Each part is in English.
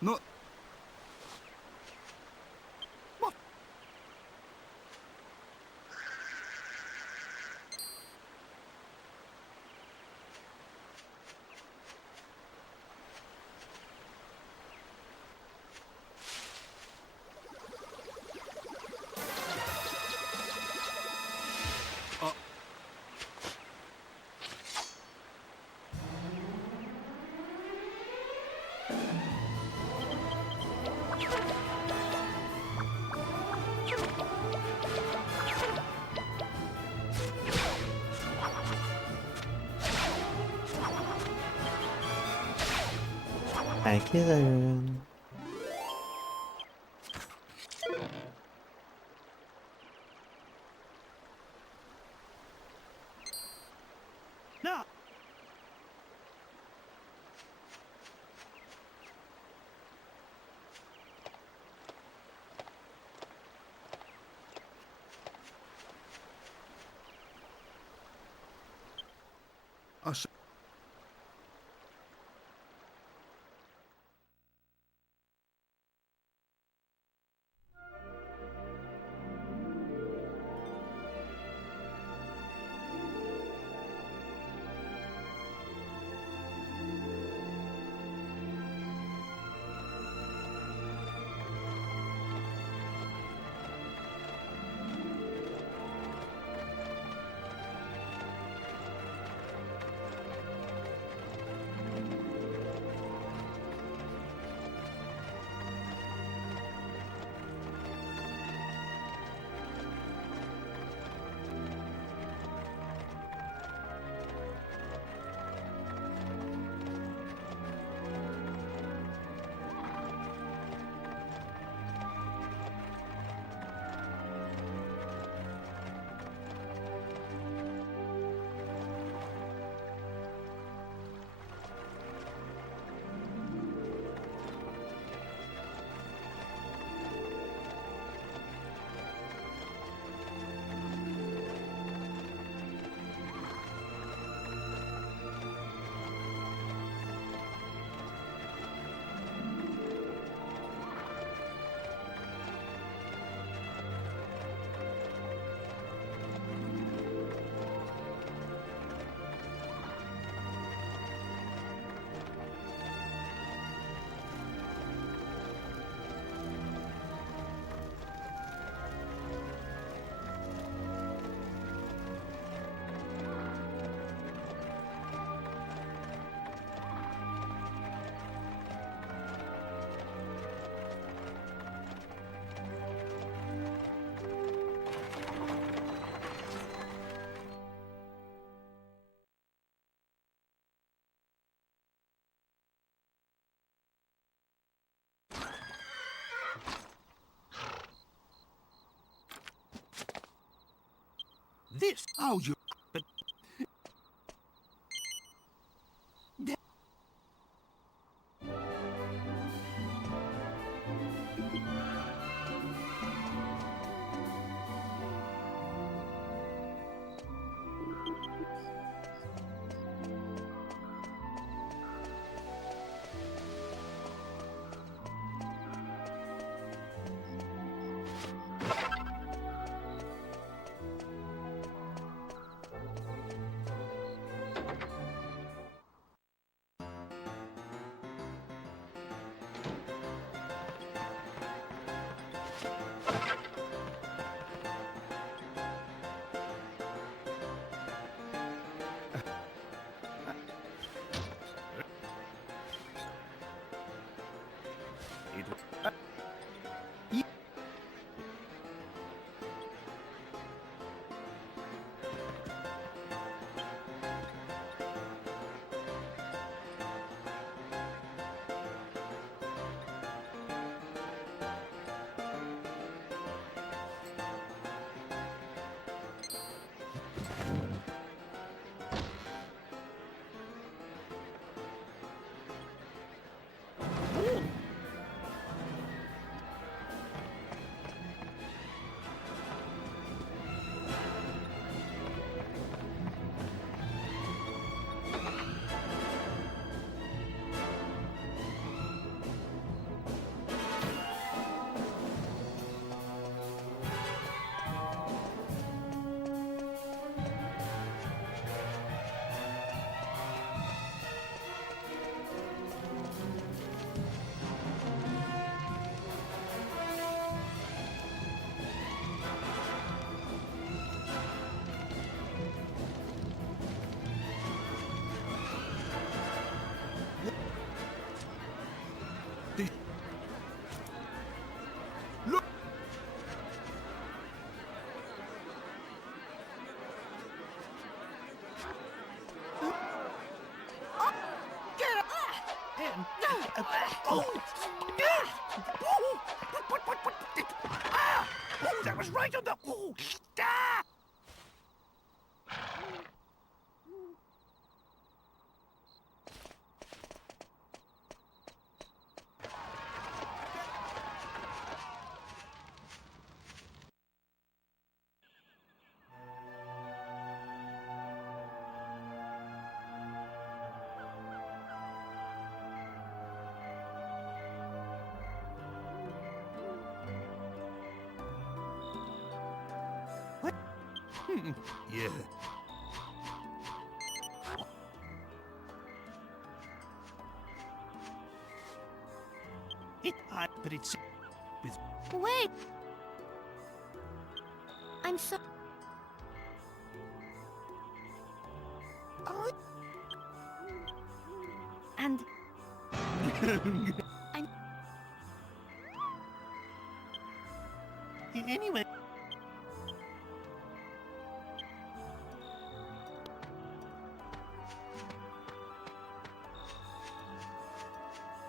No. Dankeschön. Na. Ach, this. Oh, you. But. Look! Oh, that was right on the. Oh, ah! Yeah. But it's with. Wait! I'm so... Oh. And... I'm... Anyway.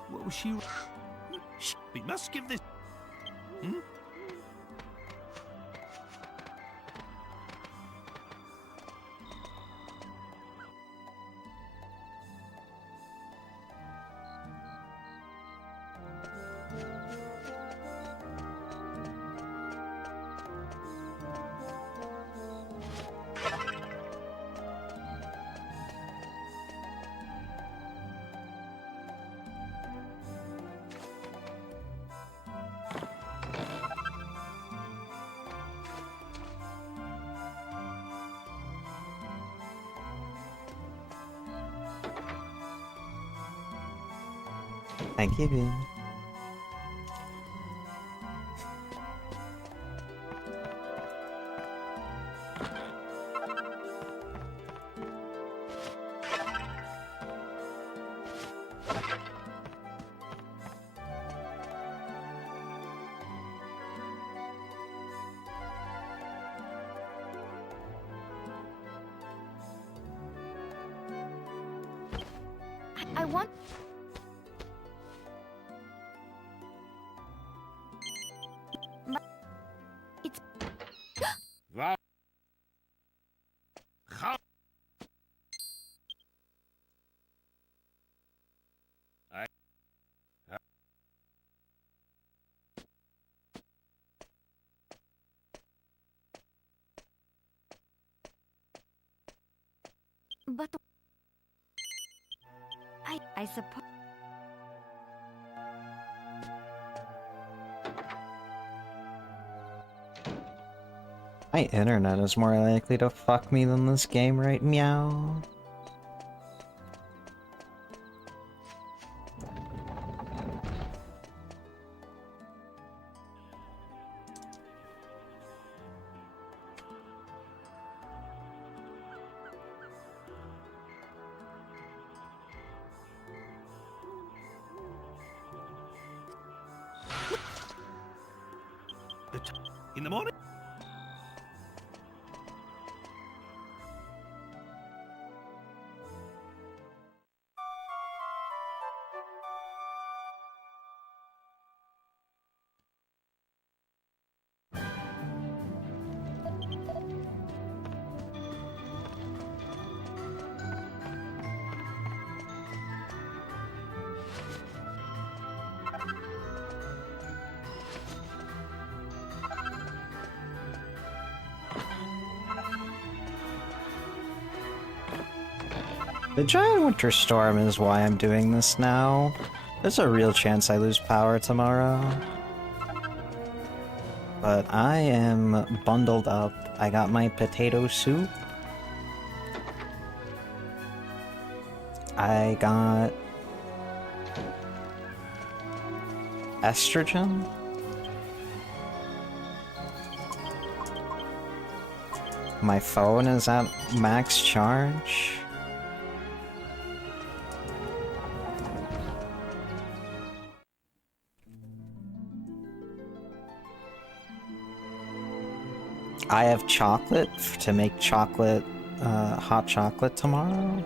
What was she? Shh, we must give this. Hmm? Thank you, Boon. I want... It's... But I suppose. My internet is more likely to fuck me than this game right meow. In the morning? The giant winter storm is why I'm doing this now. There's a real chance I lose power tomorrow. But I am bundled up. I got my potato soup. I got estrogen. My phone is at max charge. I have chocolate to make chocolate, hot chocolate tomorrow.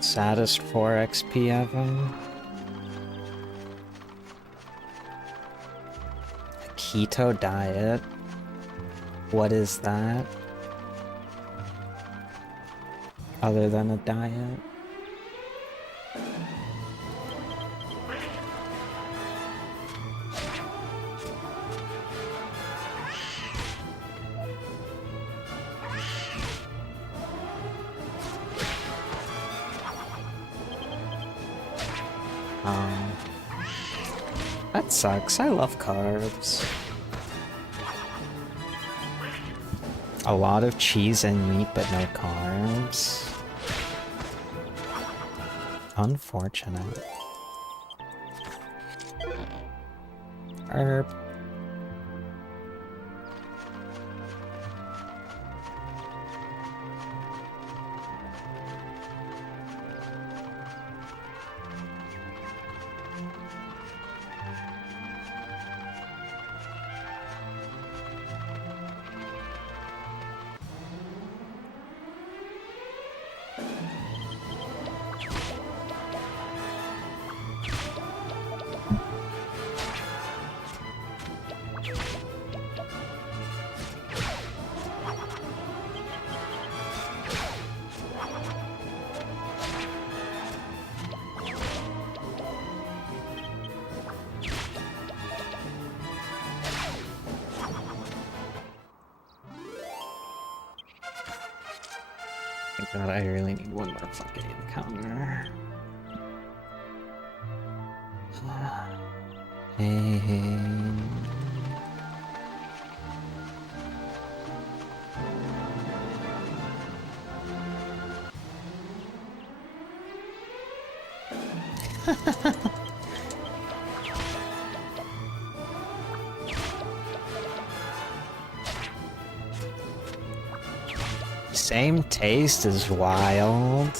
Saddest 4 XP ever. A keto diet. What is that? Other than a diet? That sucks. I love carbs. A lot of cheese and meat, but no carbs. Unfortunate. Herb. God, I really need one more fucking encounter. Hey. Same taste is wild.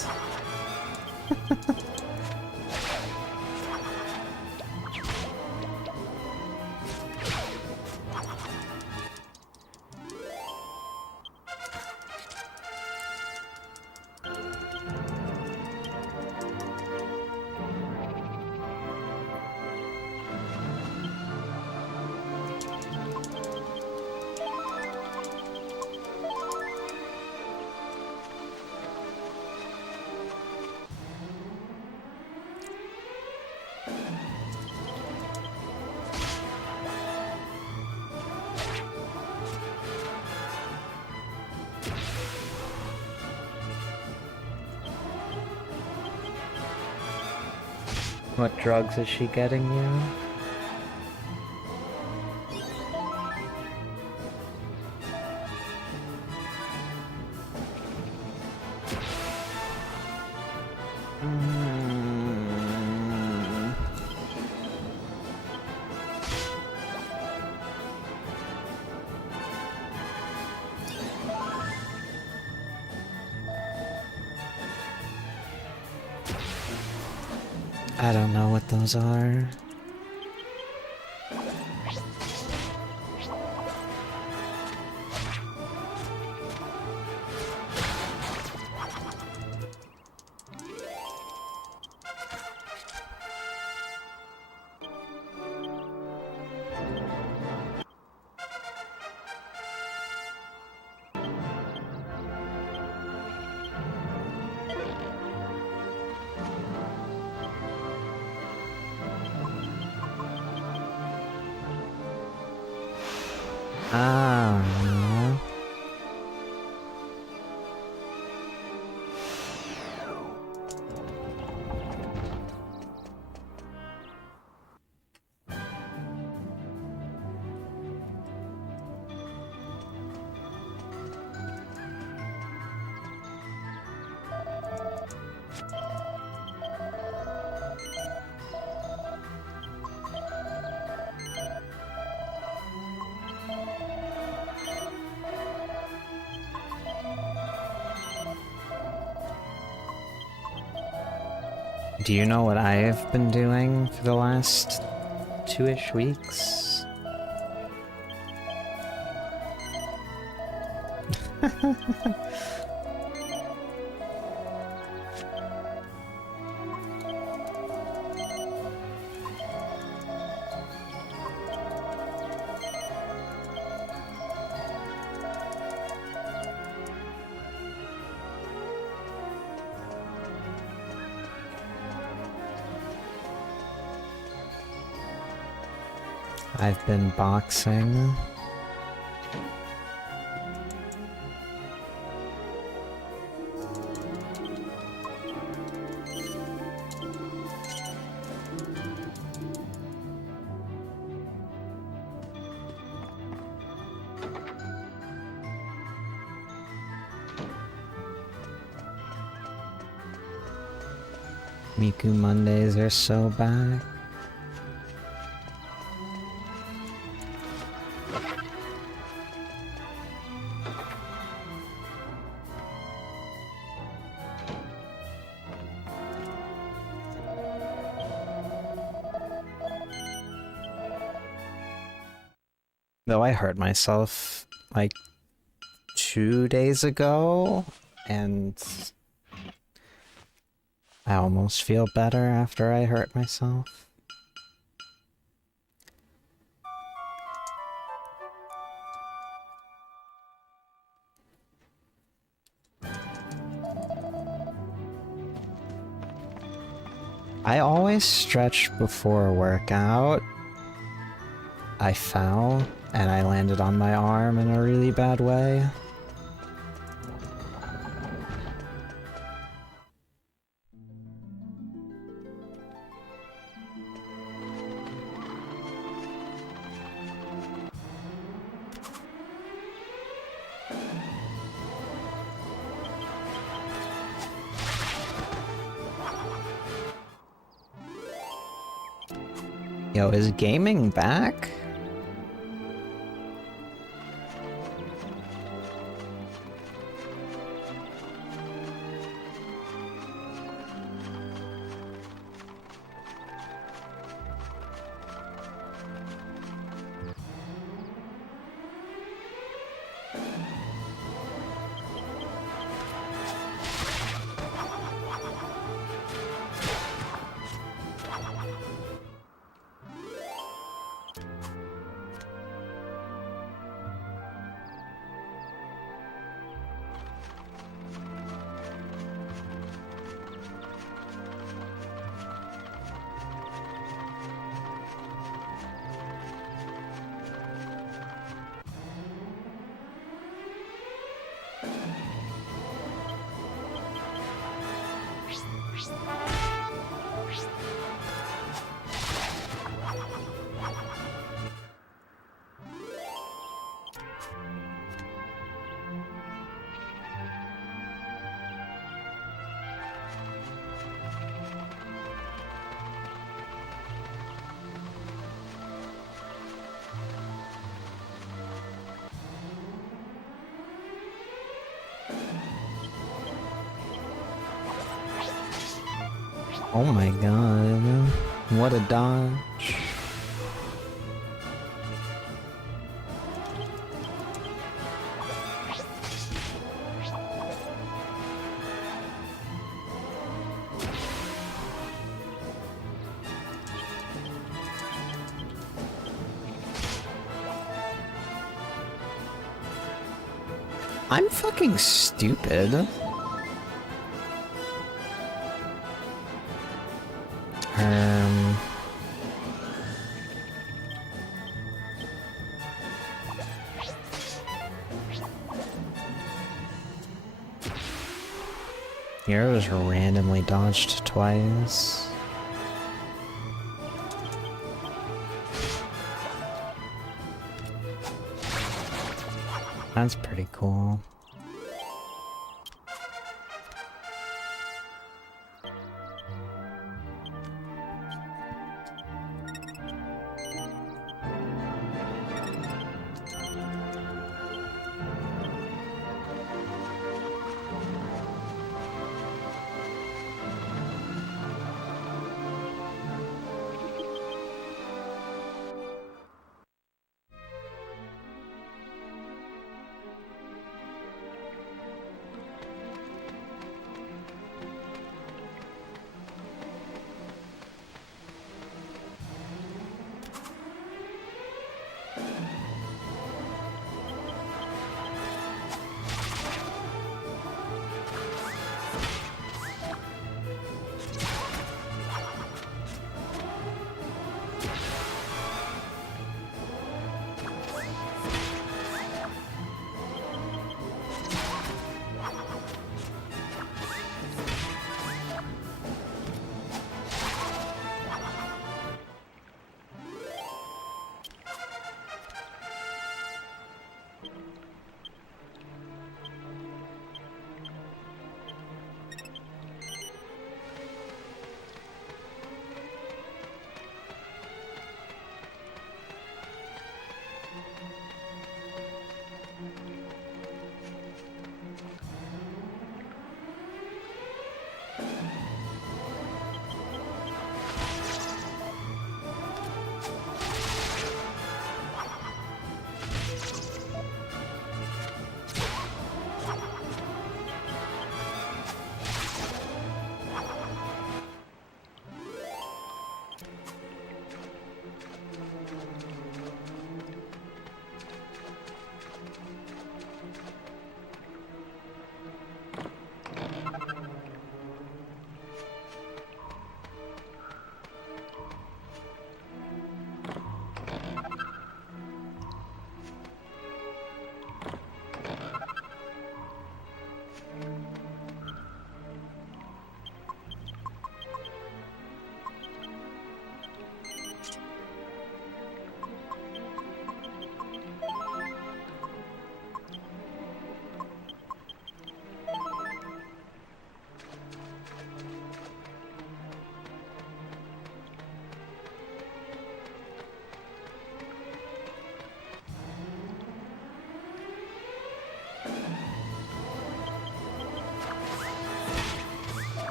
What drugs is she getting you? I don't know what those are. Ah. Do you know what I have been doing for the last 2-ish weeks? I've been boxing. Miku Mondays are so back. Though I hurt myself like 2 days ago, and I almost feel better after I hurt myself. I always stretch before a workout. I fell, and I landed on my arm in a really bad way. Yo, is gaming back? Oh my god. What a dodge. I'm fucking stupid. Hero was randomly dodged twice. That's pretty cool.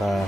Uh,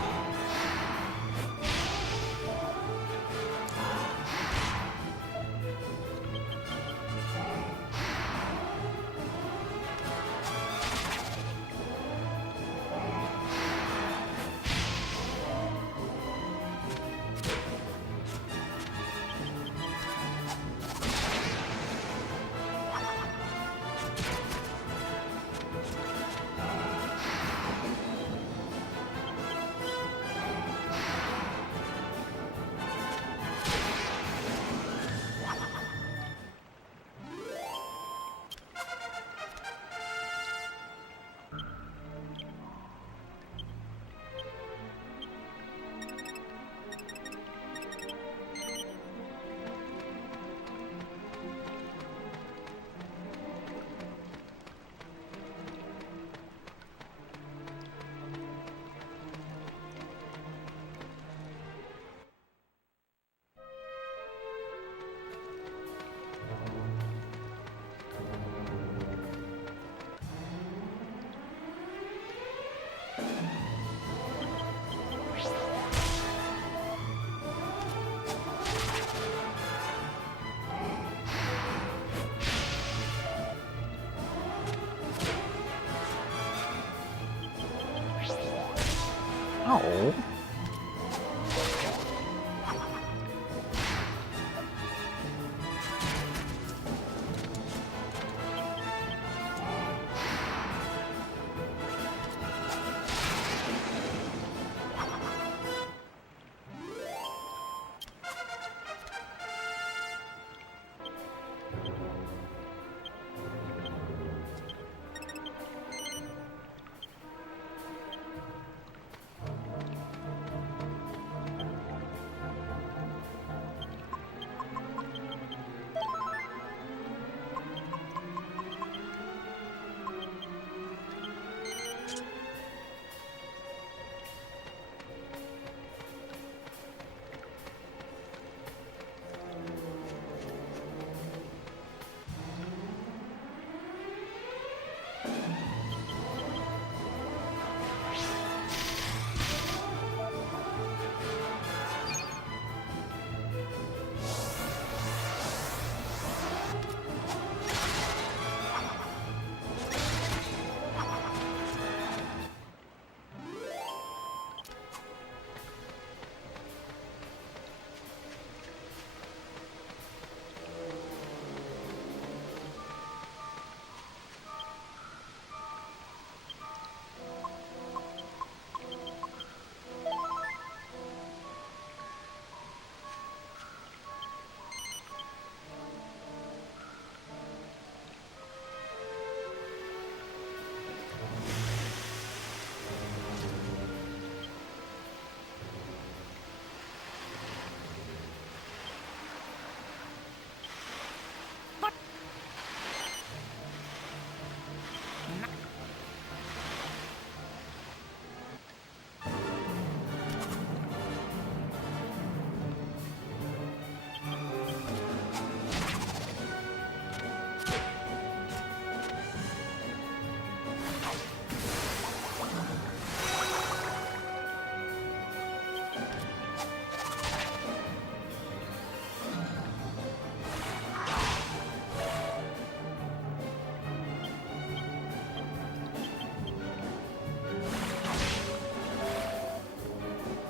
ow.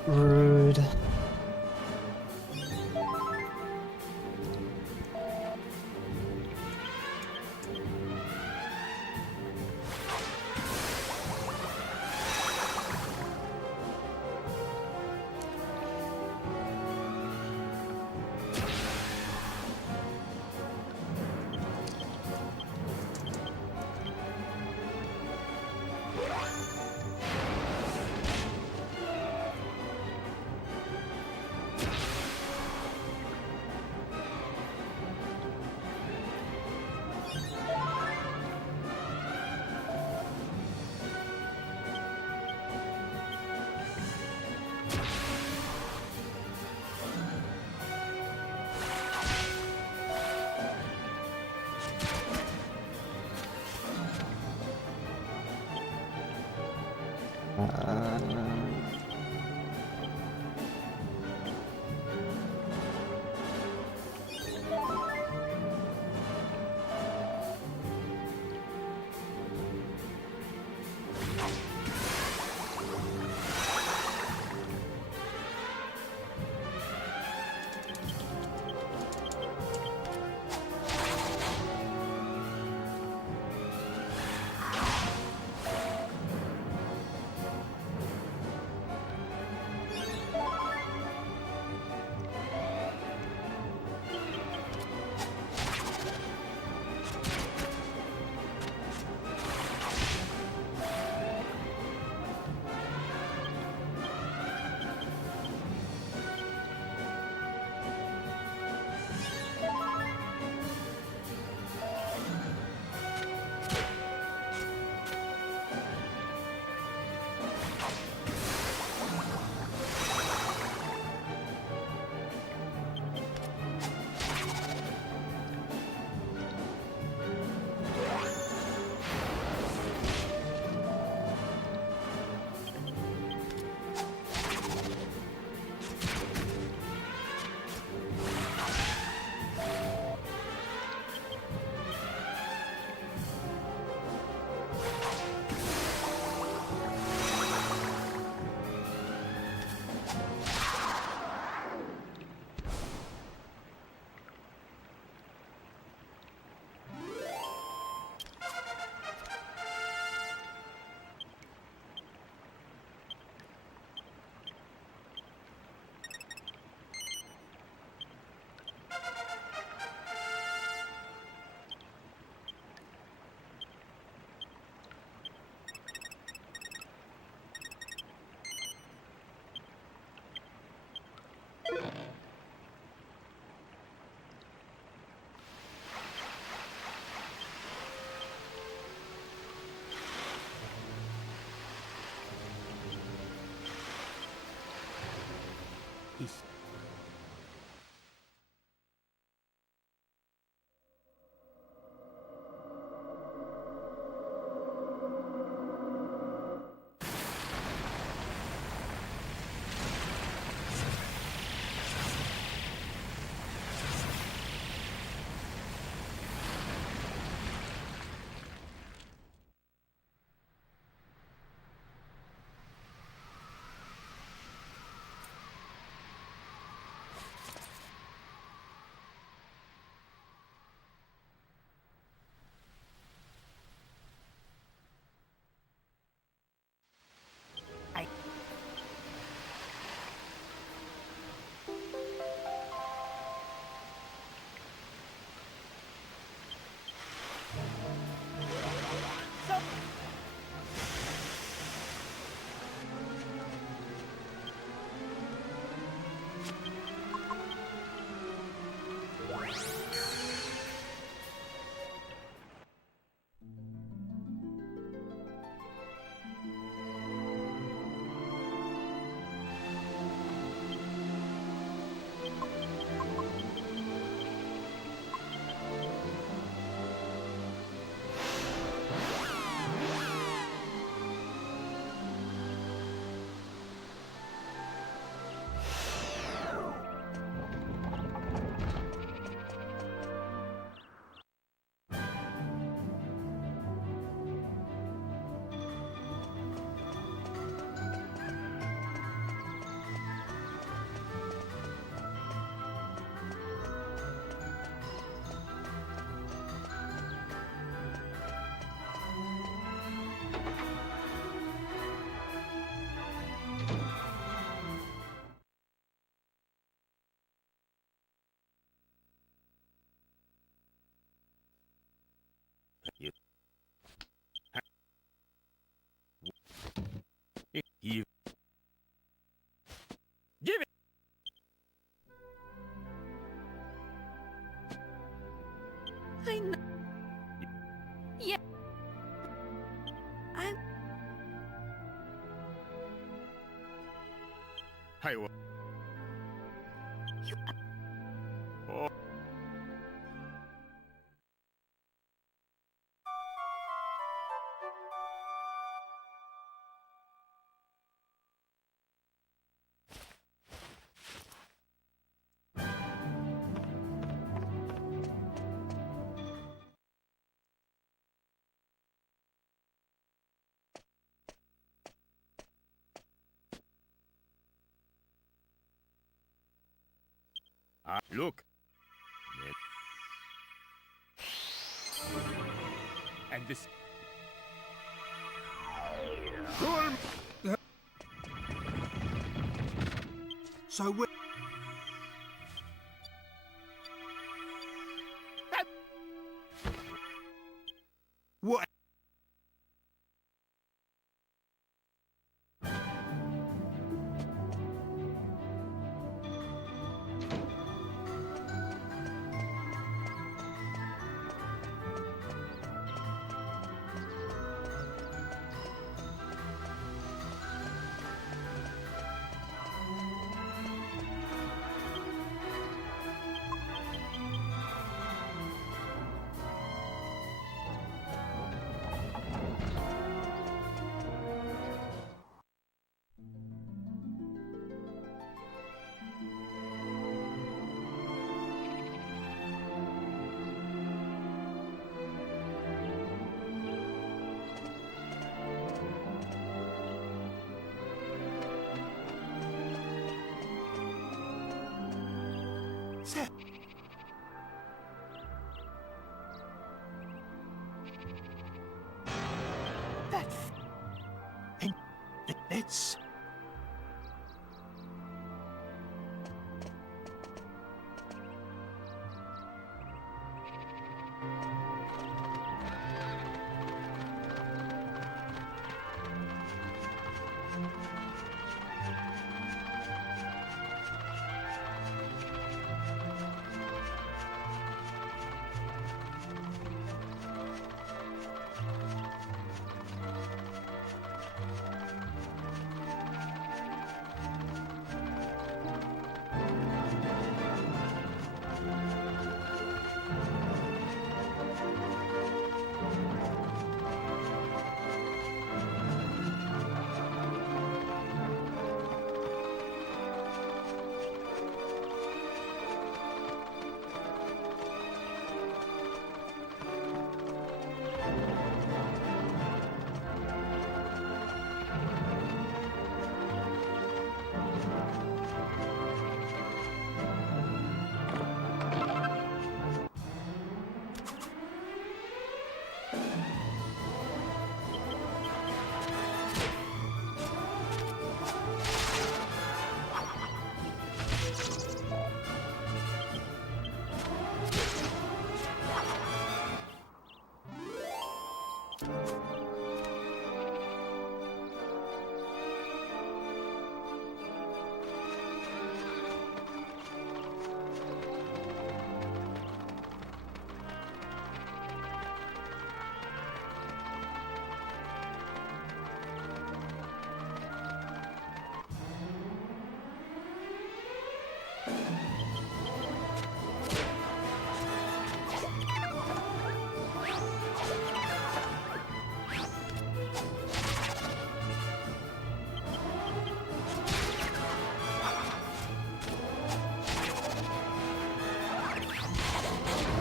Rude. You give it. I know. Yeah. I'm. Hey, what? You, Oh, look. And this. So we. What? Sir. That. And it's.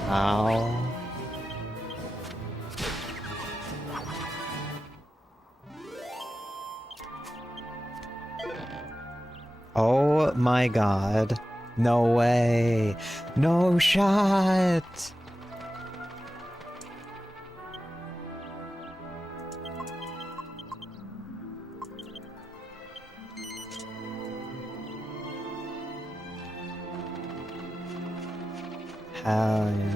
Ow. Oh my god. No way. No shot. Hell yeah.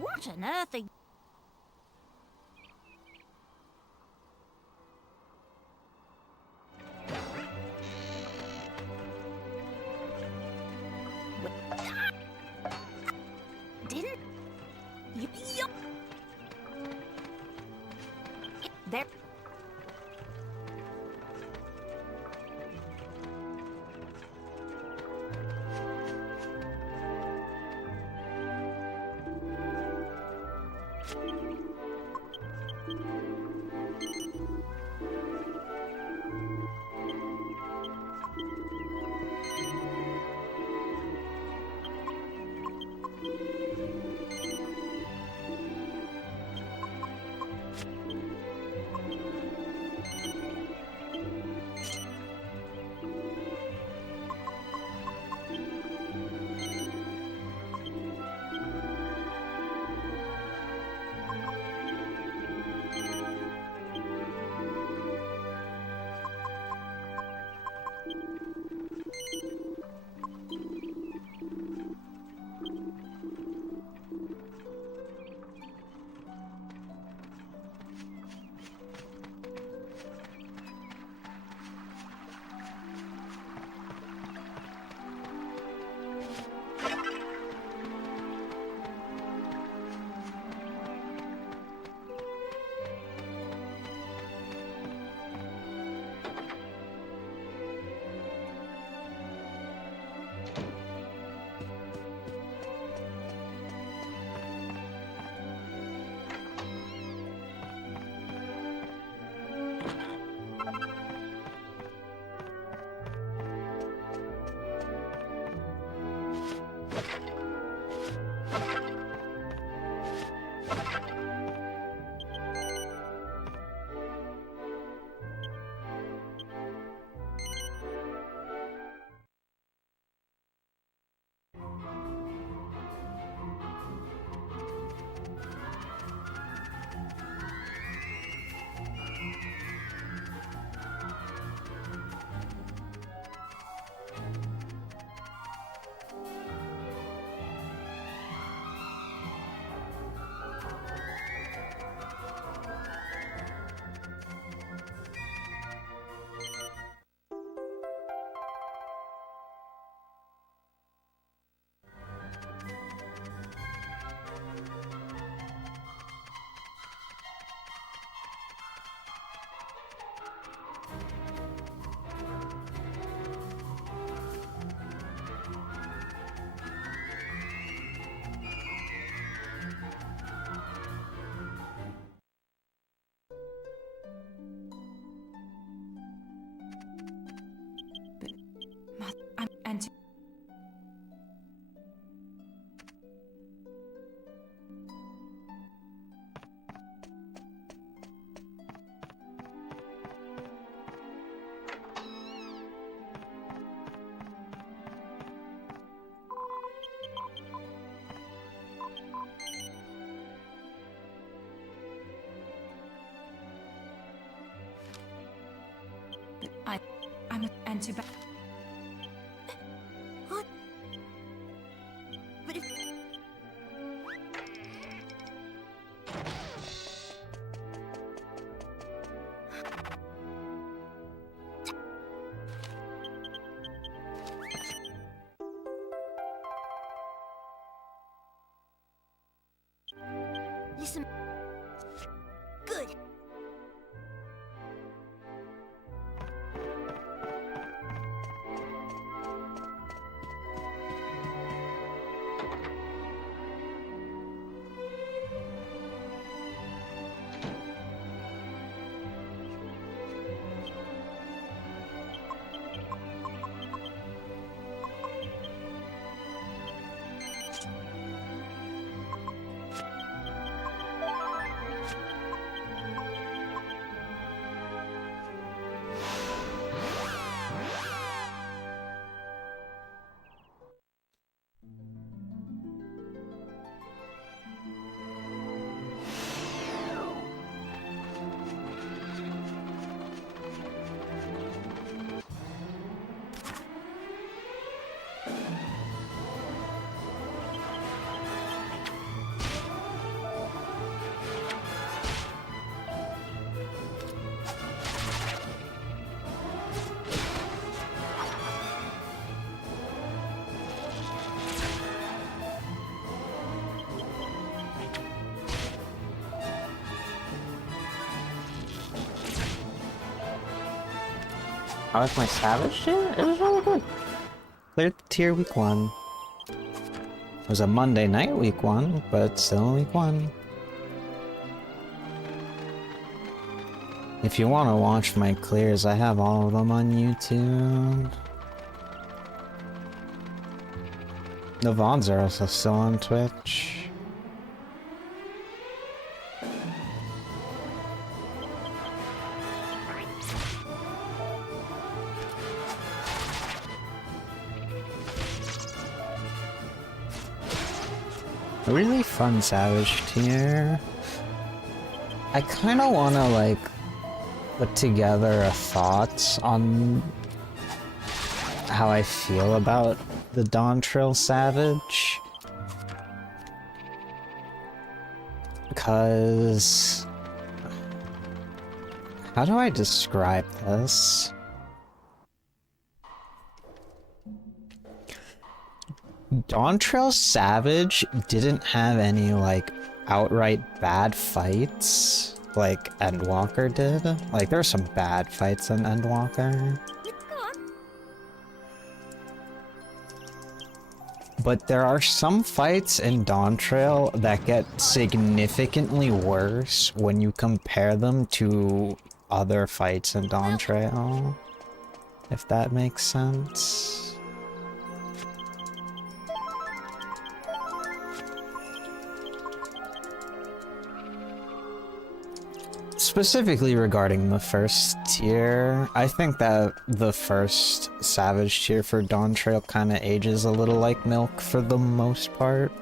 What on earth are you... Didn't... You... There... And... I'm a... And to... What? But if... Listen. Good. How was my savage tier? It was really good. Cleared the tier week 1. It was a Monday night week 1, but still week 1. If you want to watch my clears, I have all of them on YouTube. The VODs are also still on Twitch. A really fun Savage tier. I kind of want to, like, put together a thoughts on how I feel about the Dawn Trail Savage. Because... how do I describe this? Dawn Trail Savage didn't have any, like, outright bad fights like Endwalker did. Like, there were some bad fights in Endwalker. But there are some fights in Dawn Trail that get significantly worse when you compare them to other fights in Dawn Trail. If that makes sense. Specifically regarding the first tier, I think that the first Savage tier for Dawn Trail kind of ages a little like milk for the most part.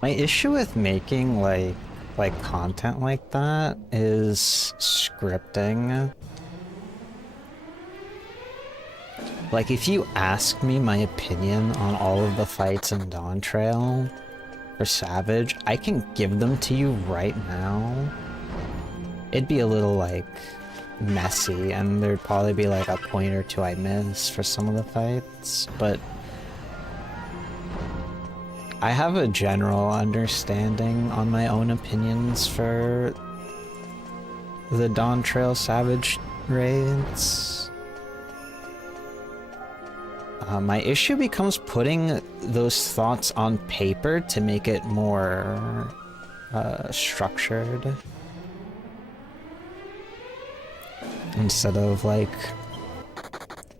My issue with making like content like that is scripting. Like if you ask me my opinion on all of the fights in Dawn Trail for Savage, I can give them to you right now. It'd be a little like messy and there'd probably be like a point or two I miss for some of the fights, but I have a general understanding on my own opinions for the Dawn Trail Savage raids. My issue becomes putting those thoughts on paper to make it more structured. Instead of like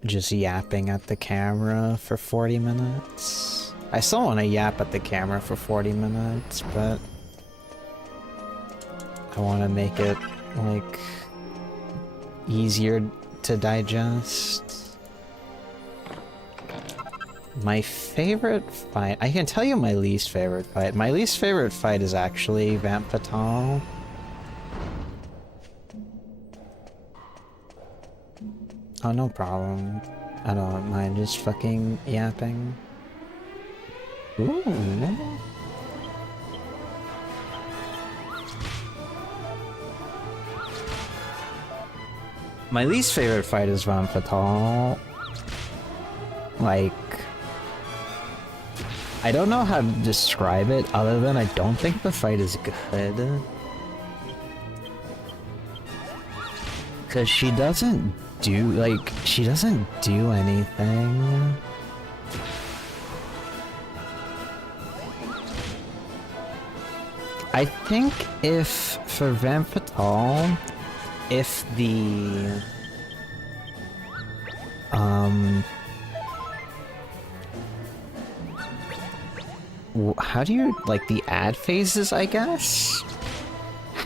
just yapping at the camera for 40 minutes. I still want to yap at the camera for 40 minutes, but I want to make it like easier to digest. My favorite fight, I can tell you my least favorite fight. My least favorite fight is actually Vamp Fatale. Oh, no problem. I don't mind just fucking yapping. Ooh, no. My least favorite fight is Vamp Fatale. Like, I don't know how to describe it other than I don't think the fight is good. Because she doesn't do anything. I think if, for Vamp Fatale, if the, how do you, like, the ad phases, I guess?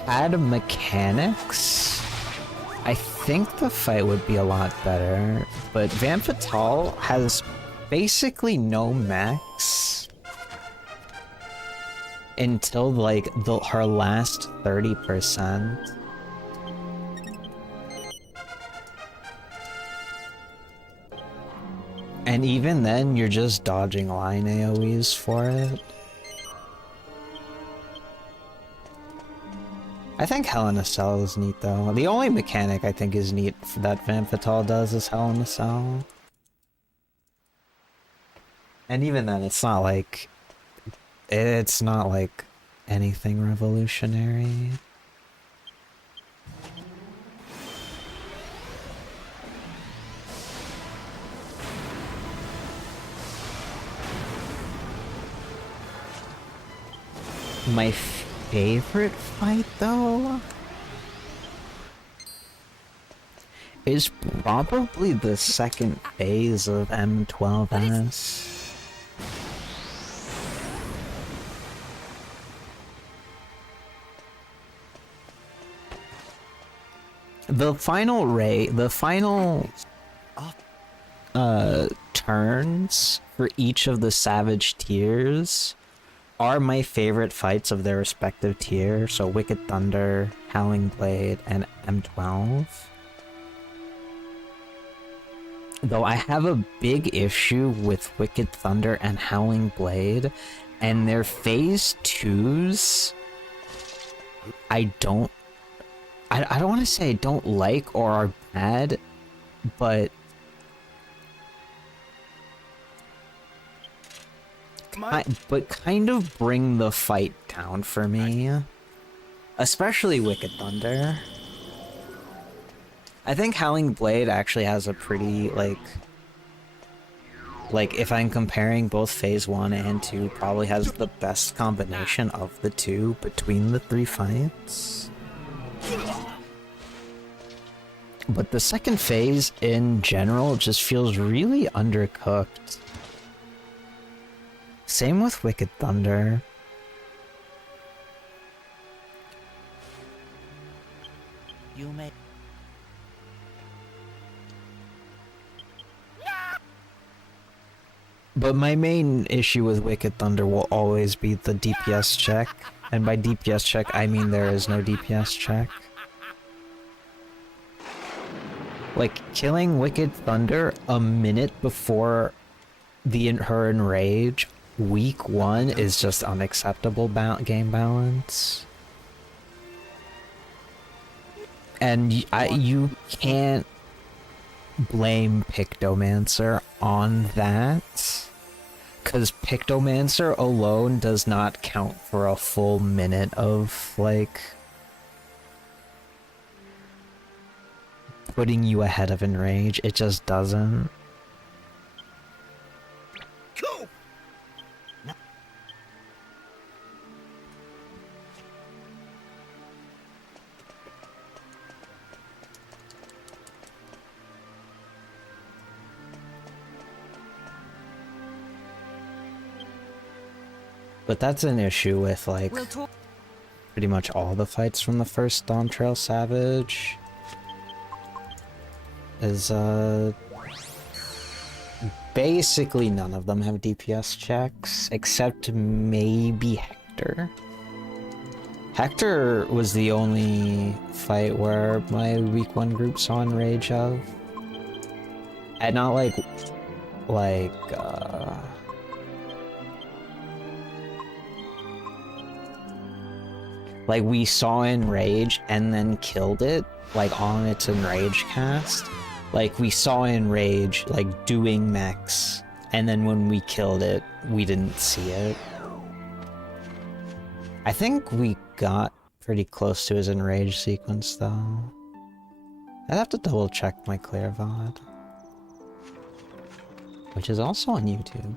Add mechanics? I think the fight would be a lot better, but Vamp Fatale has basically no mechs until, like, her last 30%. And even then, you're just dodging line AoEs for it. I think Hell in a Cell is neat, though. The only mechanic I think is neat that Vamp Fatale does is Hell in a Cell. And even then, it's not like anything revolutionary. My favorite fight, though, is probably the second phase of M12S. The final turns for each of the Savage tiers are my favorite fights of their respective tier, so Wicked Thunder, Howling Blade, and M12. Though I have a big issue with Wicked Thunder and Howling Blade, and their phase 2s, I don't want to say I don't like or are bad, but kind of bring the fight down for me. Especially Wicked Thunder. I think Howling Blade actually has a pretty, like if I'm comparing both phase 1 and 2, probably has the best combination of the two between the 3 fights. But the second phase in general just feels really undercooked. Same with Wicked Thunder. You may. But my main issue with Wicked Thunder will always be the DPS check. And by DPS check, I mean there is no DPS check. Like, killing Wicked Thunder a minute before her Enrage, week 1 is just unacceptable game balance. And you can't blame Pictomancer on that, because Pictomancer alone does not count for a full minute of, like, putting you ahead of Enrage. It just doesn't. Cool. But that's an issue with, like, pretty much all the fights from the first Dawn Trail Savage. Is, basically none of them have DPS checks, except maybe Hector. Hector was the only fight where my week 1 group saw Enrage of. And not like, like we saw Enrage and then killed it, like on its Enrage cast. Like we saw Enrage, like doing mechs, and then when we killed it, we didn't see it. I think we got pretty close to his Enrage sequence though. I'd have to double check my clear VOD. Which is also on YouTube.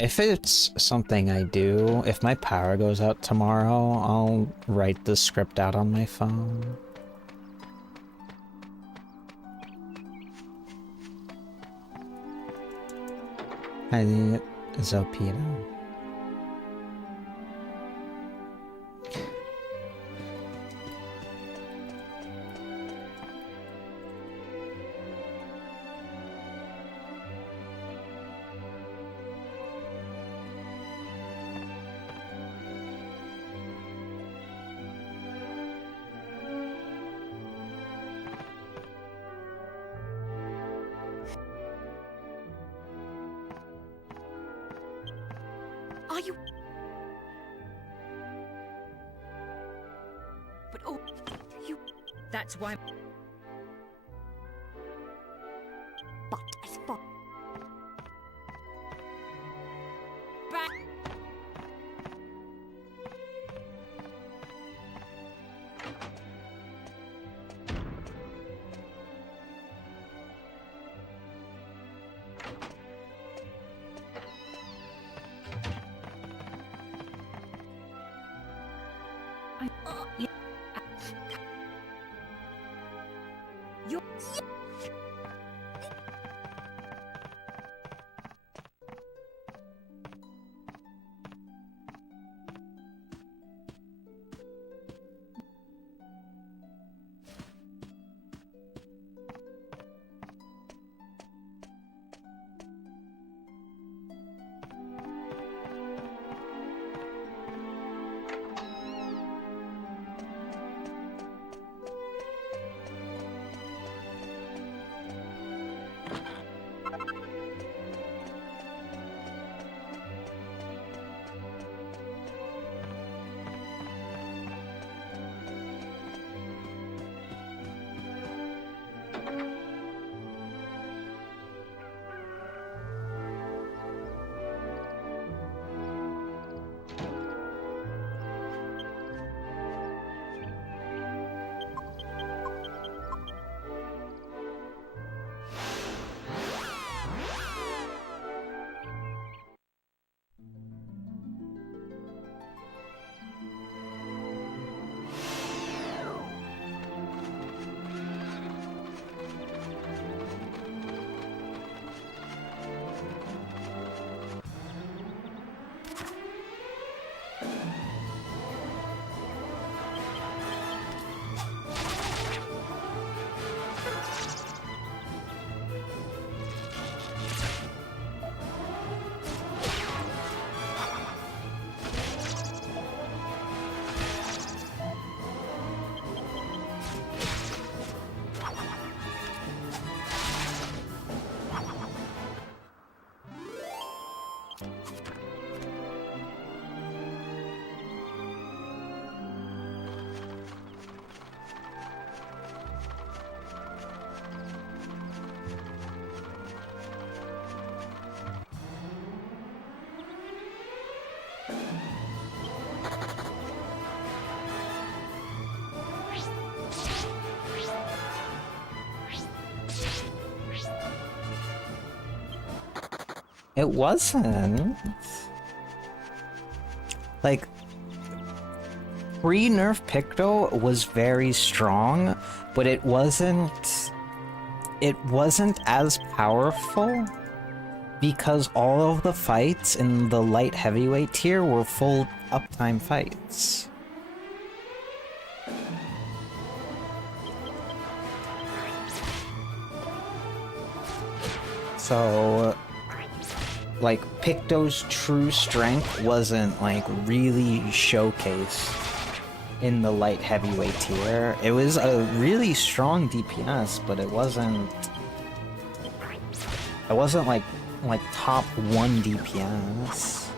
If it's something I do, if my power goes out tomorrow, I'll write the script out on my phone. Hi, Zopito. Are you? But oh, you. That's why. But as far. Back. You. It wasn't. Like, pre-nerf Picto was very strong, but it wasn't as powerful because all of the fights in the light heavyweight tier were full uptime fights. So, like, Picto's true strength wasn't, like, really showcased in the light heavyweight tier. It was a really strong DPS, but it wasn't like top 1 DPS.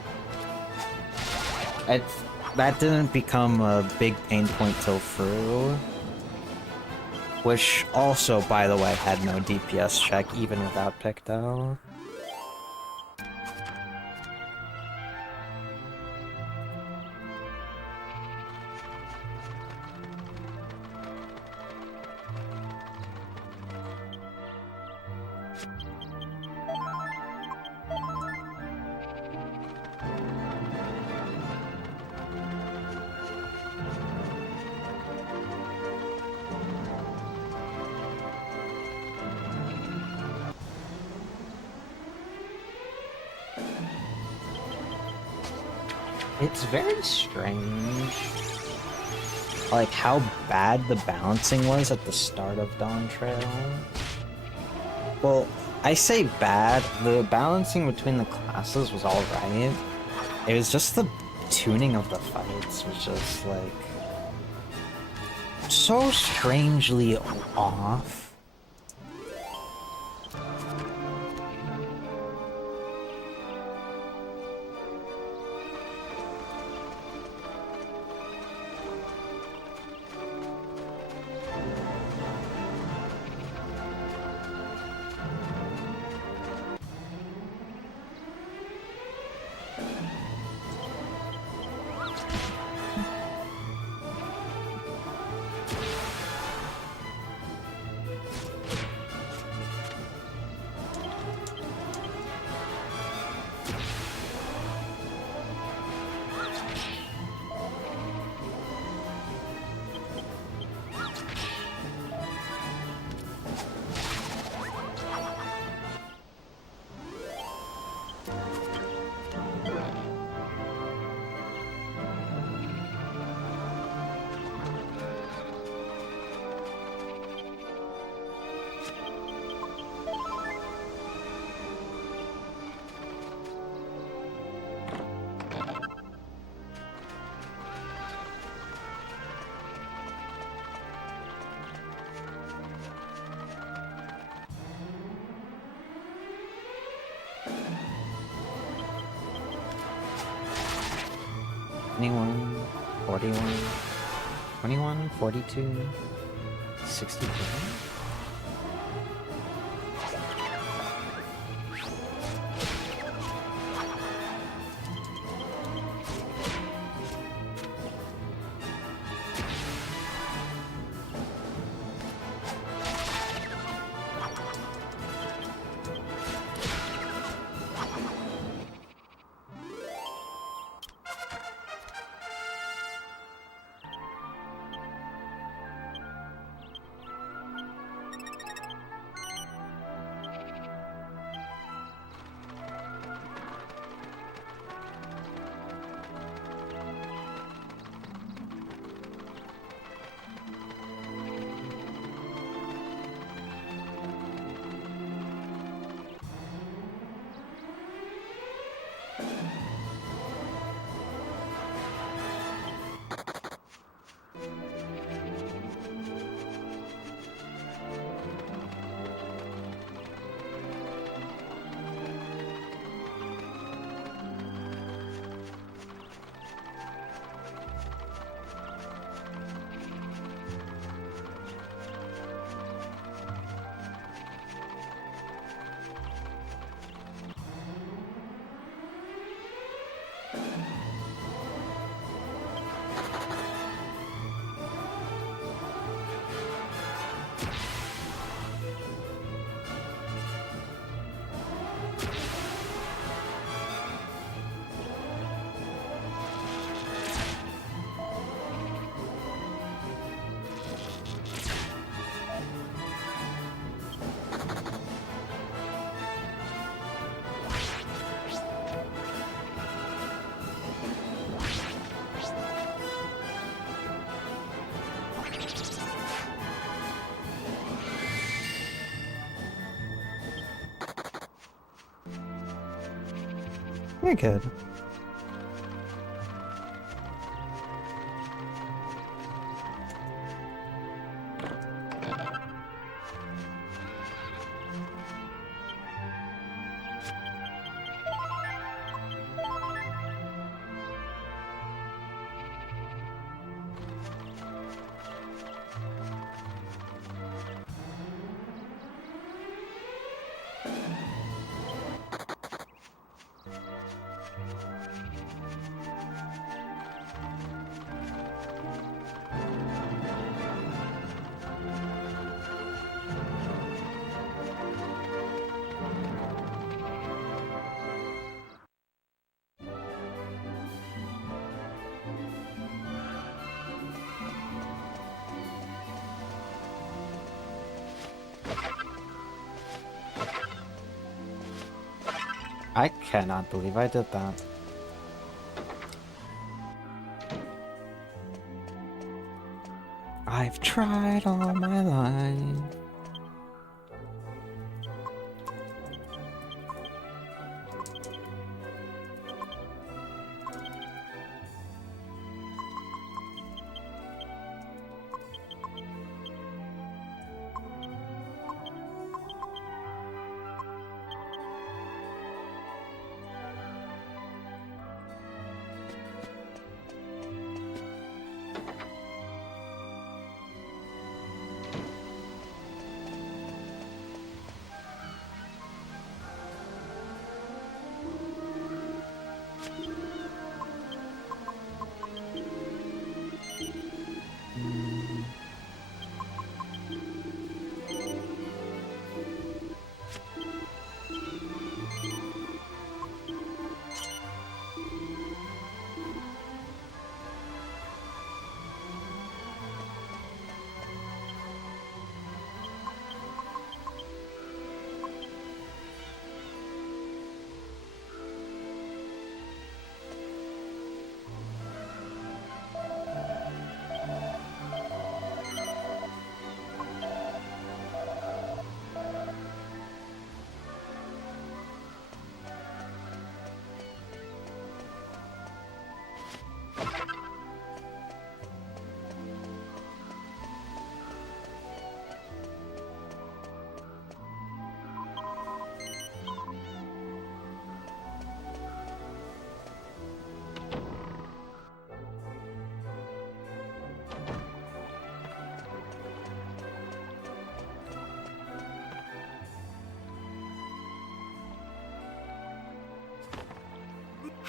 That didn't become a big pain point till Fru, which also, by the way, had no DPS check even without Picto. It's very strange, like, how bad the balancing was at the start of Dawn Trail. Well, I say bad, the balancing between the classes was alright. It was just the tuning of the fights was just, like, so strangely off. Anyone, 41, 21, 42, 63. You're good. I cannot believe I did that. I've tried all my life.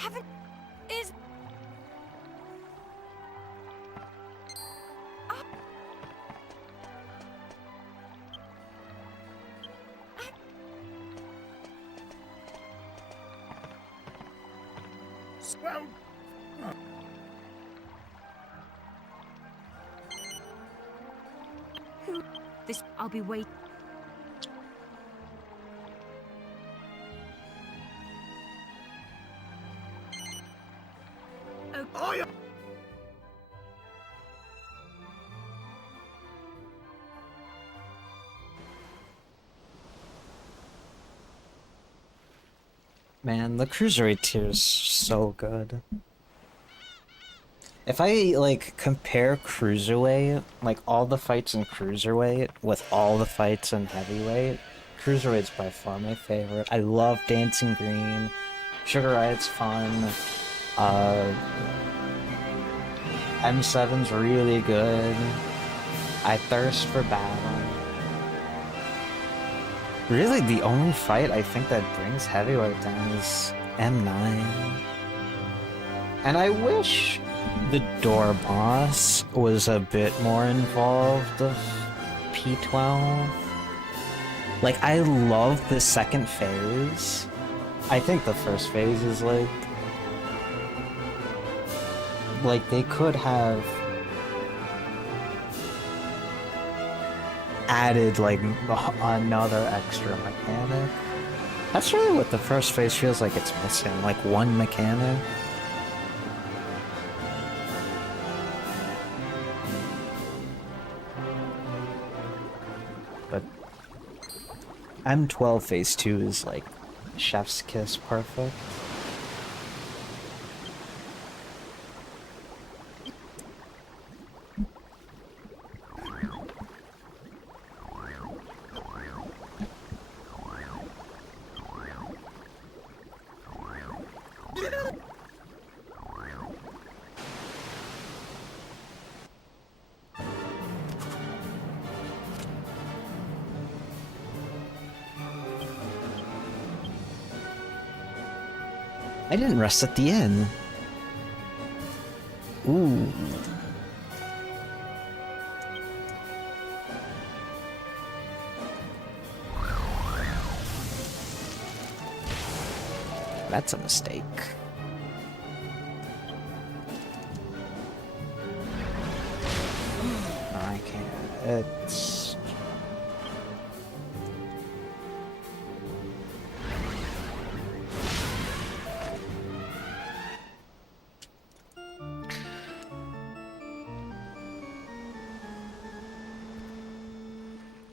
Haven't... Is... Well, This... I'll be waiting. oh, yeah. Man, the cruiserweight tier is so good. If I, like, compare cruiserweight, like, all the fights in cruiserweight with all the fights in heavyweight, cruiserweight's by far my favorite. I love Dancing Green. Sugar Riot's fun. M7's really good. I thirst for battle. Really, the only fight I think that brings heavyweight down is M9. And I wish the door boss was a bit more involved of P12. Like, I love the second phase. I think the first phase is like they could have added like another extra mechanic. That's really what the first phase feels like it's missing, like one mechanic. But M12 phase 2 is like chef's kiss perfect. I didn't rest at the inn. Ooh. That's a mistake. I can't. It's...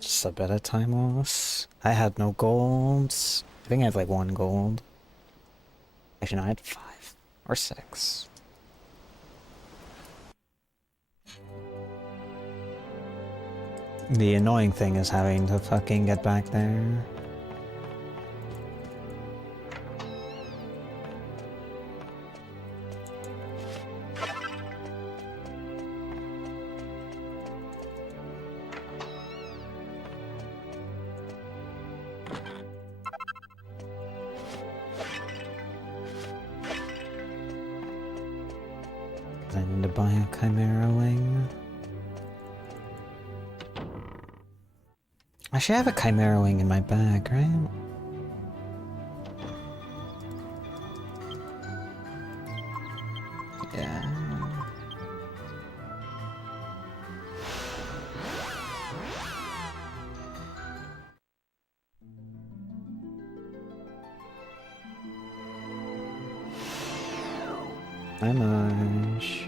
just a bit of time loss. I had no golds. I think I had like 1 gold. Actually, no, I had 5 or 6. The annoying thing is having to fucking get back there. I need to buy a Chimera Wing. I should have a Chimera Wing in my bag, right? Yeah. Hi, Marsh.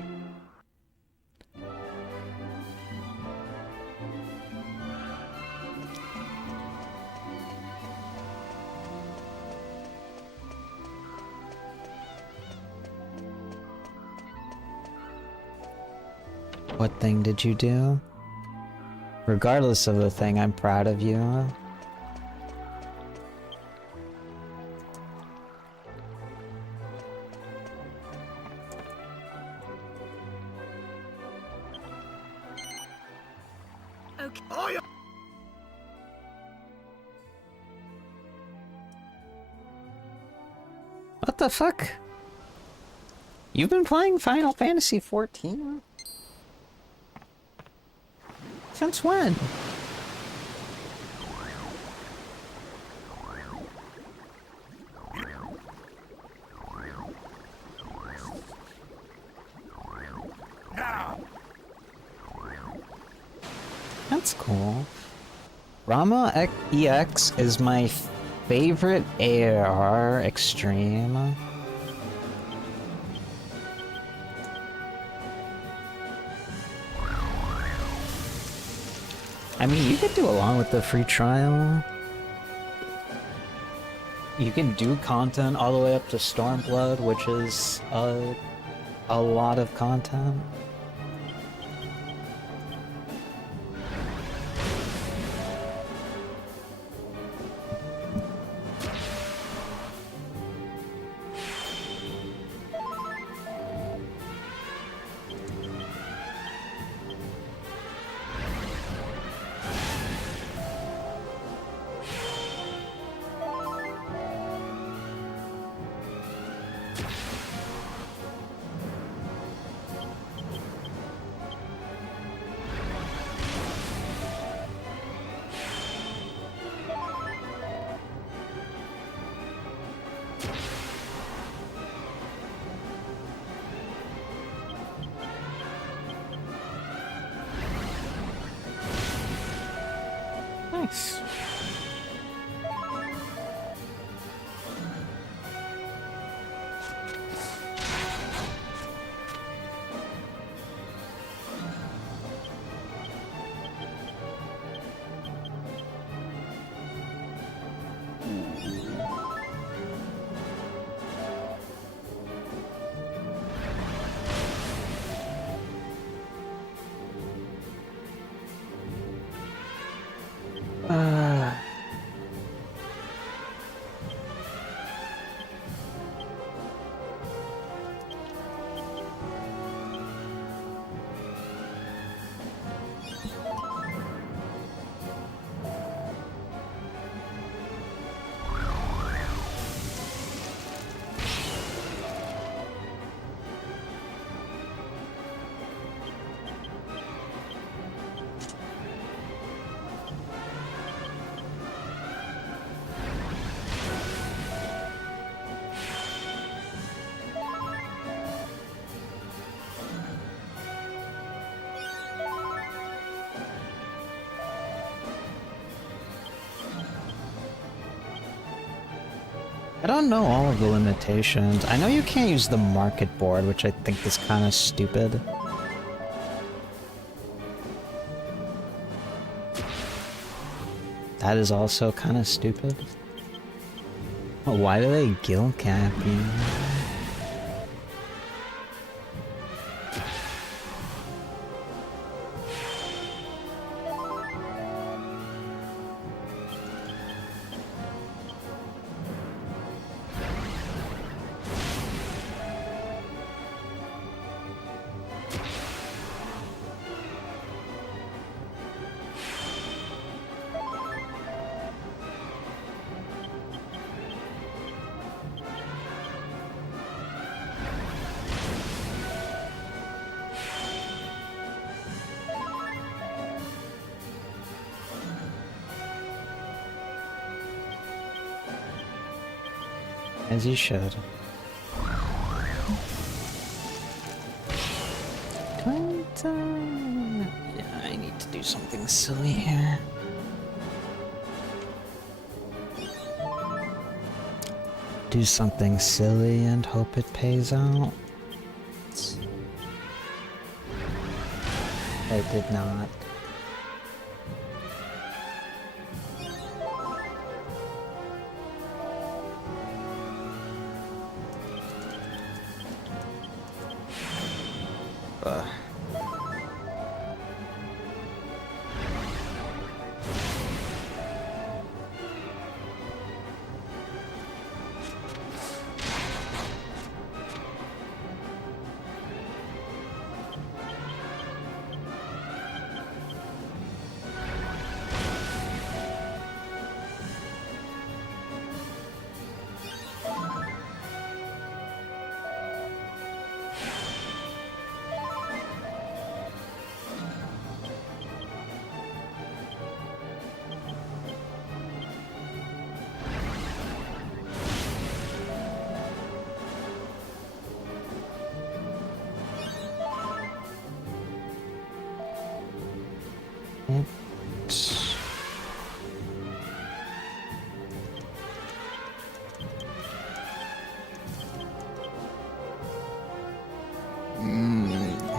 What thing did you do? Regardless of the thing, I'm proud of you. Okay. I What the fuck? You've been playing Final Fantasy XIV? Since when? That's cool. Rama EX is my favorite AR extreme. I mean, you could do along with the free trial. You can do content all the way up to Stormblood, which is a lot of content. Nice. I don't know all of the limitations. I know you can't use the market board, which I think is kind of stupid. That is also kind of stupid. Oh, why do they gill cap you? As you should. Yeah, I need to do something silly here. Do something silly and hope it pays out. It did not.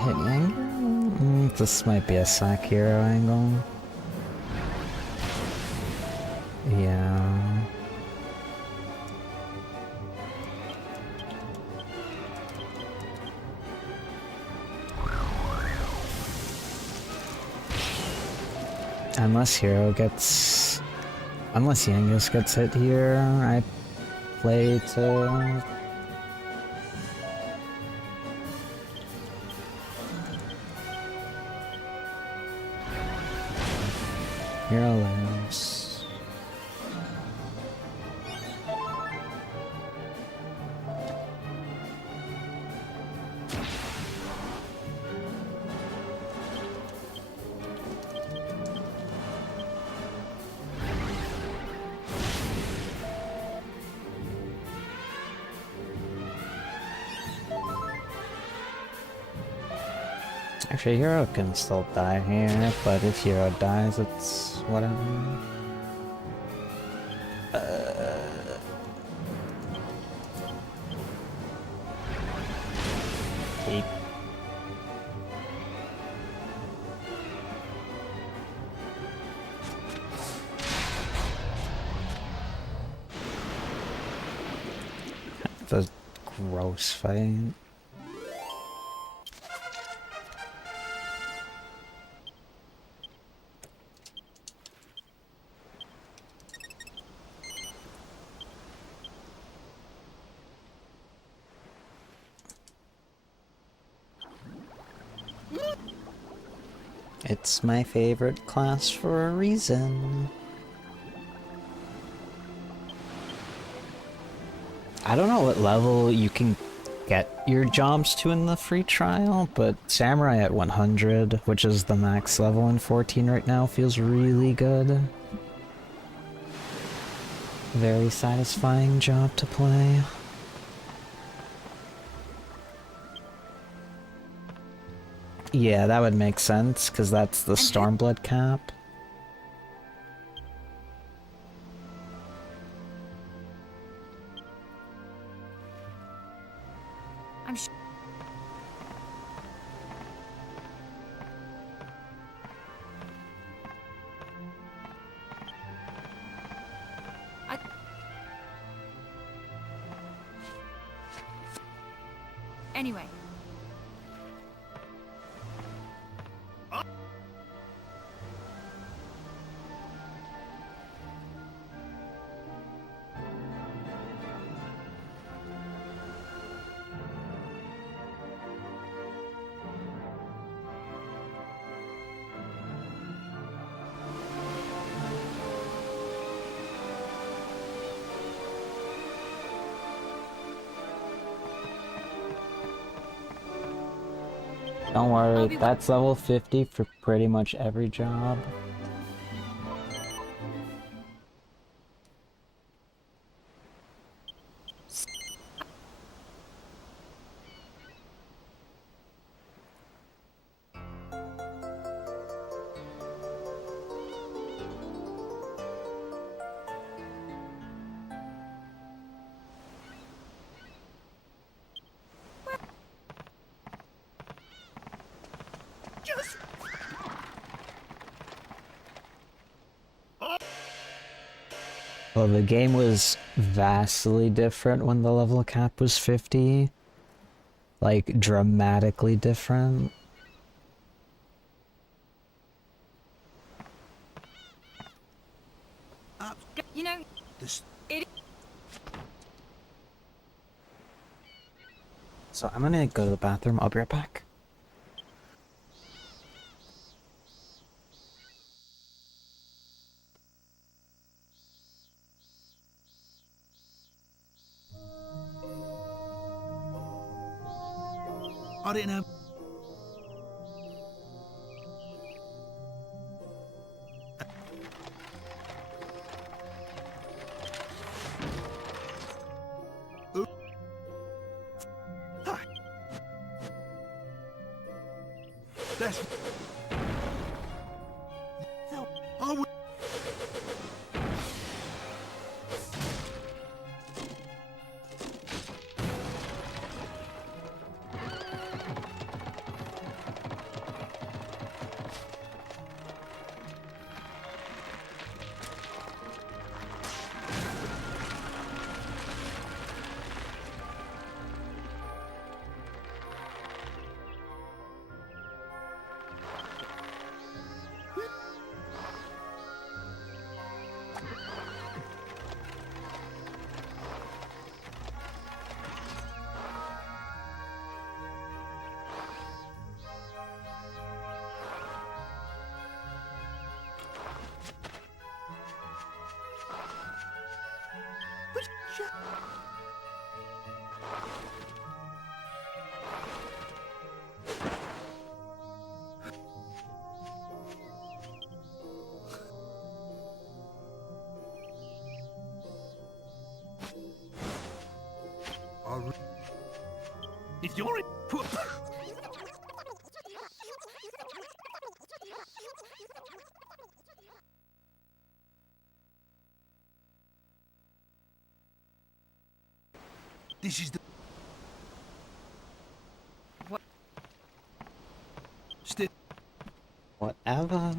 Hit angle? This might be a sack hero angle. Yeah. Unless hero gets... Unless Yangus gets hit here, I play to... Hero lives. Actually, Hero can still die here, but if Hero dies, it's whatever. Keep. The gross fight. It's my favorite class for a reason. I don't know what level you can get your jobs to in the free trial, but Samurai at 100, which is the max level in 14 right now, feels really good. Very satisfying job to play. Yeah, that would make sense, because that's the Stormblood cap. Anyway. Don't worry, that's level 50 for pretty much every job. Just Well, the game was vastly different when the level cap was 50. Like, dramatically different. up. You know, This. So I'm gonna go to the bathroom, I'll be right back. I didn't have. That's. I would. If you're in. This is the. What? Still. Whatever.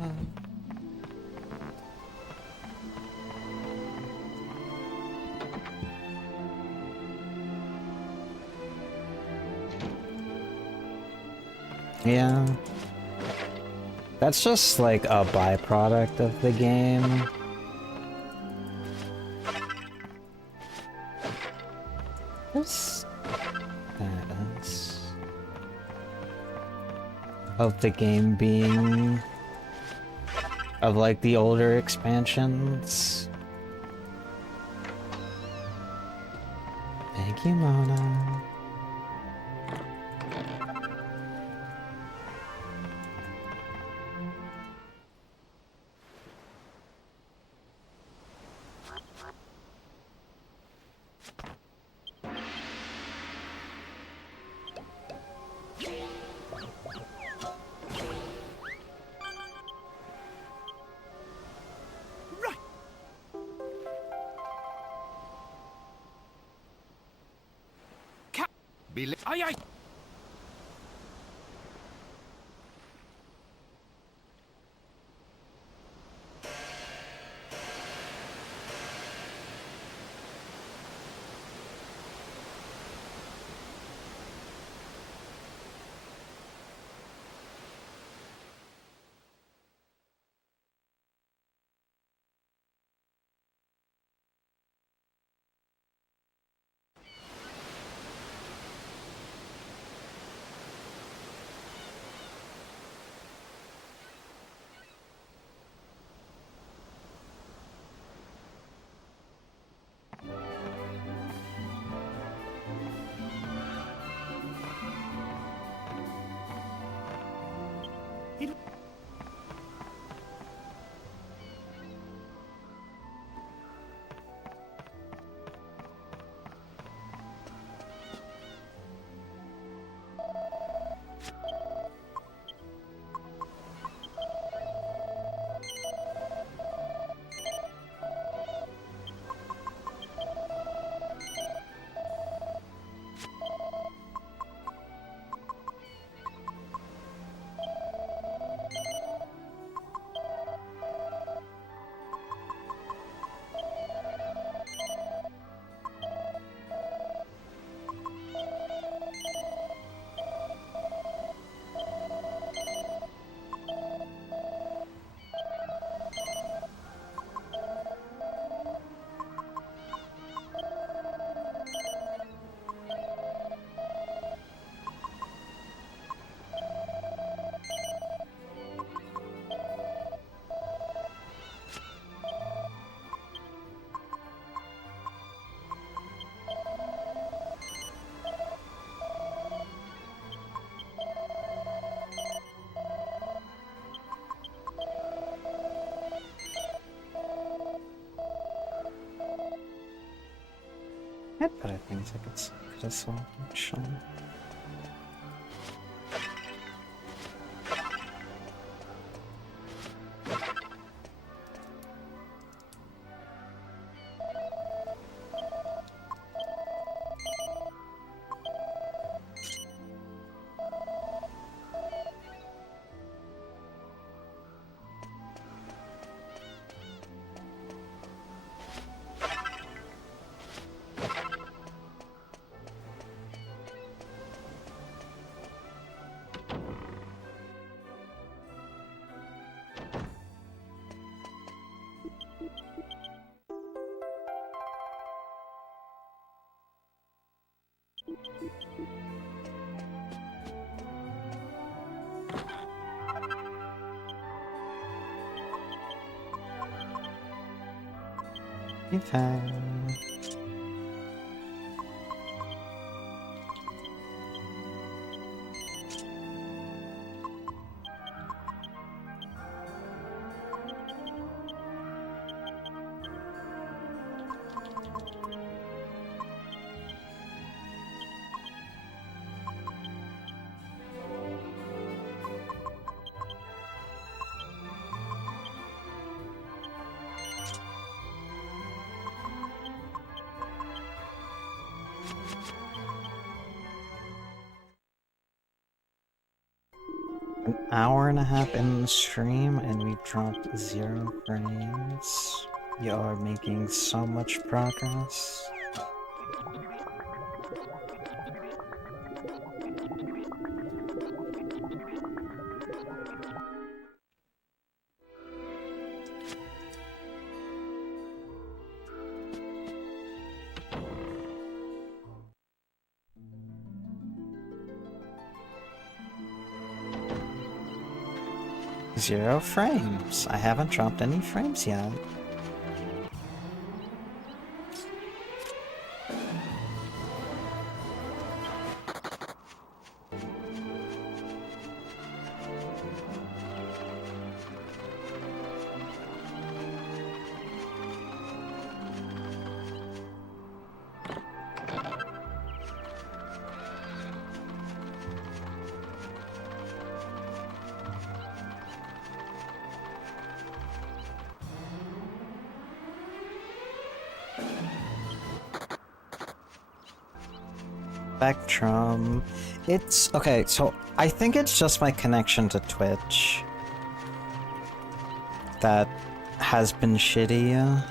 Yeah. That's just like a byproduct of the game. What's that? Of the game being of like the older expansions. Thank you, Mona. Right. Billy. Aye, aye. had better things I could have solved, actually. Okay. An hour and a half in the stream and we dropped 0 frames. You're making so much progress. Zero frames. I haven't dropped any frames yet. Spectrum. It's okay, so I think it's just my connection to Twitch that has been shitty.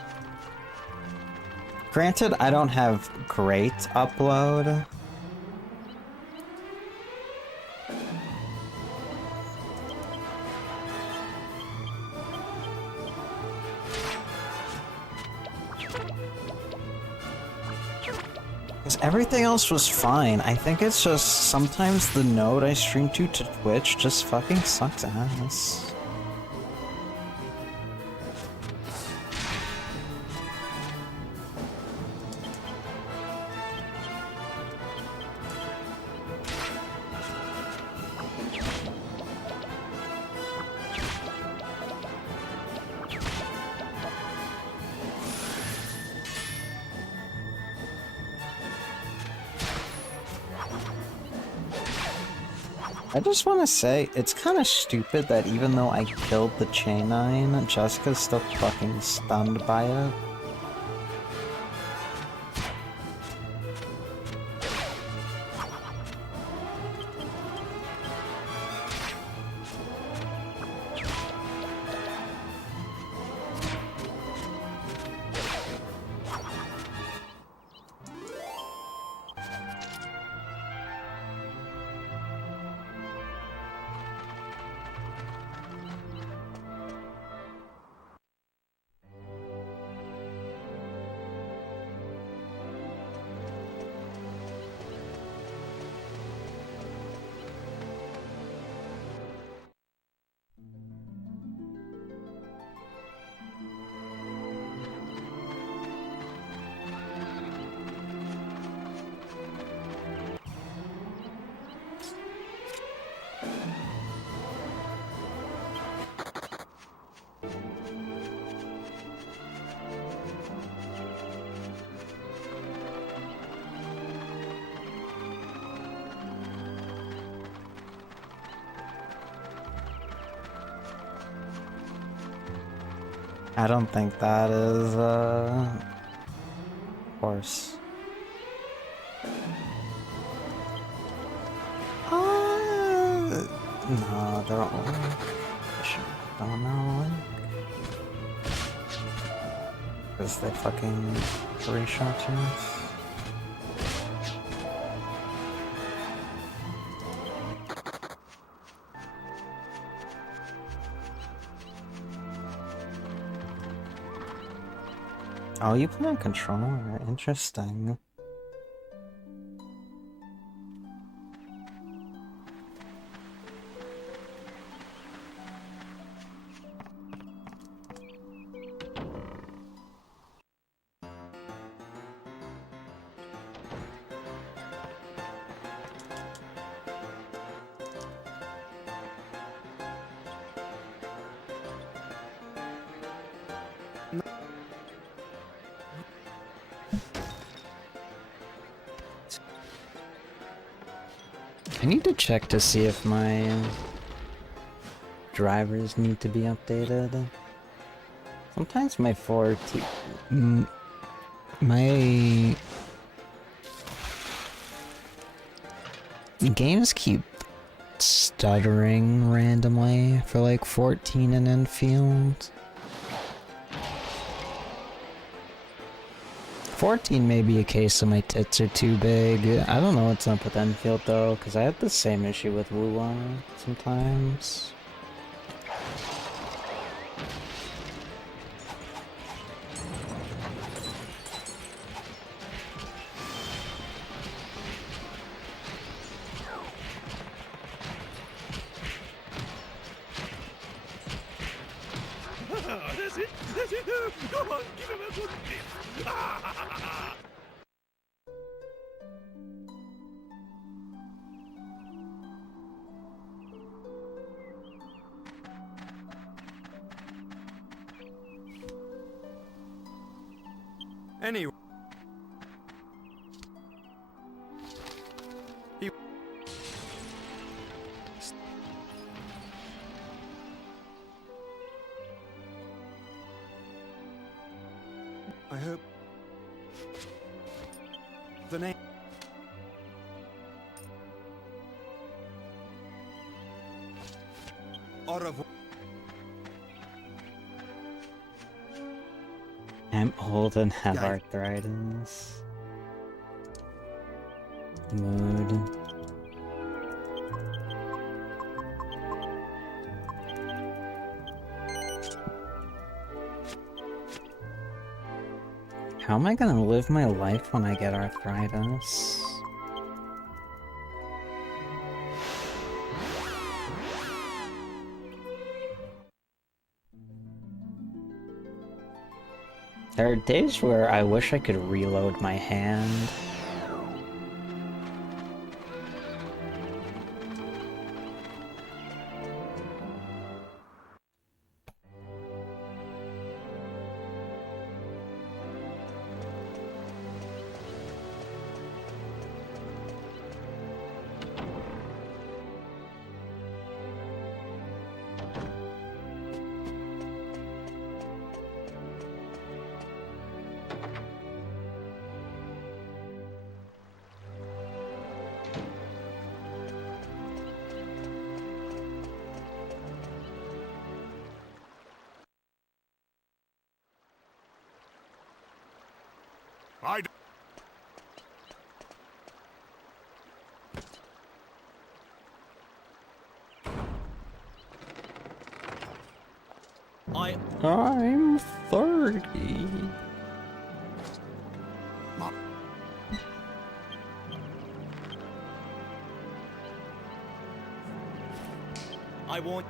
Granted, I don't have great upload. Everything else was fine. I think it's just sometimes the node I stream to Twitch just fucking sucks ass. I just want to say, it's kind of stupid that even though I killed the Chainine, Jessica's still fucking stunned by it. I don't think that is horse. No, they're all. Don't know. Because they fucking three-shot you. Oh, you play on controller? Interesting. I need to check to see if my drivers need to be updated. Sometimes my 14... my... games keep stuttering randomly for like 14 and Enfield. 14 may be a case of my tits are too big. I don't know what's up with Enfield though, because I have the same issue with Woowa sometimes. That's it! That's it! Go on, give him a good lift! Anyway. I hope the name. Au revoir. I'm old and have arthritis. Mood. How am I gonna live my life when I get arthritis? There are days where I wish I could reload my hand. I'm 30. I want.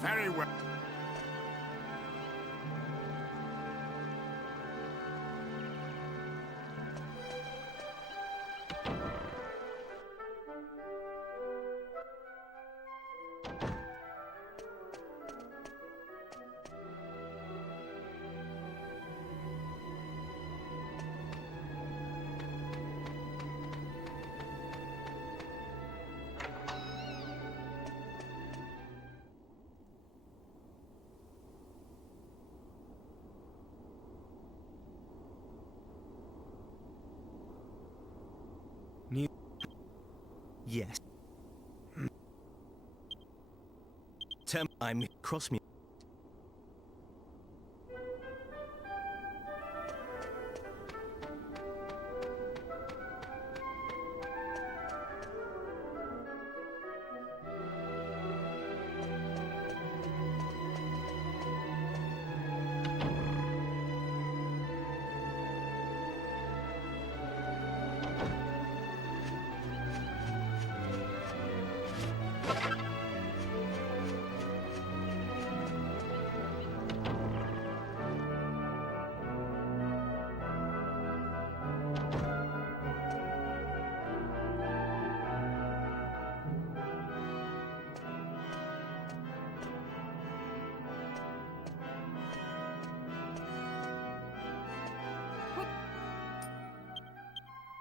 Very well. New. Yes. I'm cross me.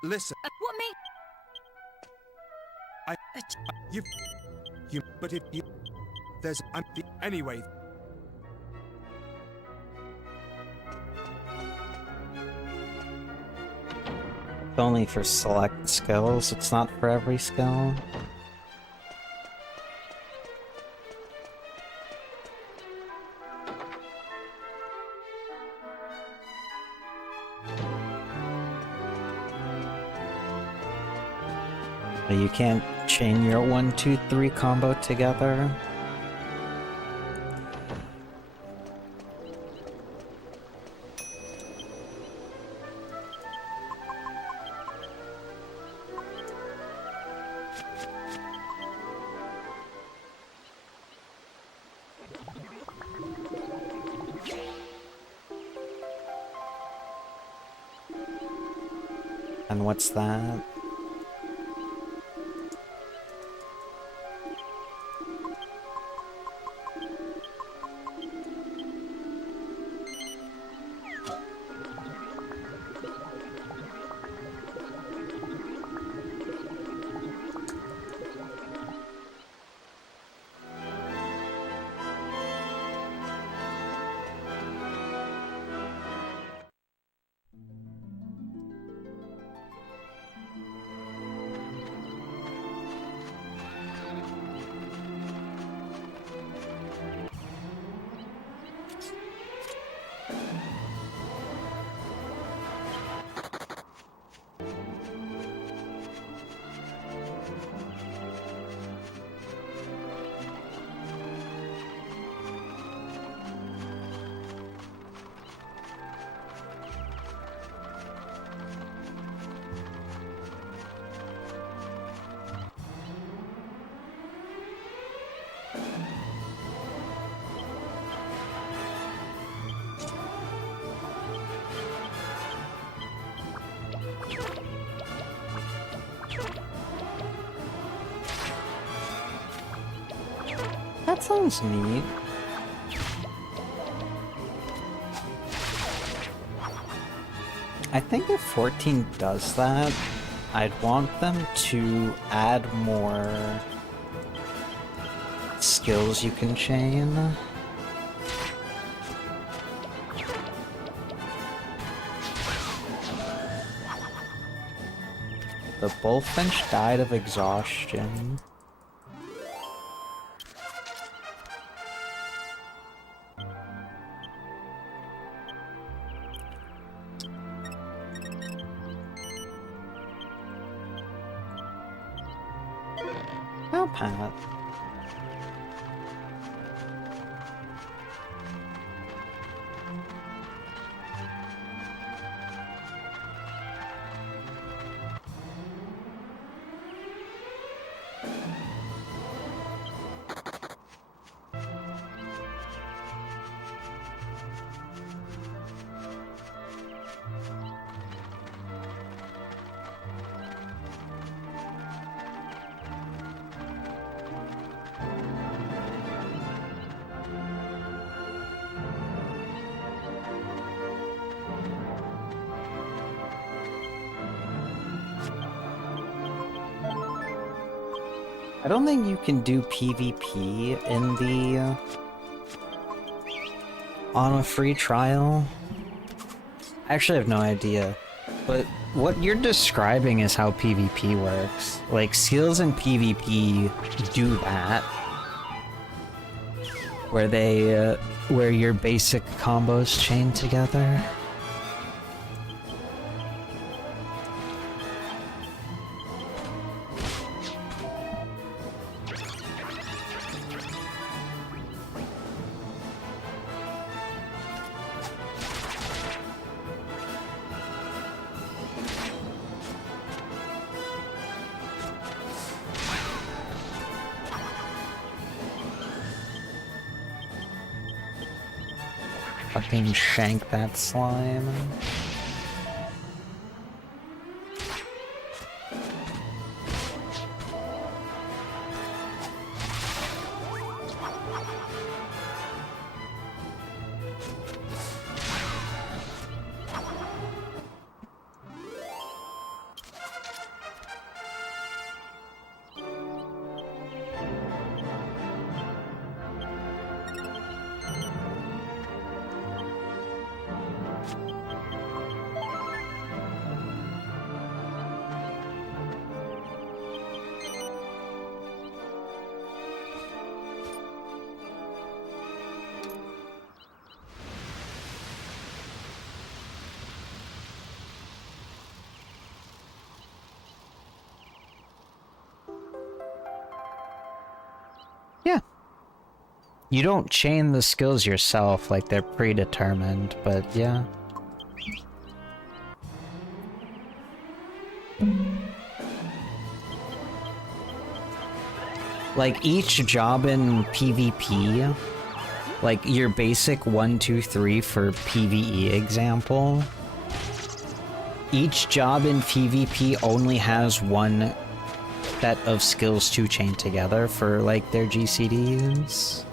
Listen, What me? but if you, there's, anyway. It's only for select skills, it's not for every skill. You can't chain your 1, 2, 3 combo together. And what's that? That sounds neat. I think if 14 does that, I'd want them to add more skills you can chain. The bullfinch died of exhaustion. Oh, Pat. I don't think you can do PvP in the on a free trial. I actually have no idea, but what you're describing is how PvP works. Like, skills in PvP do that. Where they, where your basic combos chain together. Fucking shank that slime. Yeah. You don't chain the skills yourself, like they're predetermined, but yeah. Like each job in PvP, like your basic 1, 2, 3 for PvE example, each job in PvP only has one set of skills to chain together for like their GCDs.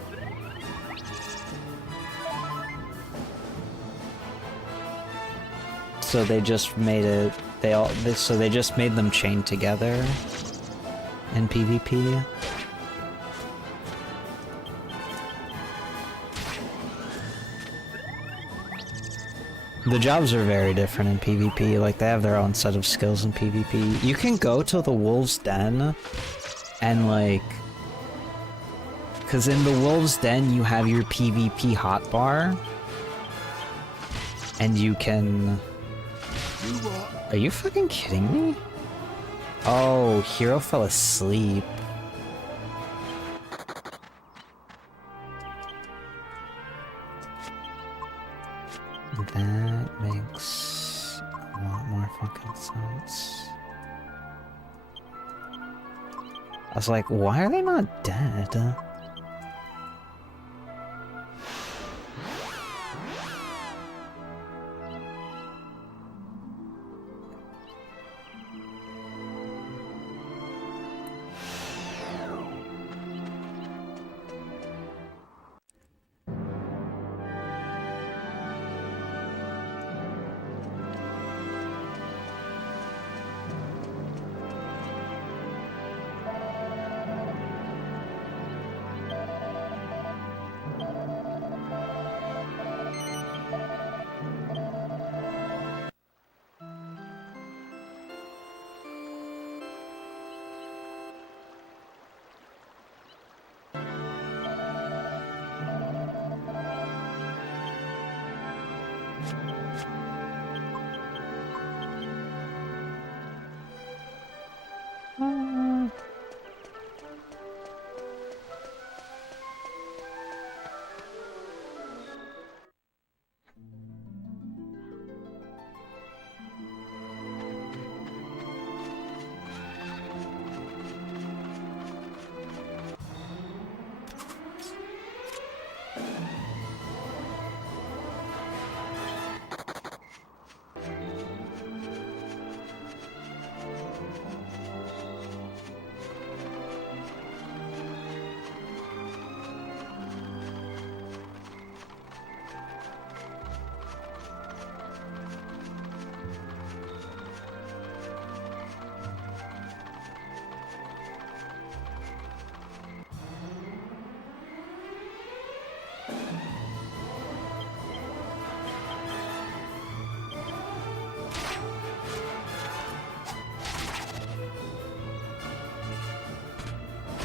So they just made it, so they just made them chain together in PvP. The jobs are very different in PvP, like they have their own set of skills in PvP. You can go to the Wolf's Den and like... Cause in the Wolf's Den you have your PvP hotbar. And you can... Are you fucking kidding me? Oh, Hero fell asleep. That makes a lot more fucking sense. I was like, why are they not dead?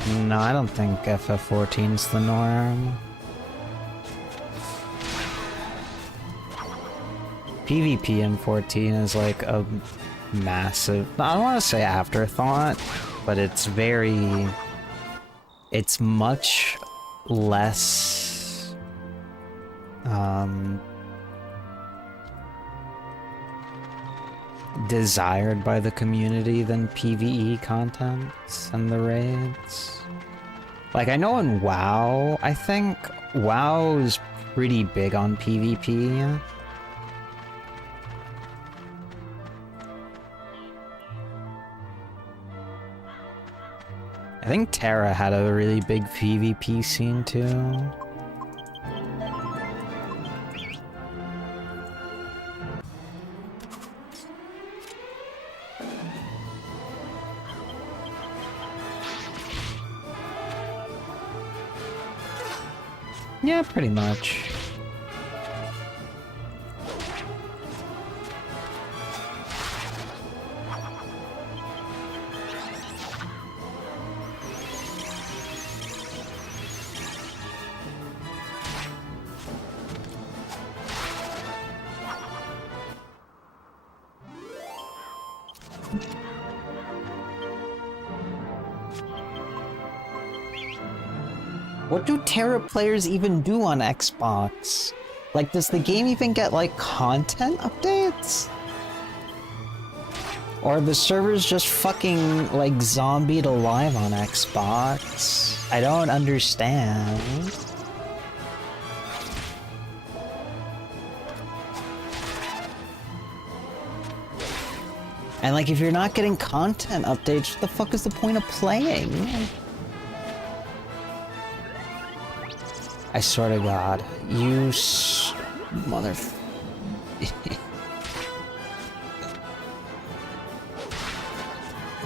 No, I don't think FF14's the norm. PvP in 14 is like a massive, I don't want to say afterthought, but it's very, it's much less, desired by the community than PvE contents and the raids. Like, I know in WoW, I think WoW is pretty big on PvP. I think Terra had a really big PvP scene too. Yeah, pretty much. What do Terra players even do on Xbox? Like, does the game even get, like, content updates? Or are the servers just fucking, like, zombied alive on Xbox? I don't understand. And, like, if you're not getting content updates, what the fuck is the point of playing? I swear to God, you mother.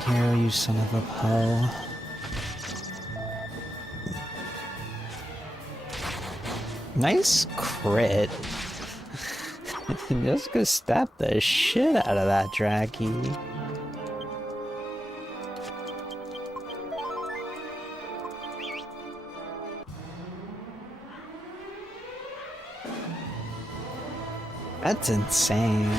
Hero, you son of a hoe. Nice crit. Just gonna stab the shit out of that Draki. That's insane.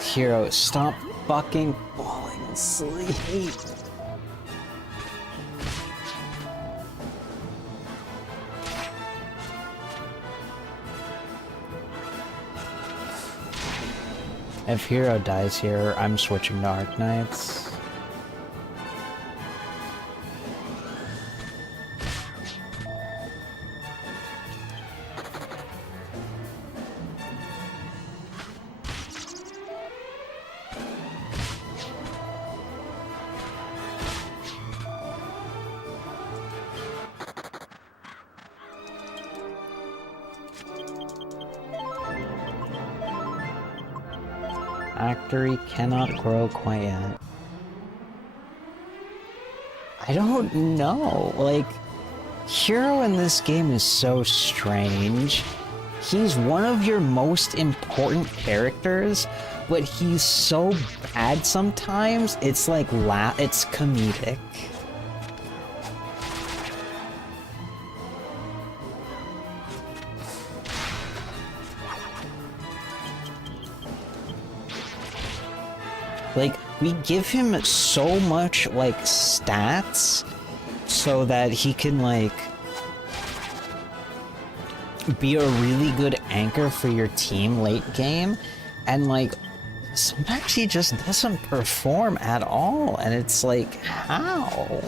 Hero, stop fucking falling asleep. If Hero dies here, I'm switching to Arc Knights. Factory cannot grow quite yet. I don't know. Like, Hero in this game is so strange. He's one of your most important characters, but he's so bad sometimes, it's like it's comedic. Like, we give him so much, like, stats so that he can, like, be a really good anchor for your team late game, and, like, sometimes he just doesn't perform at all, and it's like, how?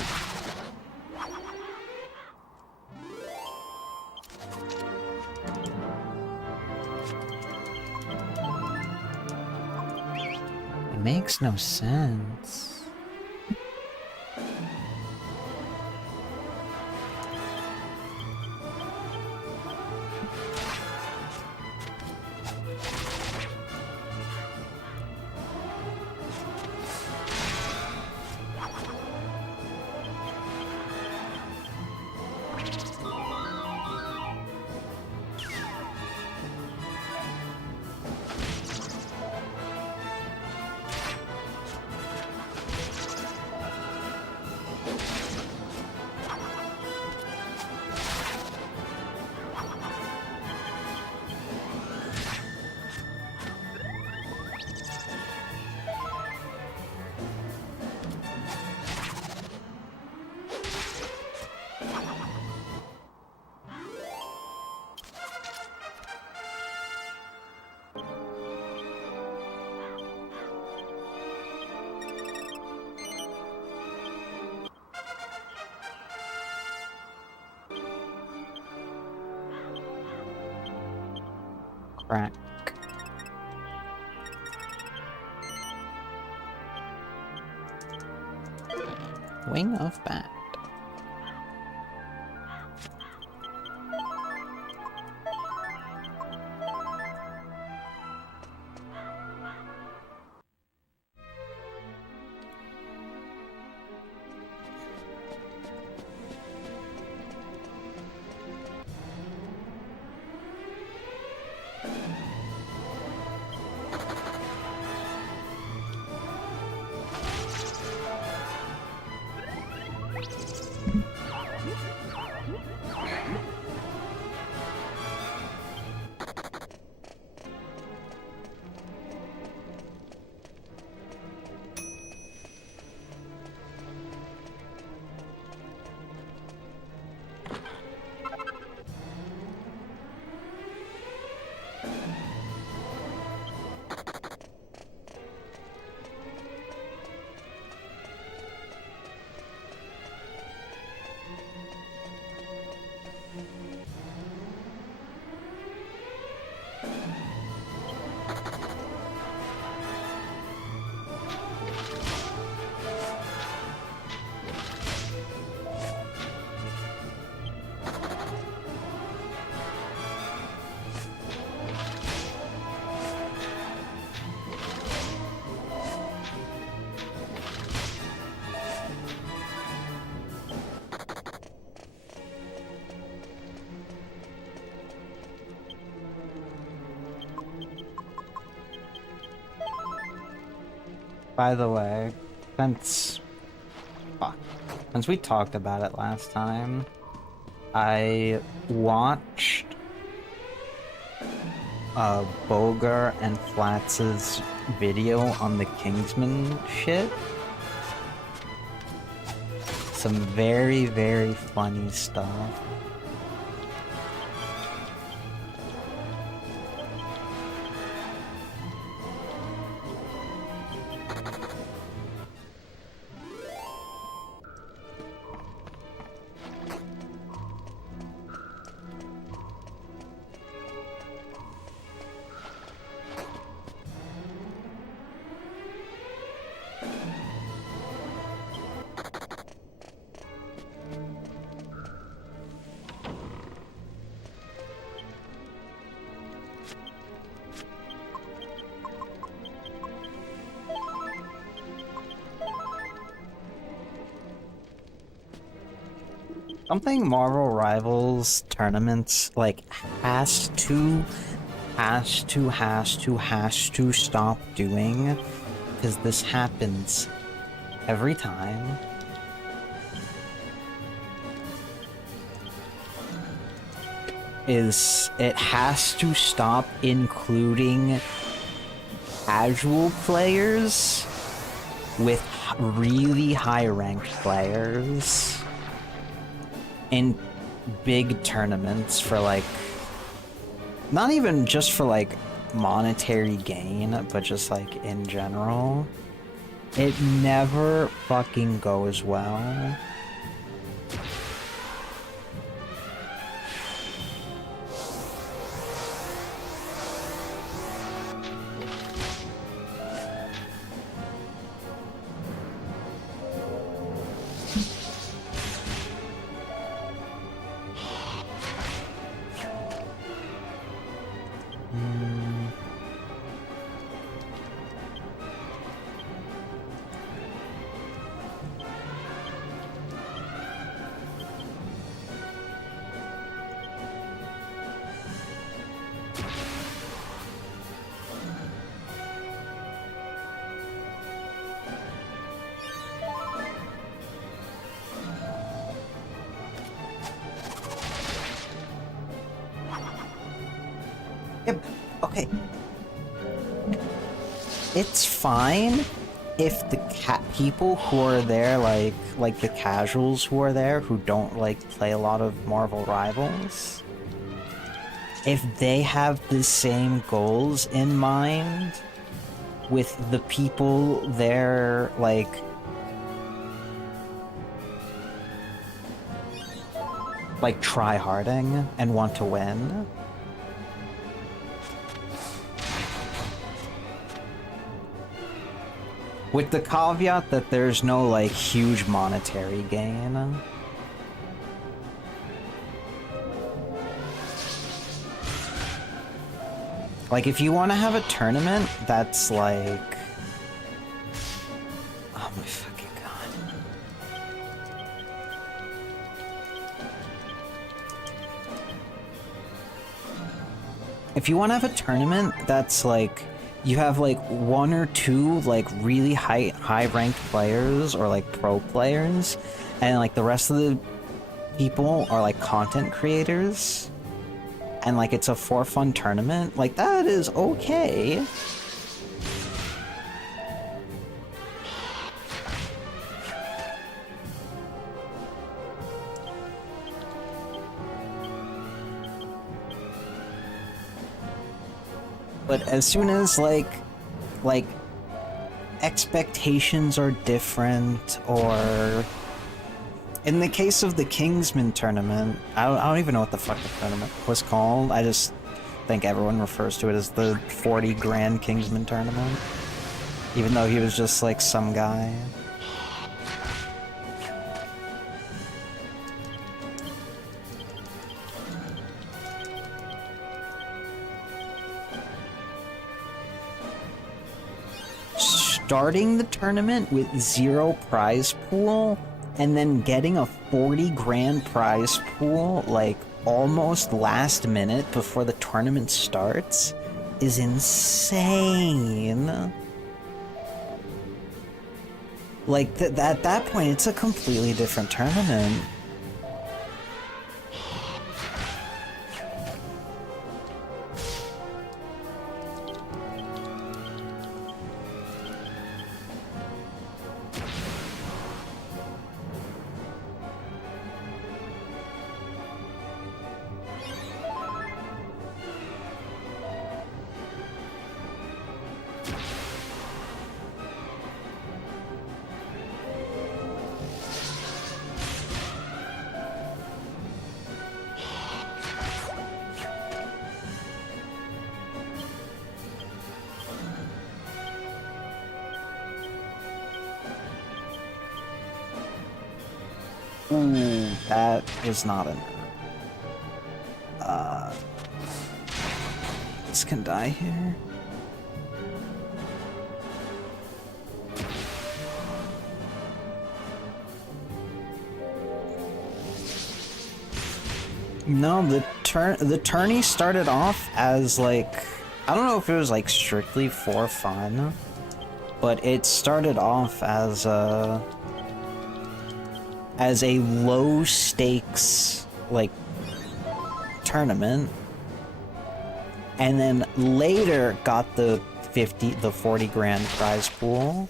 Makes no sense. Crack. Wing of Bat. By the way, since we talked about it last time, I watched Boger and Flats's video on the Kingsman shit. Some very, very funny stuff. Something Marvel Rivals tournaments like has to stop doing, because this happens every time. Is it has to stop including casual players with really high ranked players in big tournaments for, like, not even just for, like, monetary gain, but just, like, in general. It never fucking goes well. Yep. Okay. It's fine if the people who are there, like the casuals who are there, who don't, like, play a lot of Marvel Rivals, if they have the same goals in mind with the people there, like try-harding and want to win. With the caveat that there's no, like, huge monetary gain. Like, if you want to have a tournament that's like... Oh my fucking god. If you want to have a tournament that's like... You have like one or two like really high ranked players or like pro players, and like the rest of the people are like content creators, and like it's a for fun tournament, like that is okay. But as soon as like expectations are different, or in the case of the Kingsman tournament, I don't even know what the fuck the tournament was called. I just think everyone refers to it as the 40 grand Kingsman tournament, even though he was just like some guy. Starting the tournament with 0 prize pool and then getting a 40 grand prize pool like almost last minute before the tournament starts is insane. Like at that point it's a completely different tournament. Ooh, that is not an... This can die here. No, the tourney started off as like... I don't know if it was like strictly for fun, but it started off as a low stakes like tournament, and then later got the 40 grand prize pool.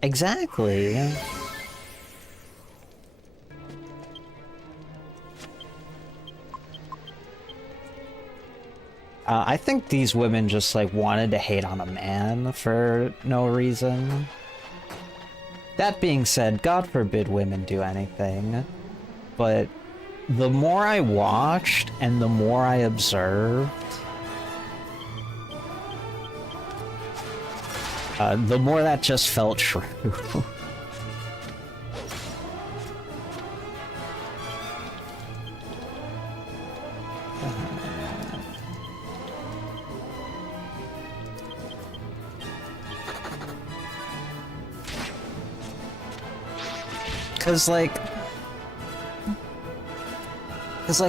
Exactly. I think these women just like wanted to hate on a man for no reason. That being said, God forbid women do anything, but the more I watched and the more I observed, the more that just felt true. Cause like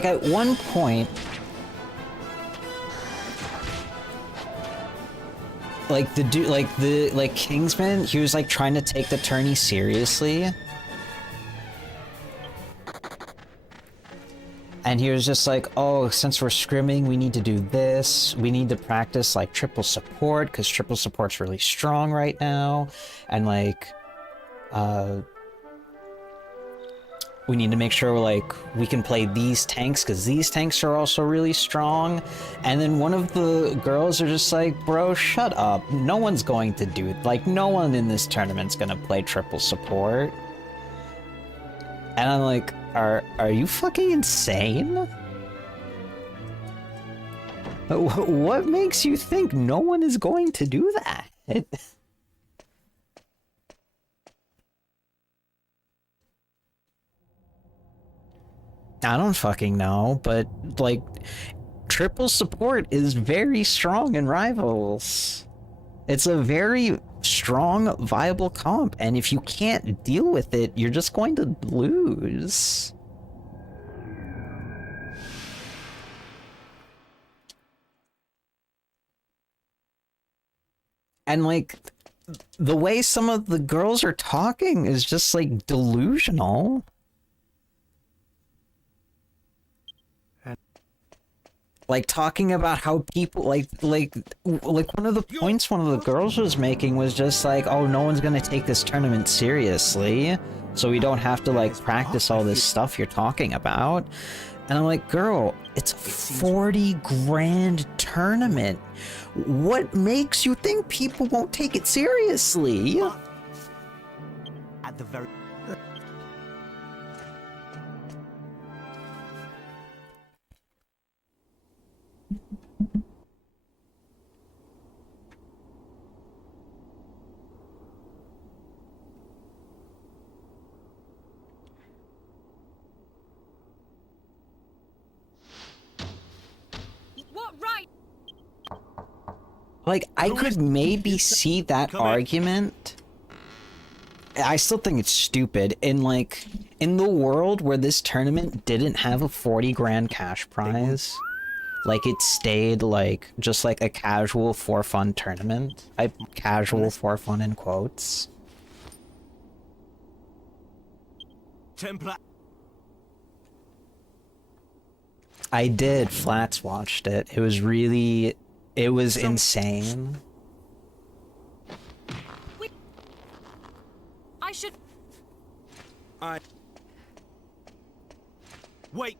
at one point, like the dude, like Kingsman, he was like trying to take the tourney seriously. And he was just like, oh, since we're scrimming, we need to do this. We need to practice like triple support because triple support's really strong right now. And like, we need to make sure like we can play these tanks because these tanks are also really strong. And then one of the girls are just like, bro, shut up. No one's going to do it. Like, no one in this tournament's gonna play triple support. And I'm like, are you fucking insane? What makes you think no one is going to do that? I don't fucking know, but like, triple support is very strong in Rivals. It's a very strong, viable comp, and if you can't deal with it, you're just going to lose. And like, the way some of the girls are talking is just like delusional. Like talking about how people like one of the points one of the girls was making was just like, oh, no one's gonna take this tournament seriously, so we don't have to like practice all this stuff you're talking about. And I'm like, girl, it's a 40 grand tournament. What makes you think people won't take it seriously? At the very... What right? Like, I could maybe see that argument. I still think it's stupid. In like, in the world where this tournament didn't have a 40 grand cash prize, like it stayed like, just like a casual for fun tournament. Casual for fun in quotes. Templar... I did. Flats watched it. It was really... It was insane. I should... Wait!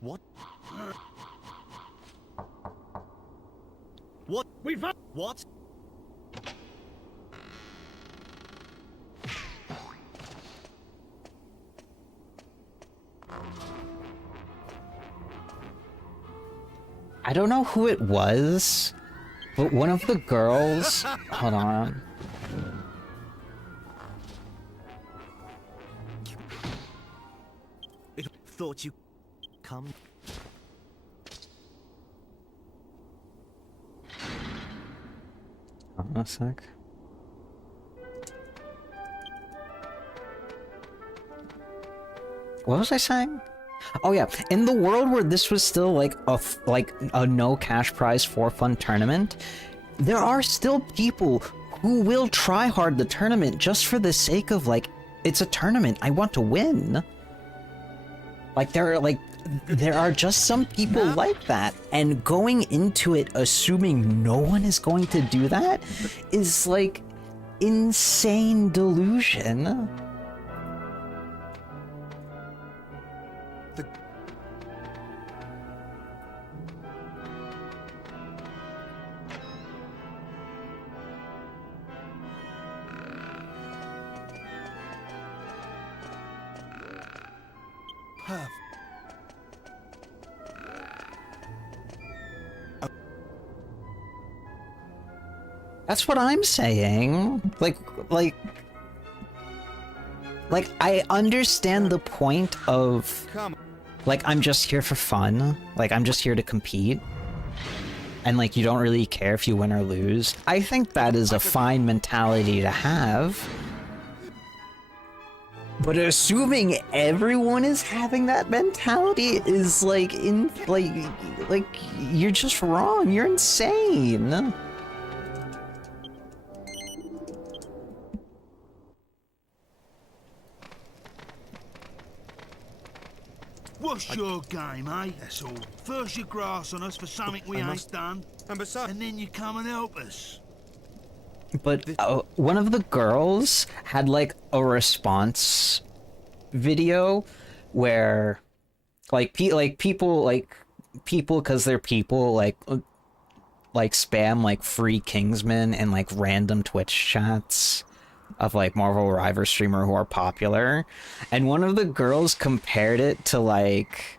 What? What? What? I don't know who it was, but one of the girls... Hold on. Thought you... Come... Hold on a sec. What was I saying? Oh yeah, in the world where this was still like a no cash prize for fun tournament, there are still people who will try hard the tournament just for the sake of like, it's a tournament, I want to win. Like there are just some people like that, and going into it assuming no one is going to do that is like insane delusion. That's what I'm saying. Like, I understand the point of, like, I'm just here for fun. Like, I'm just here to compete. And, like, you don't really care if you win or lose. I think that is a fine mentality to have. But assuming everyone is having that mentality is, like, you're just wrong. You're insane. What's your game, eh? That's all. First you grass on us for something we I ain't must- done, And besides, and then you come and help us. But one of the girls had like a response video where like people because they're people like spam like free Kingsman and like random Twitch chats of like Marvel Rival streamer who are popular, and one of the girls compared it to like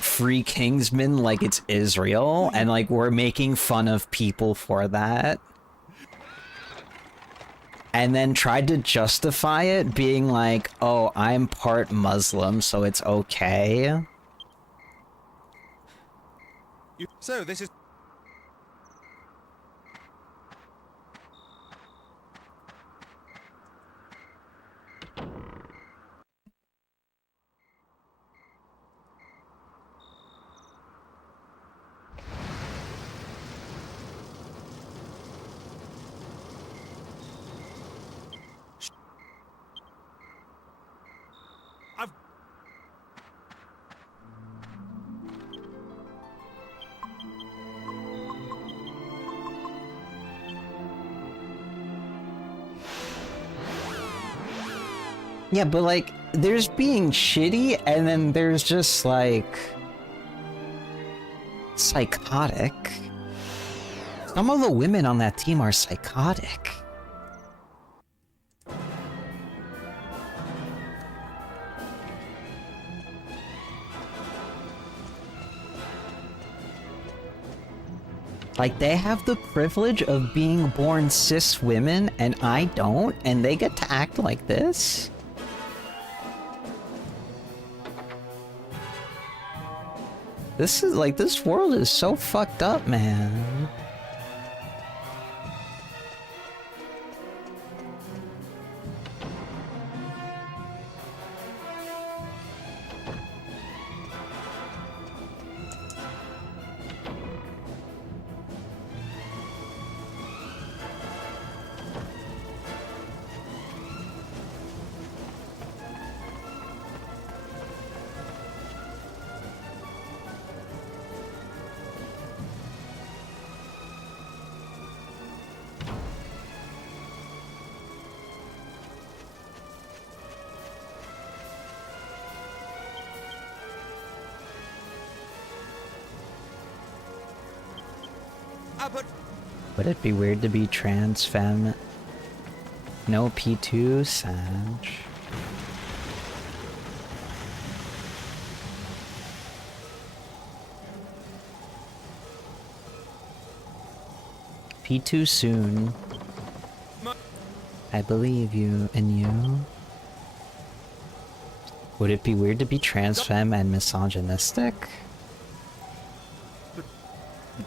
free Kingsman, like it's Israel, and like we're making fun of people for that. And then tried to justify it being like, oh, I'm part Muslim, so it's okay. so this is. I've. Yeah, but like, there's being shitty, and then there's just like psychotic. Some of the women on that team are psychotic. Like, they have the privilege of being born cis women, and I don't, and they get to act like this? This is, like, this world is so fucked up, man. But Would it be weird to be trans femme? No P2, Sag. P2 soon. I believe you and you. Would it be weird to be trans femme and misogynistic?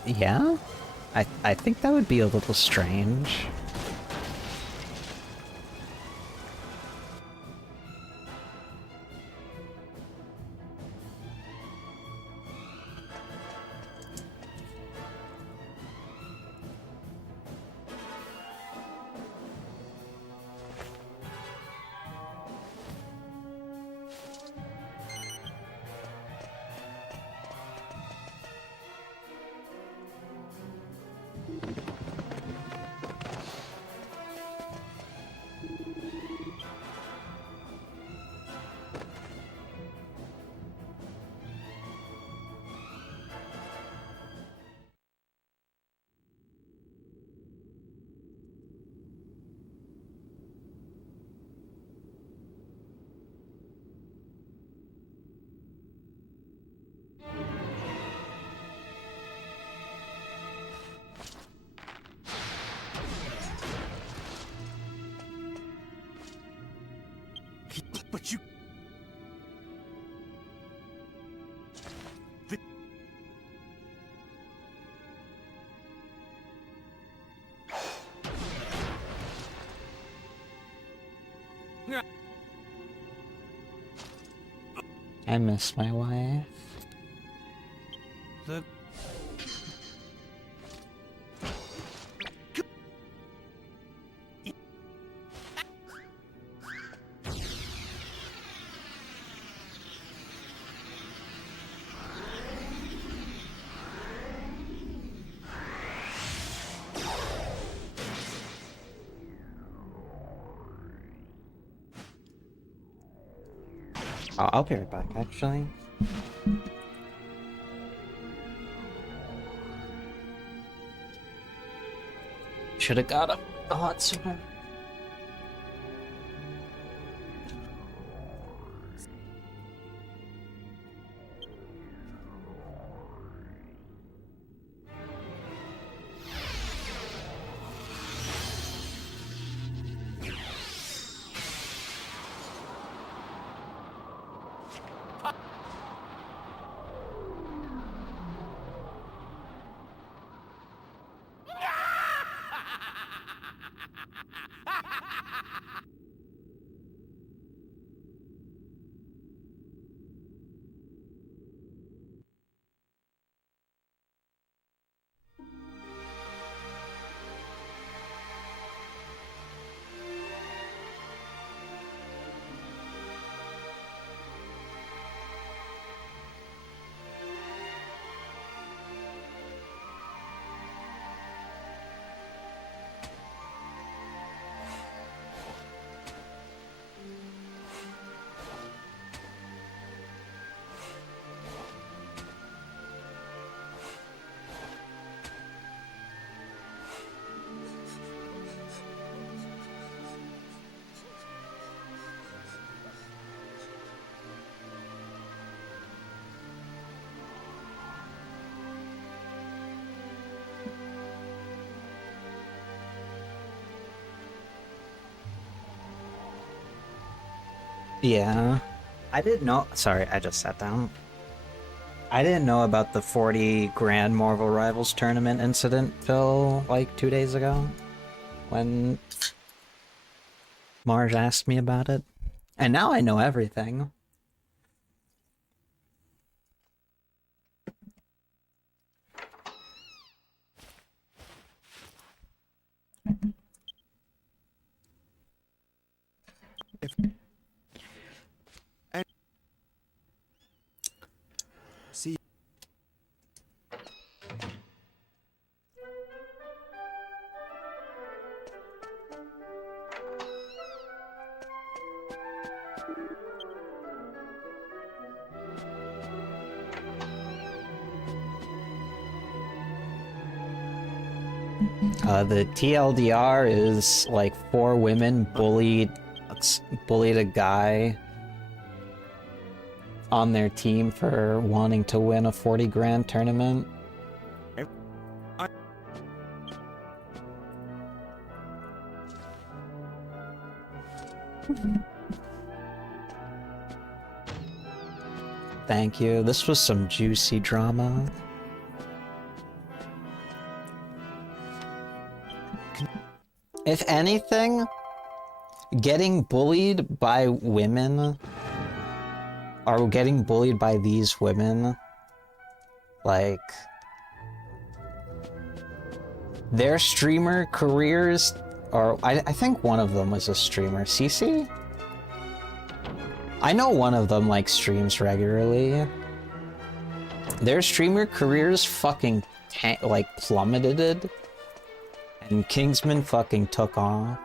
Yeah? I think that would be a little strange. But you... I miss my wife. The... I'll be right back, actually. Should have got up a lot sooner. Yeah. I didn't know. Sorry, I just sat down. I didn't know about the 40 grand Marvel Rivals tournament incident till like 2 days ago when Marge asked me about it. And now I know everything. See. The TLDR is like 4 women bullied a guy on their team for wanting to win a 40 grand tournament. Thank you. This was some juicy drama. If anything, getting bullied by women, or getting bullied by these women, like, their streamer careers, or I think one of them was a streamer, Cece? I know one of them, like, streams regularly. Their streamer careers fucking, like, plummeted. And Kingsman fucking took off.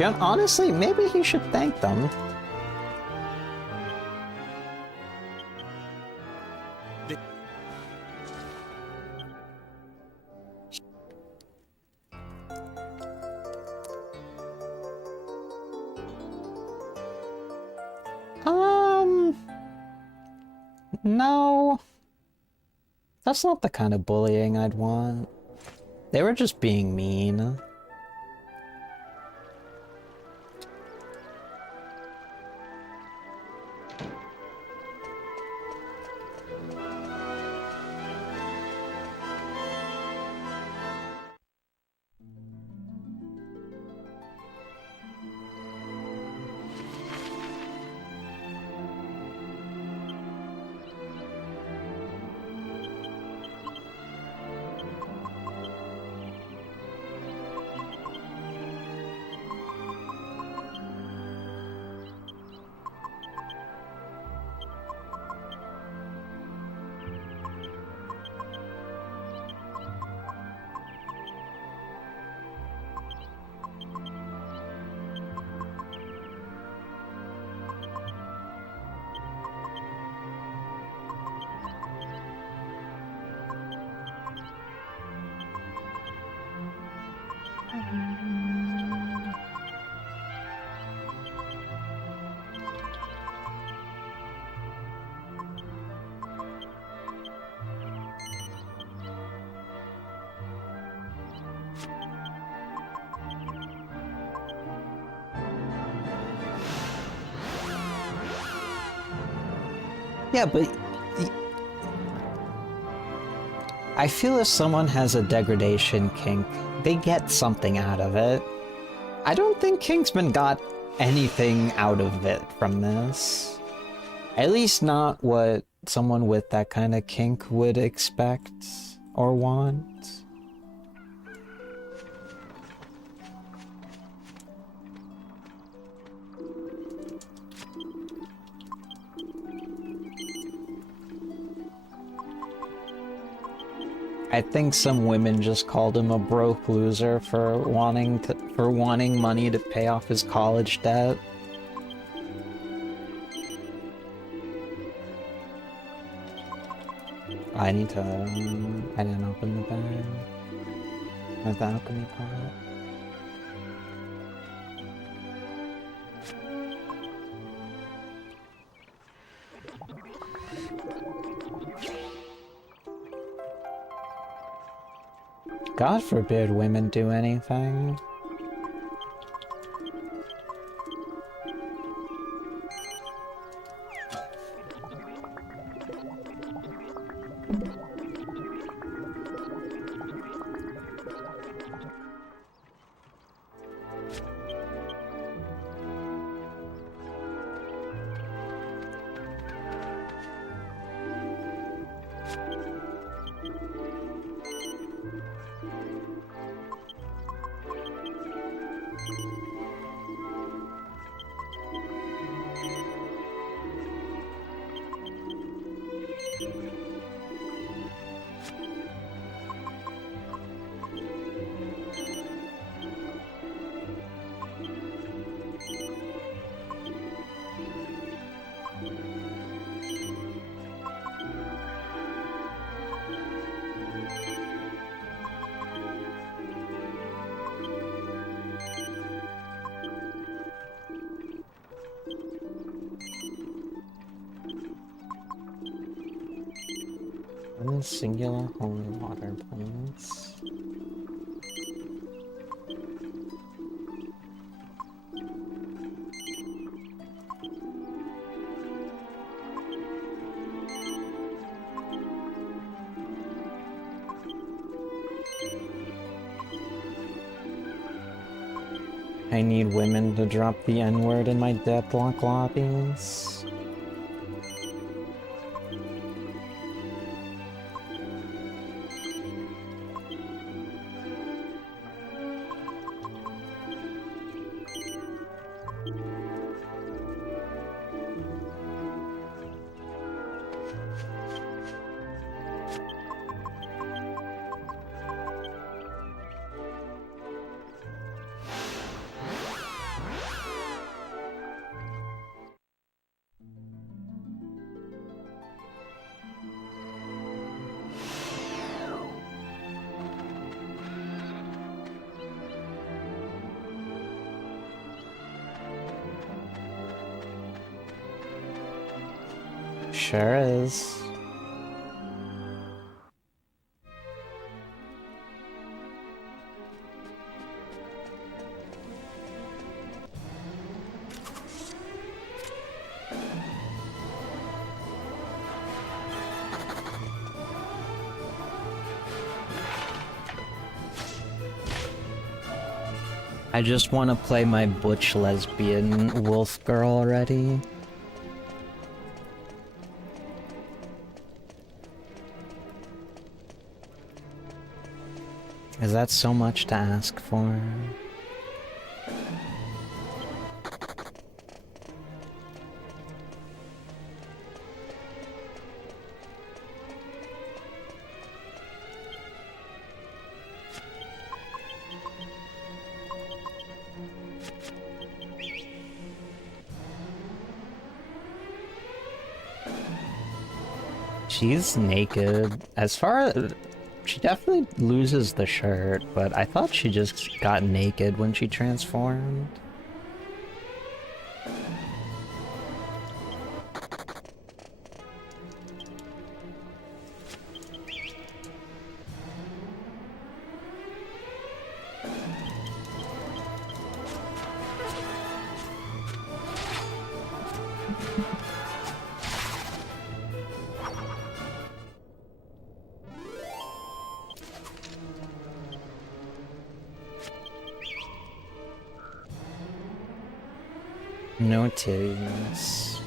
Honestly, maybe he should thank them. No. That's not the kind of bullying I'd want. They were just being mean. Yeah, but I feel if someone has a degradation kink, they get something out of it. I don't think Kingsman got anything out of it from this. At least not what someone with that kind of kink would expect or want. I think some women just called him a broke loser for wanting money to pay off his college debt. I need to. I didn't open the bag. At the alchemy pot. God forbid women do anything. One singular holy water, please. I need women to drop the N-word in my deadlock lobbies. Sure is. I just want to play my butch lesbian wolf girl already. Is that so much to ask for? She's naked. As far as She definitely loses the shirt, but I thought she just got naked when she transformed. No titties.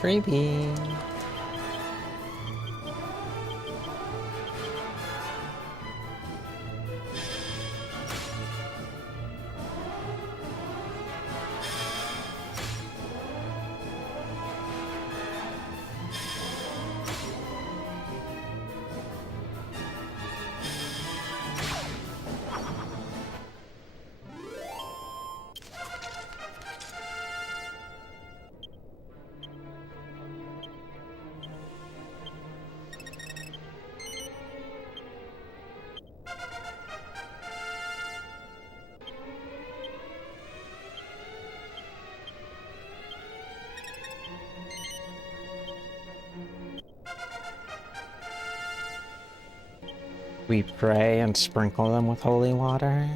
Freebie. We pray and sprinkle them with holy water.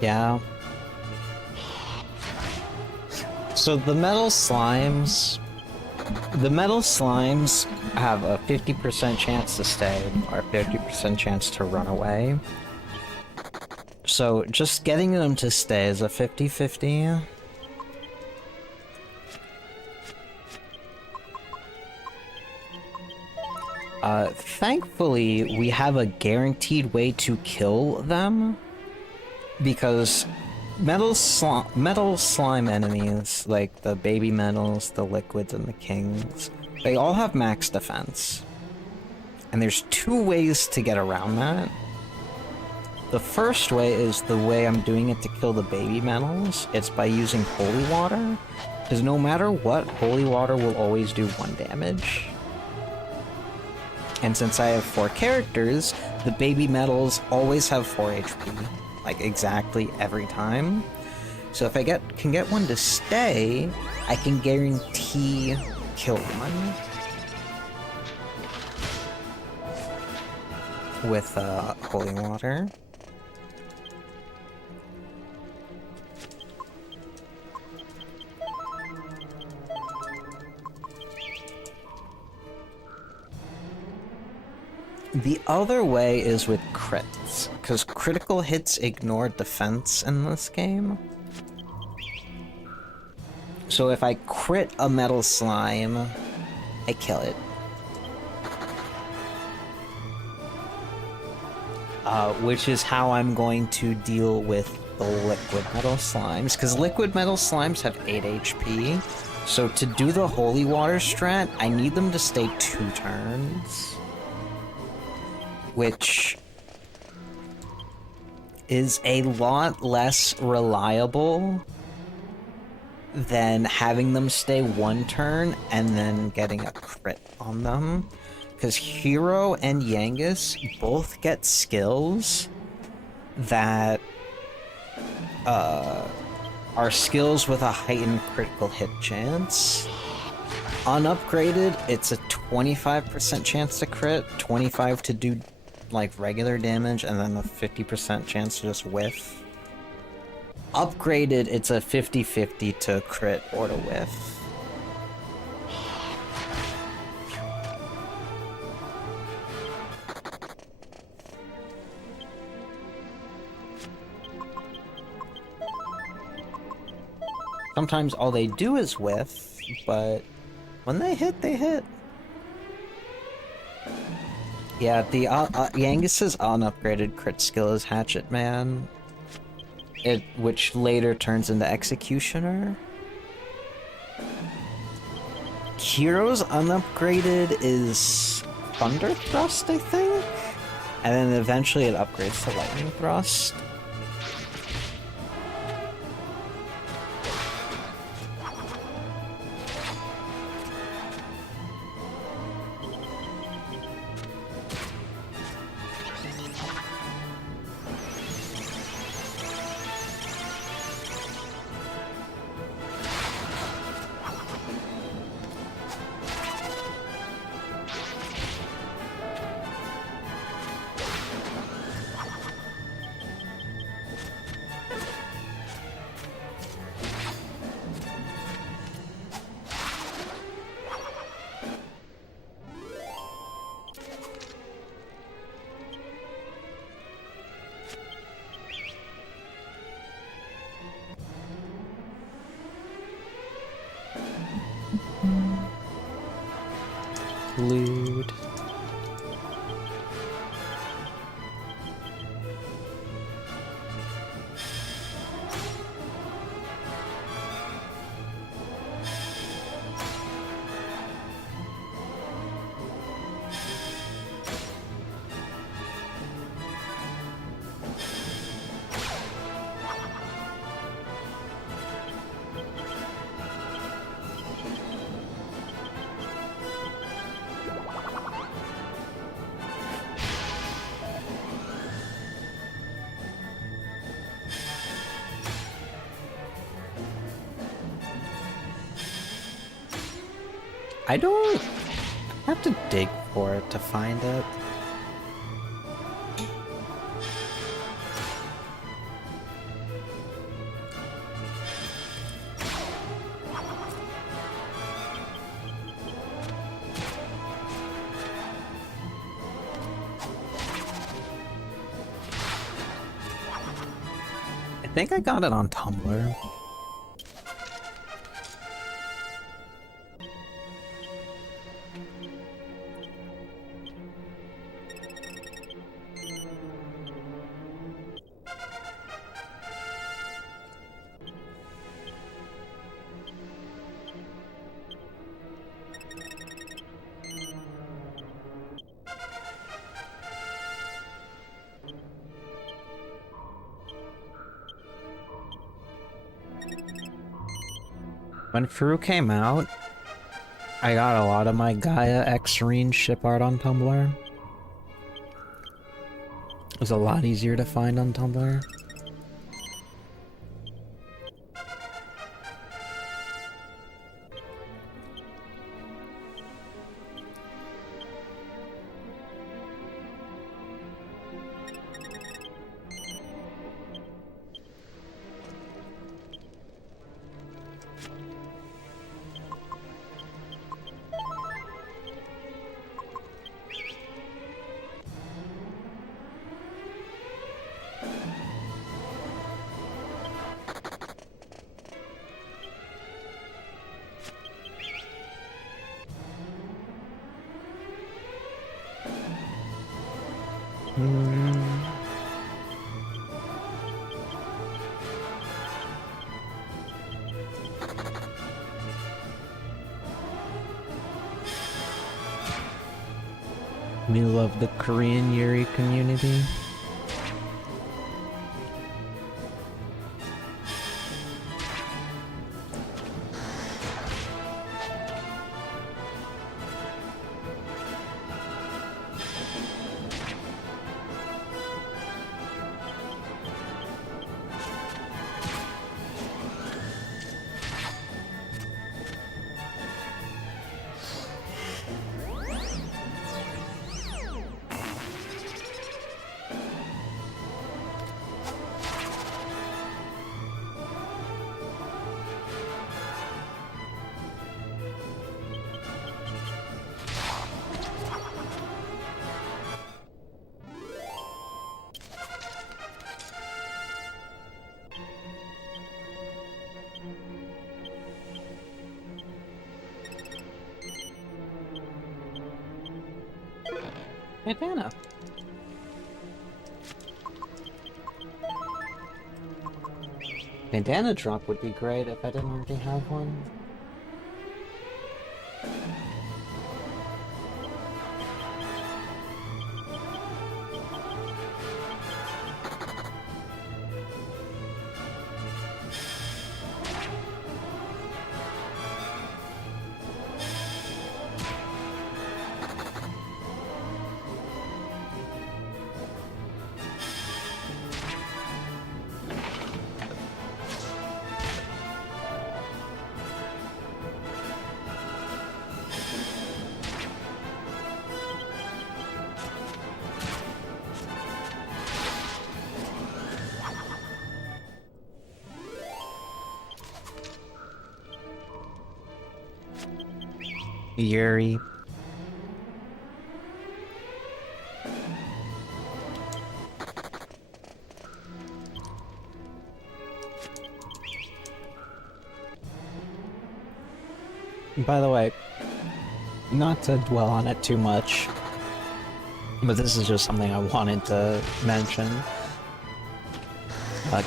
Yeah. So the metal slimes have a 50% chance to stay or a 50% chance to run away. So just getting them to stay is a 50-50. Thankfully, we have a guaranteed way to kill them, because metal slime enemies, like the baby metals, the liquids, and the kings, they all have max defense. And there's two ways to get around that. The first way is the way I'm doing it to kill the baby metals. It's by using holy water, because no matter what, holy water will always do 1 damage. And since I have 4 characters, the baby metals always have 4 HP, like exactly every time. So if I can get one to stay, I can guarantee kill one with holy water. The other way is with crits, because critical hits ignore defense in this game. So if I crit a metal slime, I kill it. Which is how I'm going to deal with the liquid metal slimes, because liquid metal slimes have 8 HP. So to do the holy water strat, I need them to stay 2 turns. Which is a lot less reliable than having them stay 1 turn and then getting a crit on them. Because Hero and Yangus both get skills that are skills with a heightened critical hit chance. Unupgraded, it's a 25% chance to crit, 25 to do like regular damage, and then a 50% chance to just whiff. Upgraded, it's a 50-50 to crit or to whiff. Sometimes all they do is whiff, but when they hit, they hit. Yeah, the Yangus's unupgraded crit skill is Hatchet Man, which later turns into Executioner. Hero's unupgraded is Thunder Thrust, I think? And then eventually it upgrades to Lightning Thrust. Lewd. I don't have to dig for it to find it. think I got it on Tumblr. When Fru came out, I got a lot of my Gaia X Serene ship art on Tumblr. It was a lot easier to find on Tumblr. We love the Korean Yuri community. Bandana. Bandana drop would be great if I didn't already have one. Yuri. By the way, not to dwell on it too much, but this is just something I wanted to mention.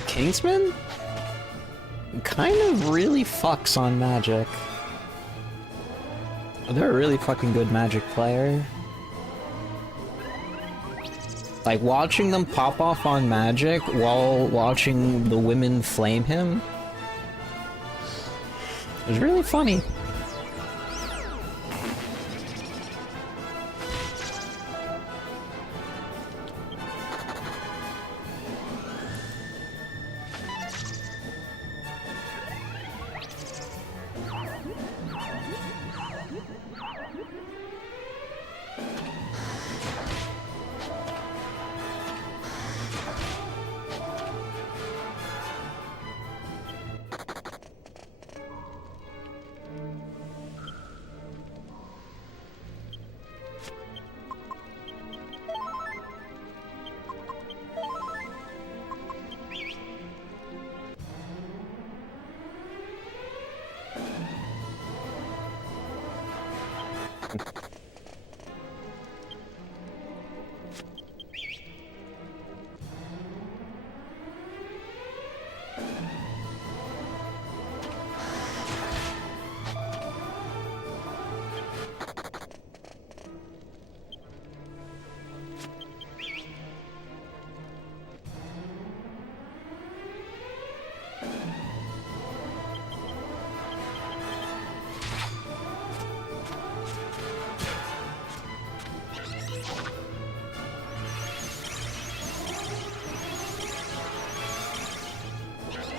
Kingsman kind of really fucks on Magic. They're a really fucking good Magic player. Like, watching them pop off on Magic while watching the women flame him was really funny.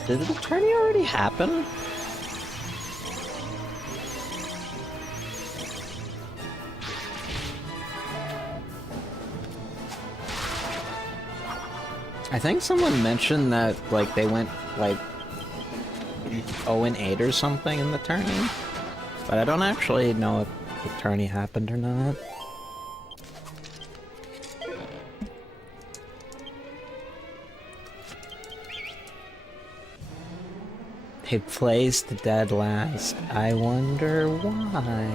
Did the tourney already happen? I think someone mentioned that, like, they went, like, 0-8 or something in the tourney. But I don't actually know if the tourney happened or not. It plays the dead last. I wonder why.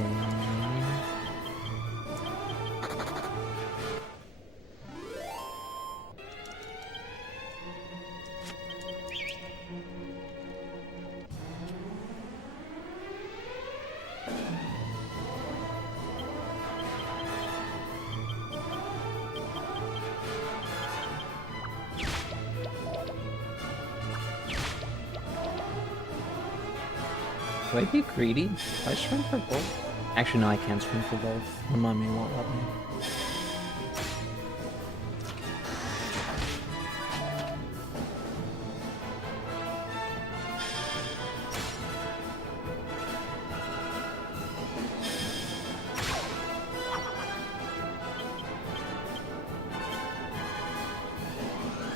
Do I be greedy? Do I swing for both? Actually, no, I can't swing for both. The mummy won't let me.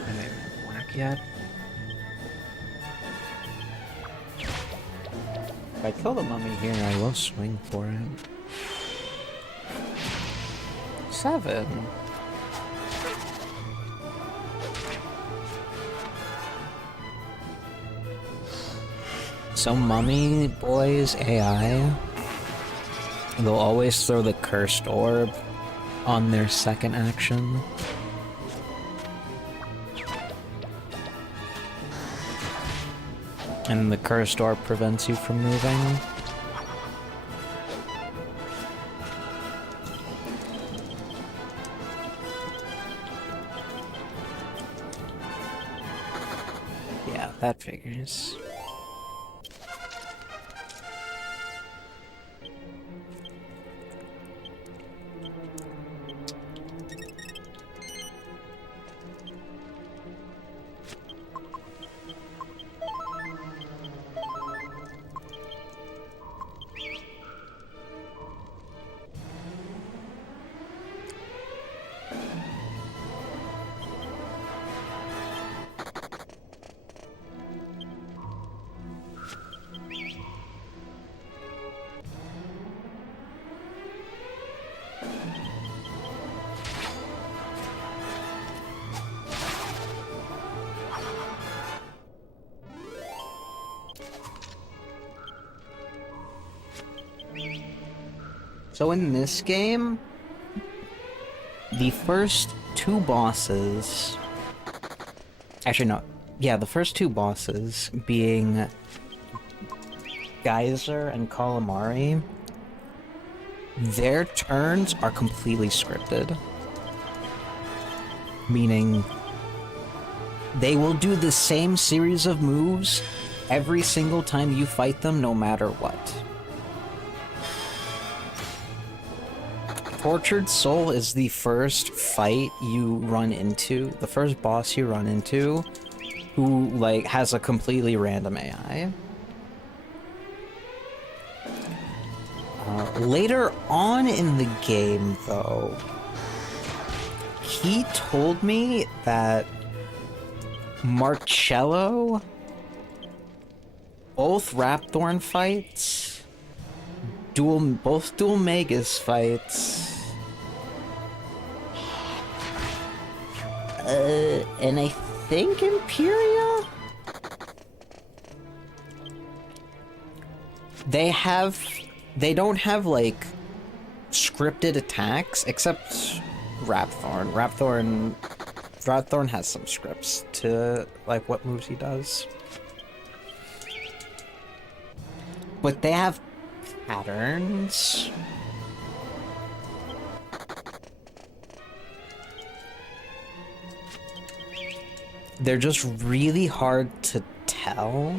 Am I whack yet? If I kill the mummy here, I will swing for it. 7. So mummy boys AI, they'll always throw the cursed orb on their second action. And the cursed orb prevents you from moving. Yeah, that figures. So in this game, the first 2 bosses... Actually, no. Yeah, the first 2 bosses being Geyser and Calamari, their turns are completely scripted. Meaning, they will do the same series of moves every single time you fight them, no matter what. Tortured Soul is the first fight you run into, the first boss you run into, who, like, has a completely random AI. Later on in the game, though, he told me that Marcello, both Rapthorn fights, both Dual Magus fights, and I think Imperia? They don't have, like, scripted attacks, except Rapthorn. Rapthorn has some scripts to, like, what moves he does. But they have patterns. They're just really hard to tell.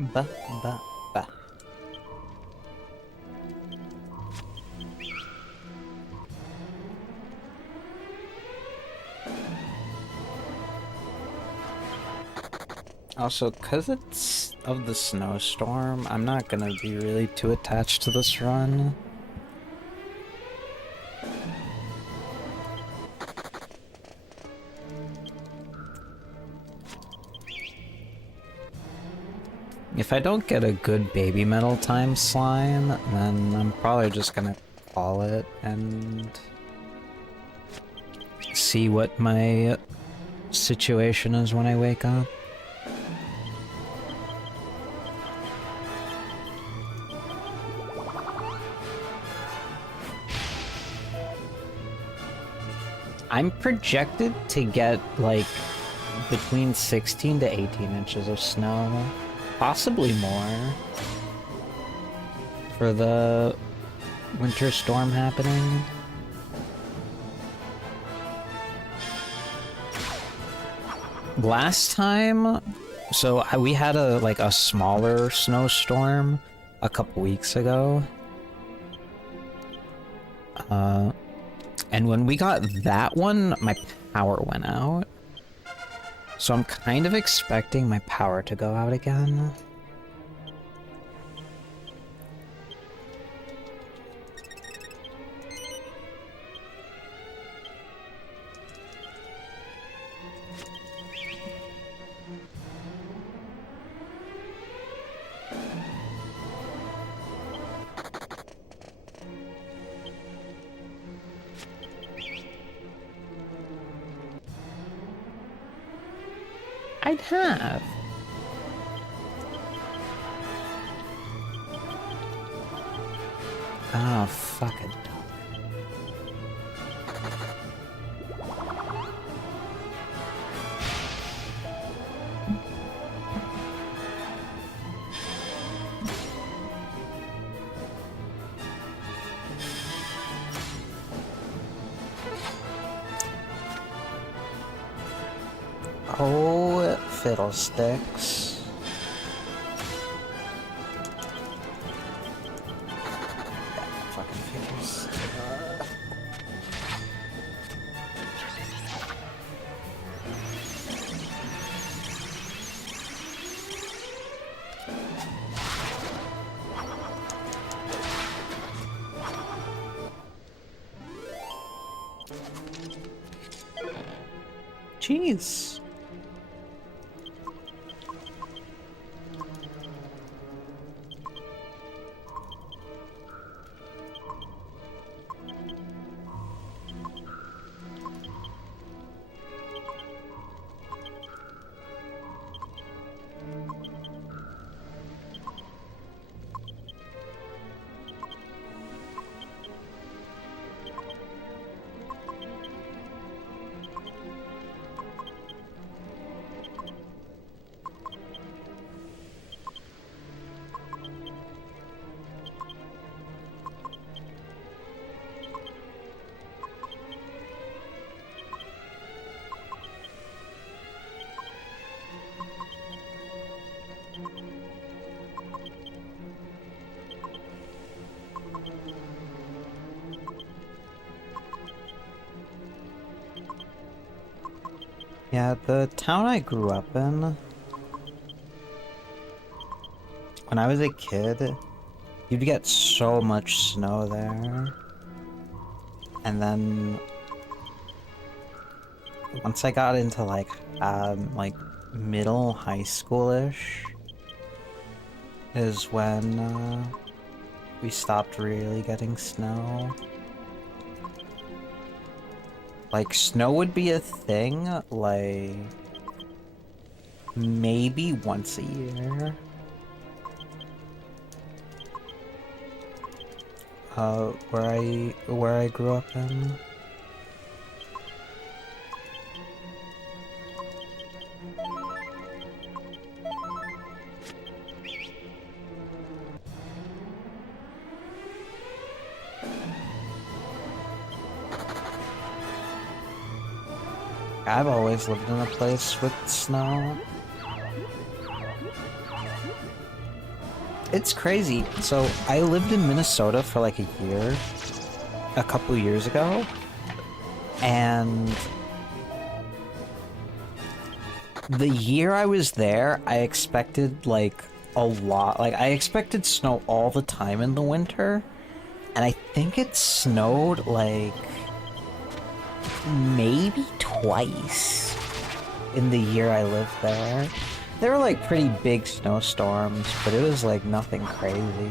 Ba ba ba. Also, cause it's of the snowstorm, I'm not gonna be really too attached to this run. If I don't get a good baby metal time slime, then I'm probably just gonna call it and see what my situation is when I wake up. I'm projected to get like between 16 to 18 inches of snow. Possibly more for the winter storm happening. Last time, so we had a smaller snowstorm a couple weeks ago. And when we got that one, my power went out. So I'm kind of expecting my power to go out again. I'd have. Oh, fuck it. Oh, fiddlesticks. Fucking figures. Jeez. Yeah, the town I grew up in, when I was a kid, you'd get so much snow there. And then once I got into like middle high school-ish is when we stopped really getting snow. Like, snow would be a thing, like, maybe once a year. Where I grew up in. I've always lived in a place with snow. it's crazy. So I lived in Minnesota for like a year, a couple years ago, and the year I was there, I expected like a lot. Like I expected snow all the time in the winter, and I think it snowed like maybe twice in the year I lived there. There were like pretty big snowstorms, but it was like nothing crazy.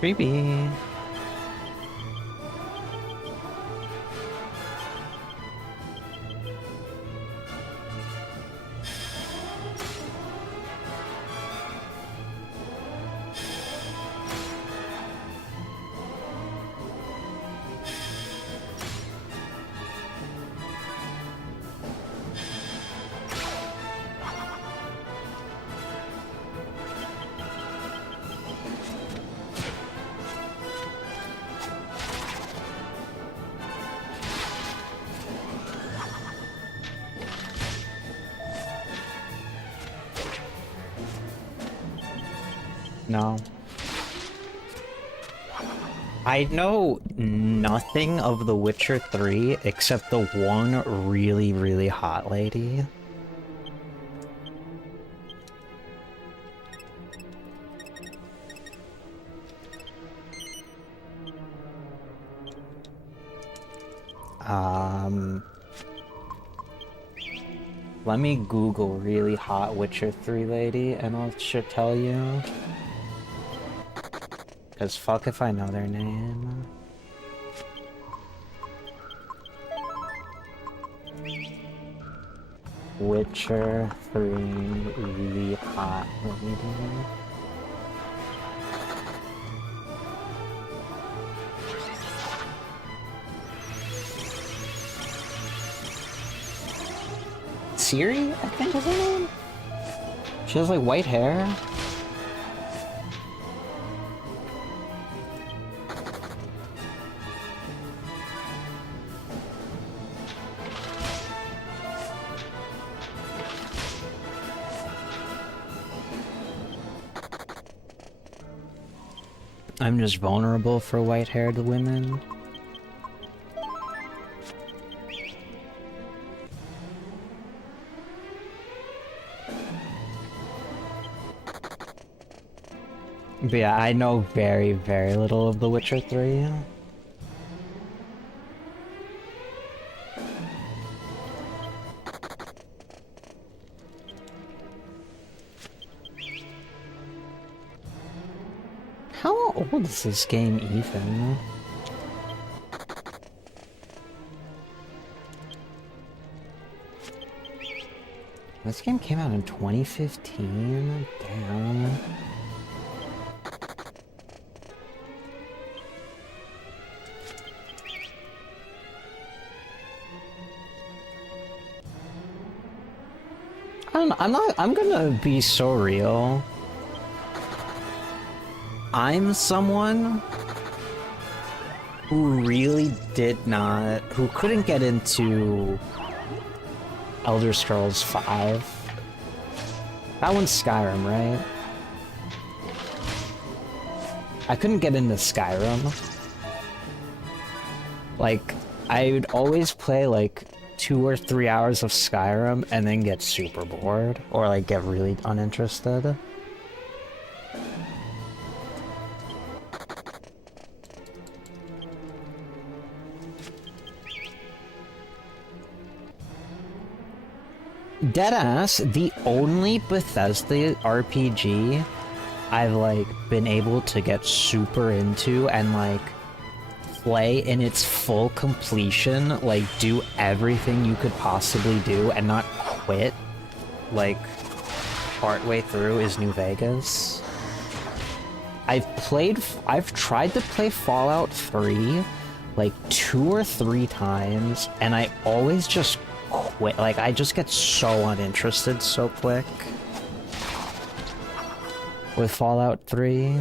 Creepy. No. I know nothing of The Witcher 3 except the one really, really hot lady. Let me Google really hot Witcher 3 lady and I'll should tell you. Cause fuck if I know their name. Witcher 3 really hot lady. Siri, I think is her name? She has like white hair. I'm just vulnerable for white-haired women. But yeah, I know very, very little of The Witcher 3. How old is this game even? This game came out in 2015? Damn. I'm gonna be so real. I'm someone who really who couldn't get into Elder Scrolls 5. That one's Skyrim, right? I couldn't get into Skyrim. Like, I would always play like 2 or 3 hours of Skyrim and then get super bored or like get really uninterested. Deadass, the only Bethesda RPG I've like been able to get super into and like play in its full completion, like do everything you could possibly do and not quit like partway through is New Vegas. I've tried to play Fallout 3 like 2 or 3 times and I always just quit. Like I just get so uninterested so quick with Fallout 3.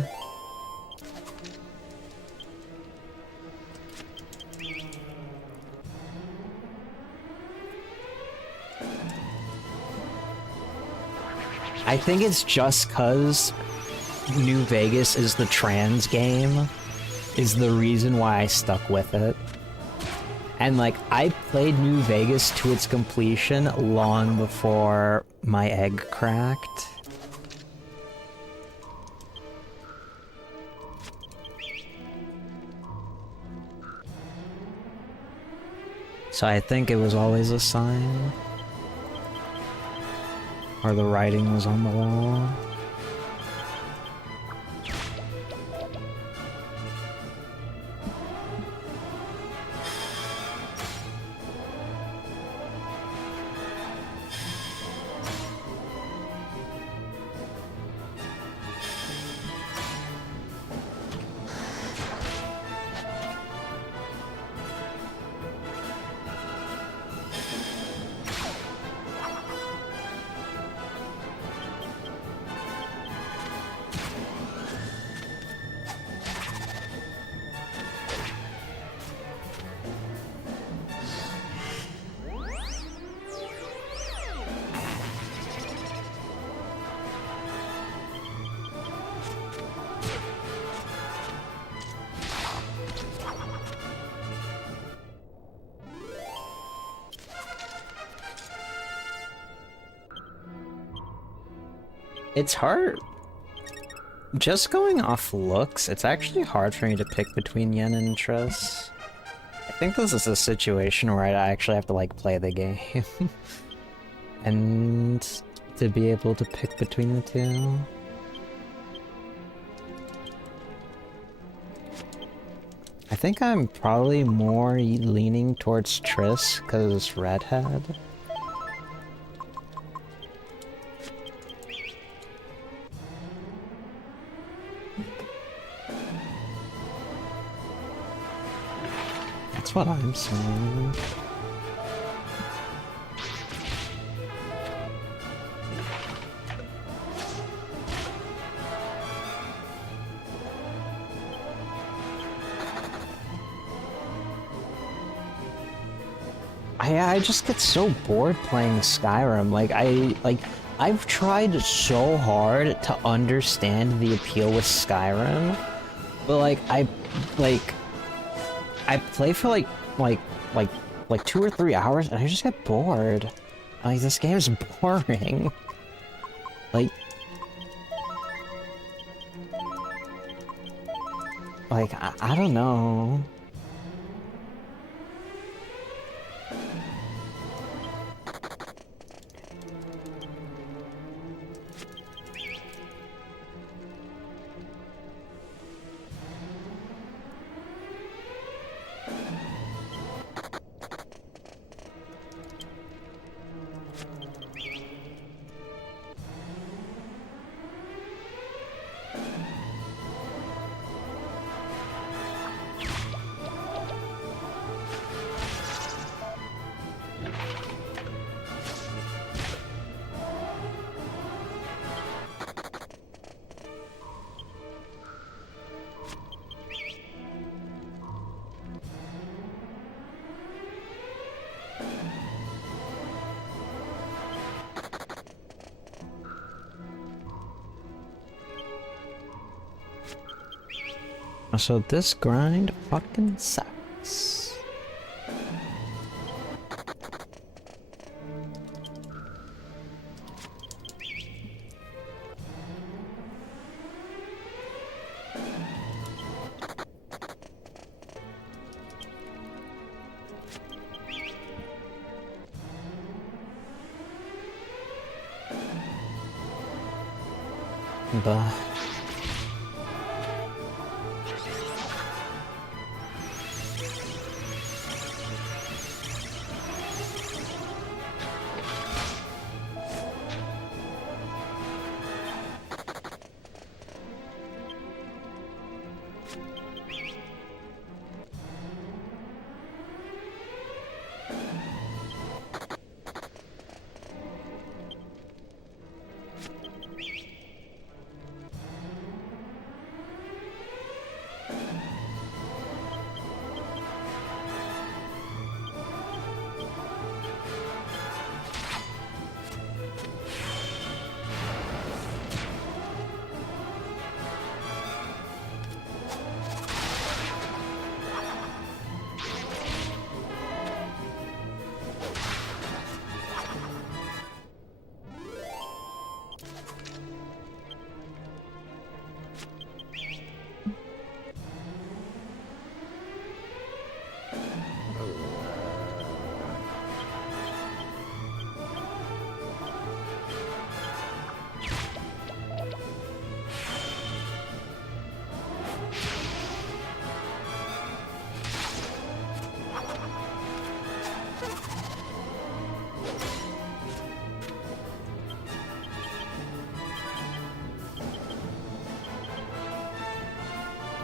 I think it's just cause New Vegas is the trans game is the reason why I stuck with it. And like, I played New Vegas to its completion long before my egg cracked. So I think it was always a sign. Or the writing was on the wall. It's hard. Just going off looks, it's actually hard for me to pick between Yen and Triss. I think this is a situation where I actually have to, like, play the game. And to be able to pick between the two. I think I'm probably more leaning towards Triss, because redhead. That's what I'm saying. I just get so bored playing Skyrim. I've tried so hard to understand the appeal with Skyrim, but I play for like 2 or 3 hours and I just get bored. Like, this game is boring. I don't know. So this grind fucking sucks. But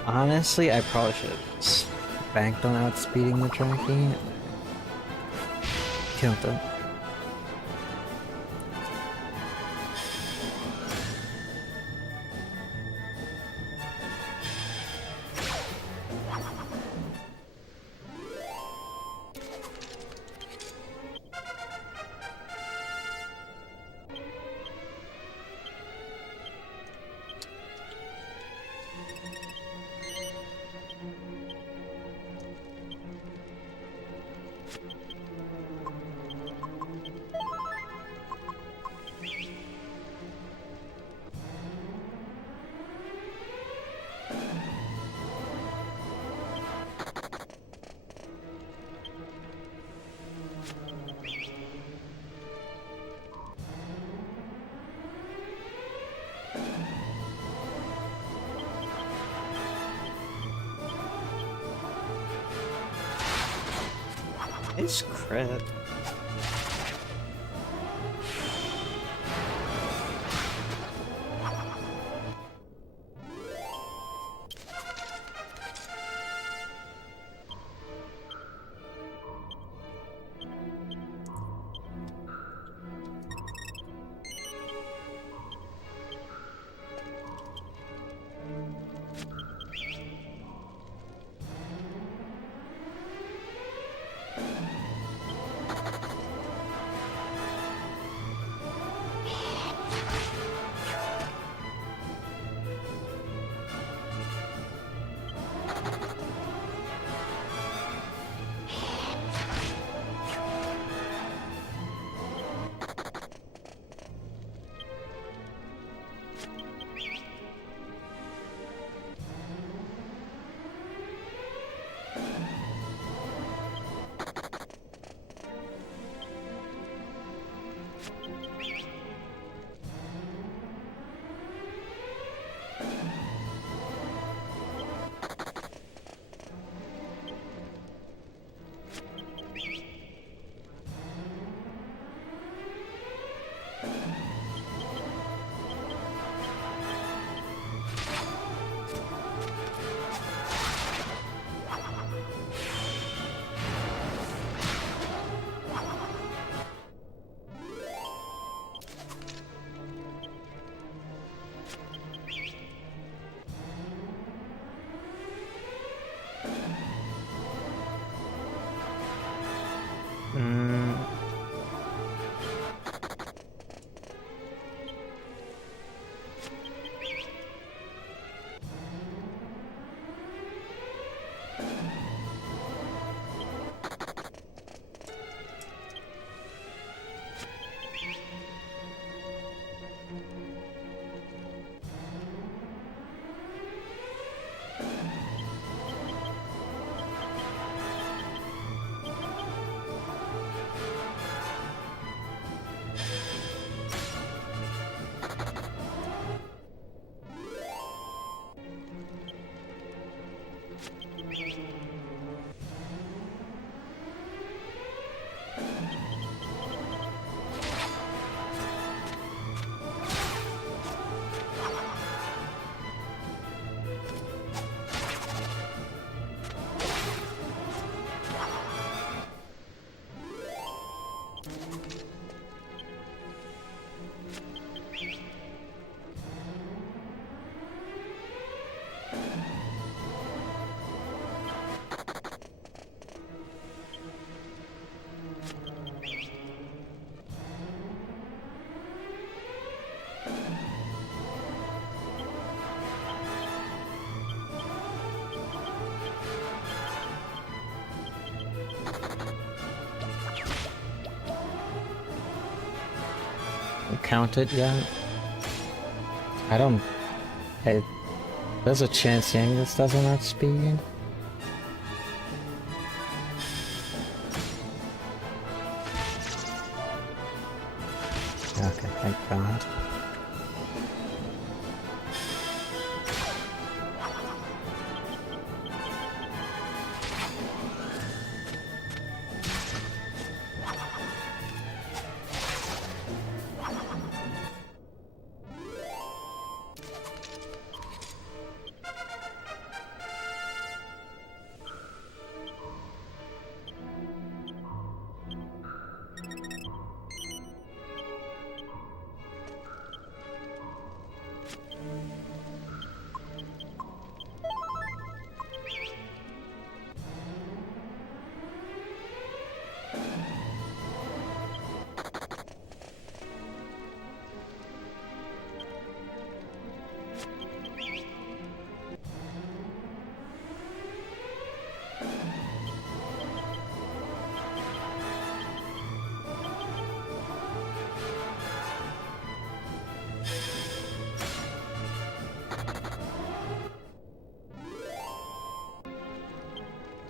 honestly, I probably should have just banked on outspeeding the tracking. Killed it. It's crit. Count it yet? I don't... there's a chance Yangus doesn't have speed. Okay, thank God.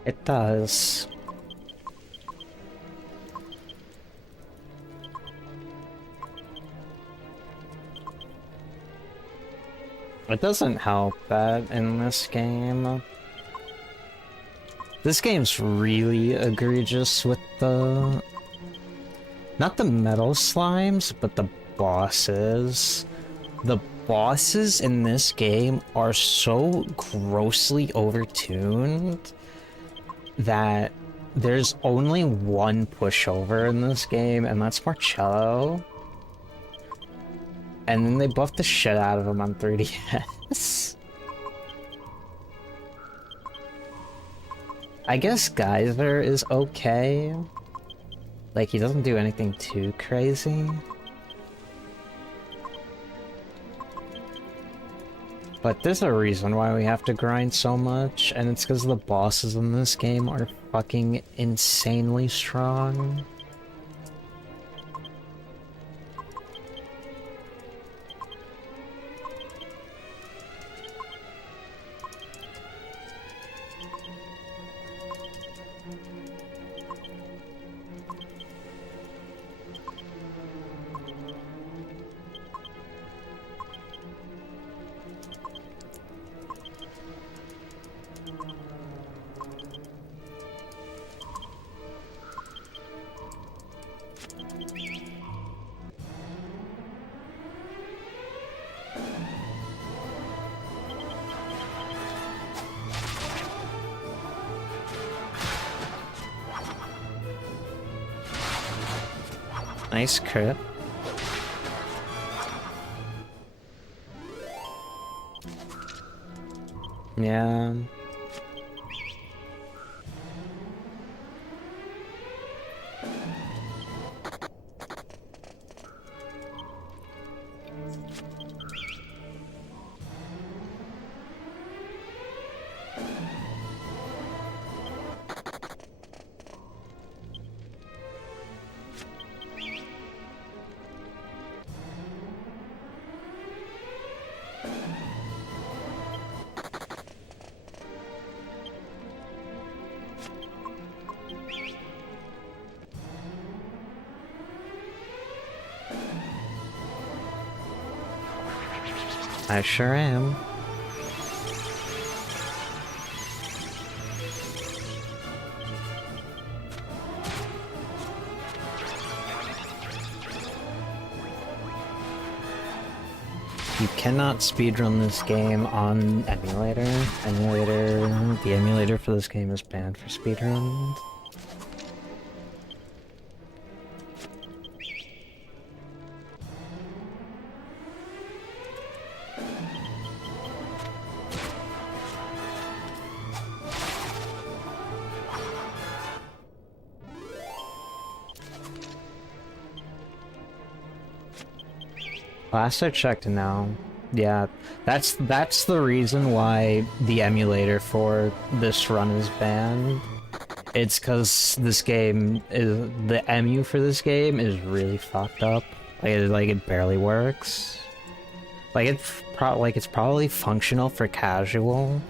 It does. It doesn't help that in this game This game's really egregious with the... not the metal slimes, but the bosses. The bosses in this game are so grossly overtuned that there's only one pushover in this game, and that's Marcello. And then they buffed the shit out of him on 3DS. I guess Geyser is okay. Like, he doesn't do anything too crazy. But there's a reason why we have to grind so much, and it's because the bosses in this game are fucking insanely strong. Nice crit. Yeah. I sure am. You cannot speedrun this game on emulator. The emulator for this game is banned for speedruns. Last I checked now, yeah, that's the reason why the emulator for this run is banned. It's because this game is, the emu for this game is really fucked up. Like it barely works. Like it's probably functional for casual.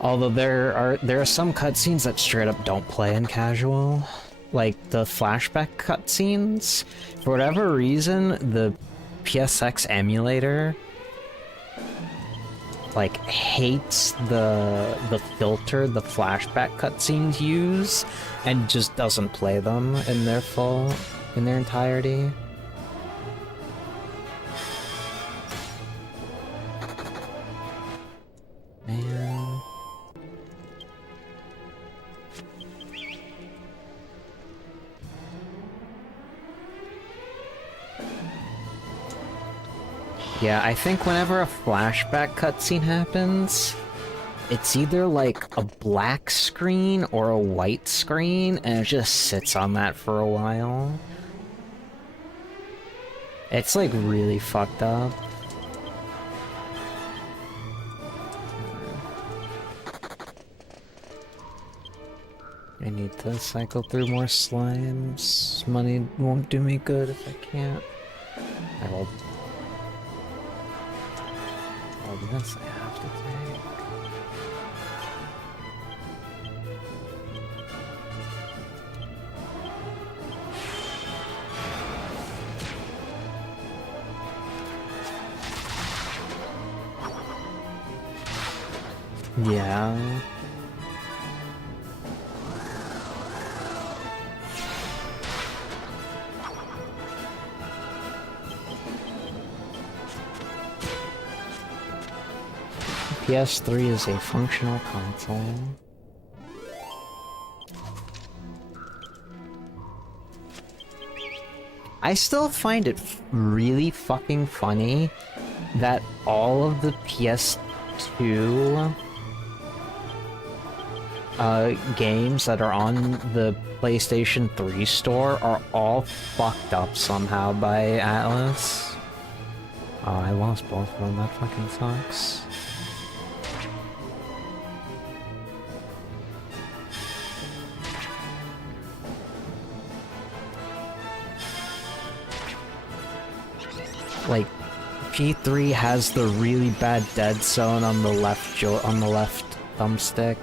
Although there are some cutscenes that straight up don't play in casual. Like the flashback cutscenes. For whatever reason, the PSX emulator like hates the filter the flashback cutscenes use and just doesn't play them in their entirety. Man. Yeah, I think whenever a flashback cutscene happens, it's either like a black screen or a white screen, and it just sits on that for a while. It's like really fucked up. I need to cycle through more slimes. Money won't do me good if I can't. I will. Oh, this I have to take. Yeah. PS3 is a functional console. I still find it really fucking funny that all of the PS2 games that are on the PlayStation 3 store are all fucked up somehow by Atlas. Oh, I lost both of them, that fucking sucks. Like, P3 has the really bad dead zone on the left thumbstick.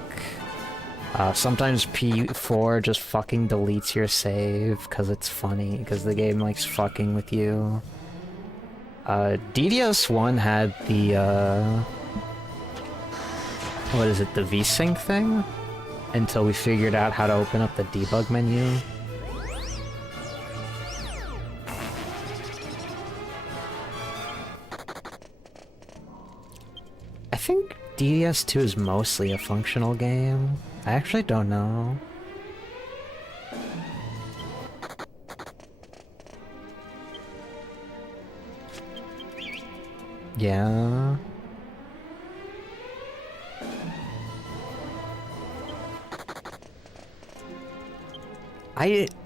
Sometimes P4 just fucking deletes your save because it's funny, because the game likes fucking with you. DDS1 had the, what is it, the VSync thing? Until we figured out how to open up the debug menu. I think DDS2 is mostly a functional game. I actually don't know. Yeah.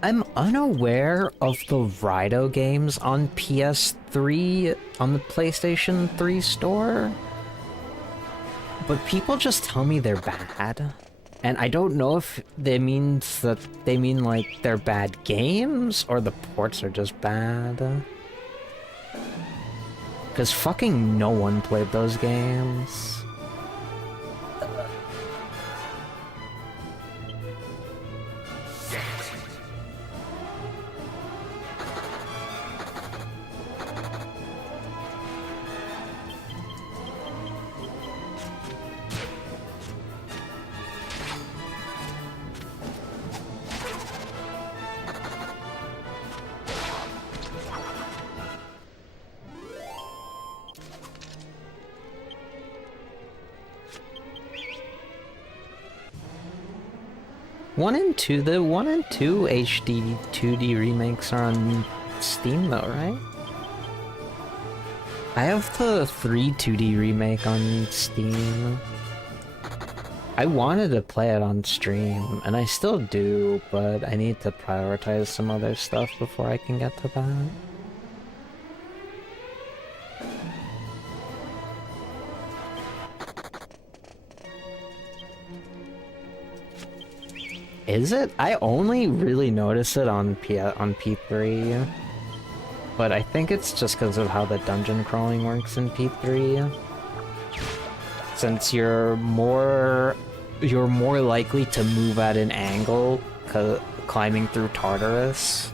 I'm unaware of the Rido games on PS3, on the PlayStation 3 store. But people just tell me they're bad. And I don't know if they mean like they're bad games or the ports are just bad. Because fucking no one played those games. The 1 and 2 HD 2D remakes are on Steam though, right? I have the 3 2D remake on Steam. I wanted to play it on stream, and I still do, but I need to prioritize some other stuff before I can get to that. Is it? I only really notice it on P3. But I think it's just because of how the dungeon crawling works in P3. Since you're more likely to move at an angle climbing through Tartarus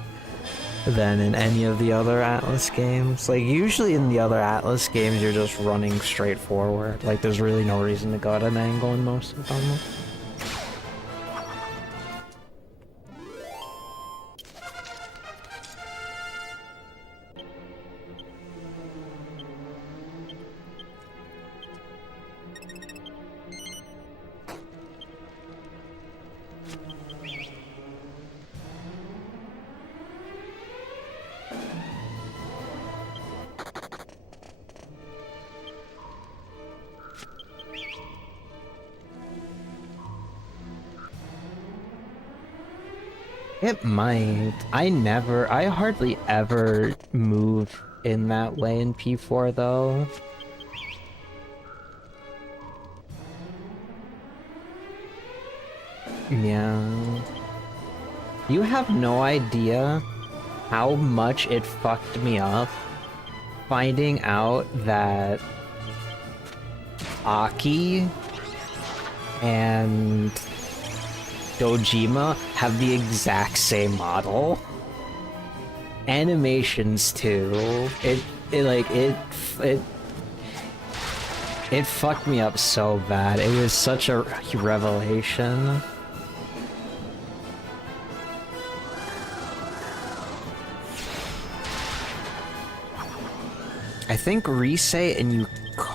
than in any of the other Atlas games. Like, usually in the other Atlas games you're just running straight forward. Like, there's really no reason to go at an angle in most of them. It might. I hardly ever move in that way in P4 though. Yeah. You have no idea how much it fucked me up finding out that Aki and Dojima have the exact same model. Animations too. It fucked me up so bad. It was such a revelation. I think Rise and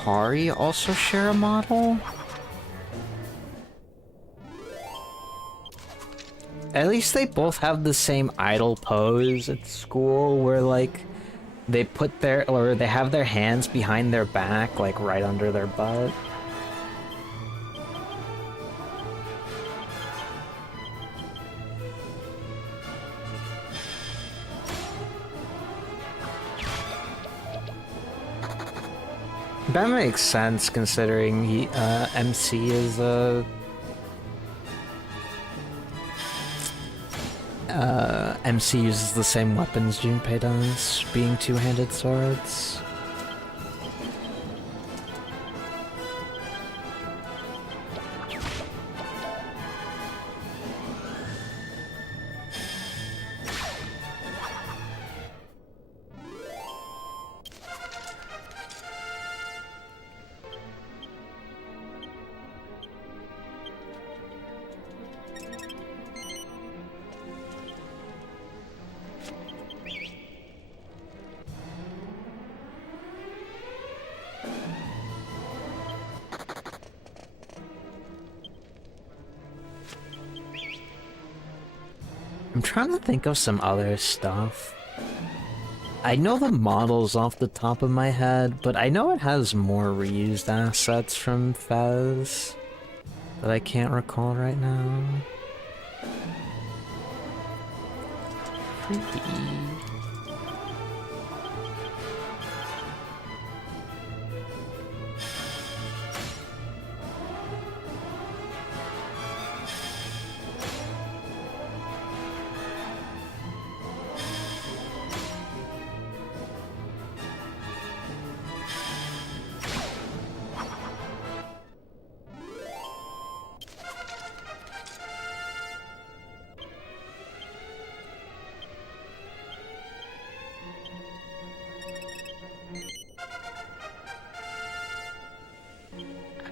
Atari also share a model? At least they both have the same idle pose at school where like they put their, or they have their hands behind their back, like right under their butt. That makes sense considering he, MC is MC uses the same weapons Junpei does, being two-handed swords. I'm trying to think of some other stuff. I know the models off the top of my head, but I know it has more reused assets from Fez that I can't recall right now. Creepy.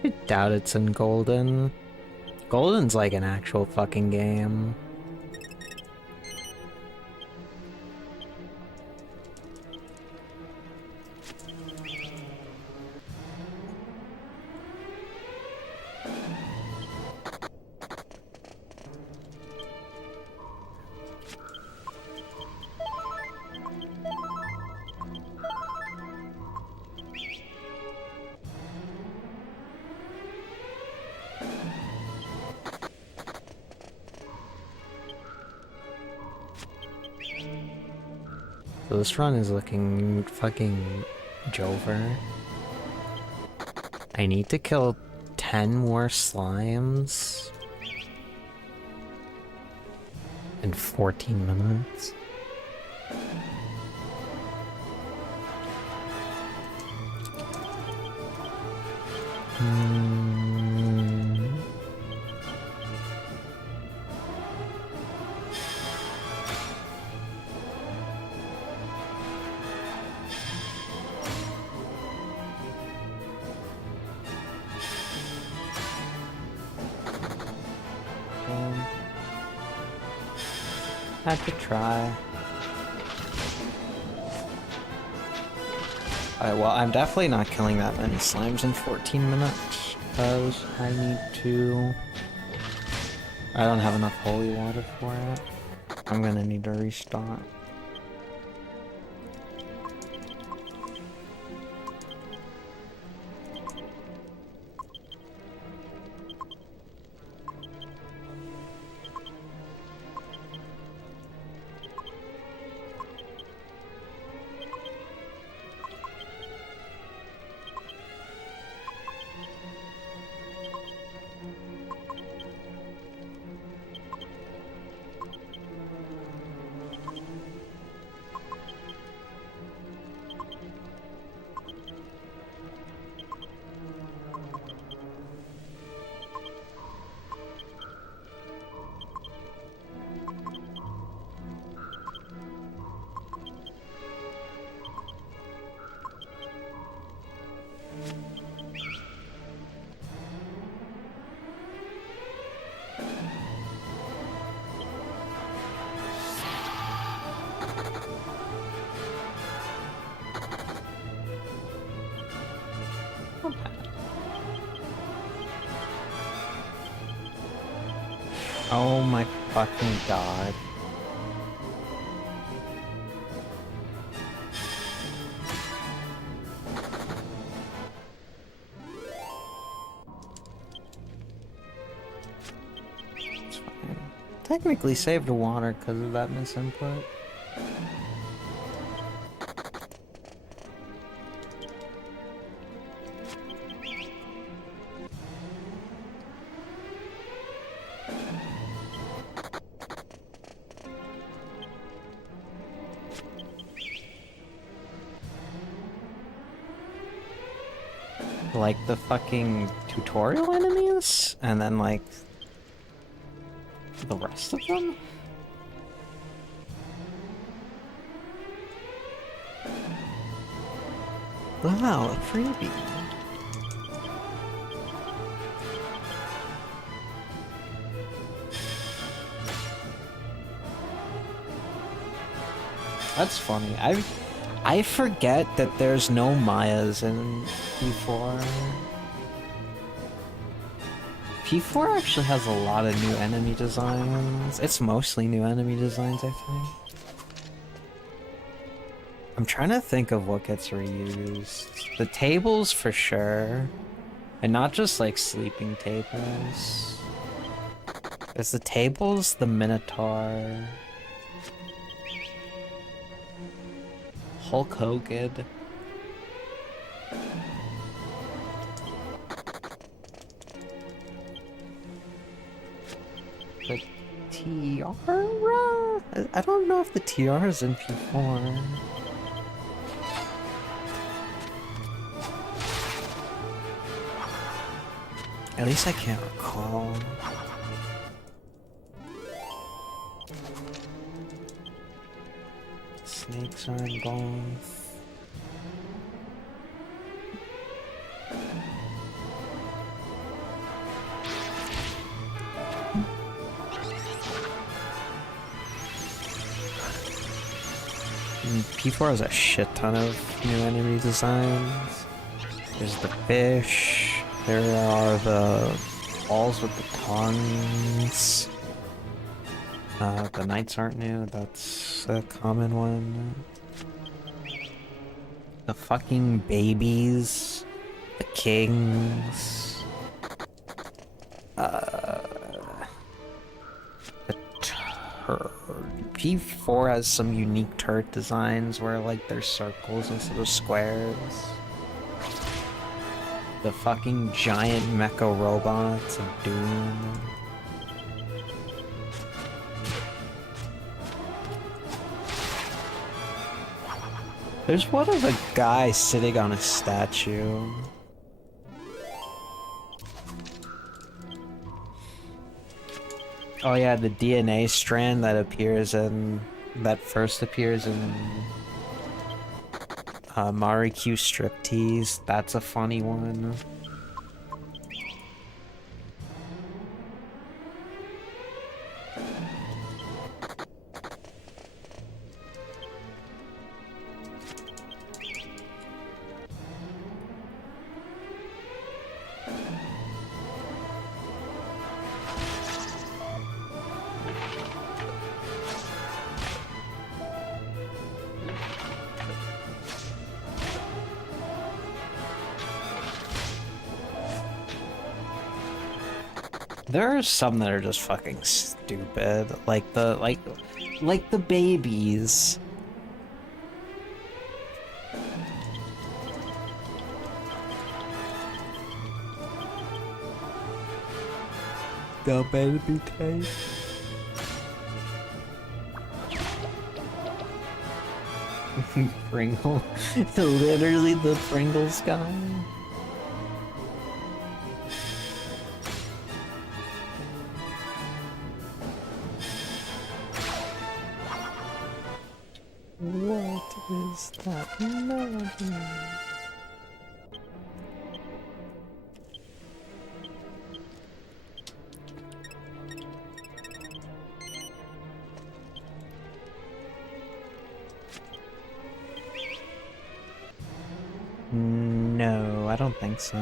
I doubt it's in Golden. Golden's like an actual fucking game. So this run is looking fucking Jover. I need to kill 10 more slimes in 14 minutes. Had to try. Alright, well, I'm definitely not killing that many slimes in 14 minutes, because I need to... I don't have enough holy water for it. I'm gonna need to restock. Oh my fucking god. It's fine. Technically saved water because of that misinput. Like the fucking tutorial enemies, and then like the rest of them? Wow, a freebie. That's funny. I forget that there's no Mayas in P4. P4 actually has a lot of new enemy designs. It's mostly new enemy designs, I think. I'm trying to think of what gets reused. The tables for sure. And not just like sleeping tables. There's the tables, the Minotaur. Hulk Hogan. The tiara? I don't know if the tiara is in P4. At least I can't recall. Snakes are involved. P4 has a shit ton of new enemy designs. There's the fish. There are the balls with the tongues. The knights aren't new, that's a common one. The fucking babies. The kings. P4 has some unique turret designs where like there's circles instead of squares. The fucking giant mecha robots of Doom. There's one of a guy sitting on a statue. Oh yeah, the DNA strand that first appears in Marikyu Striptease. That's a funny one. There are some that are just fucking stupid, like the babies. The baby tape. Pringle, literally the Pringles guy. What is that melody? No, I don't think so.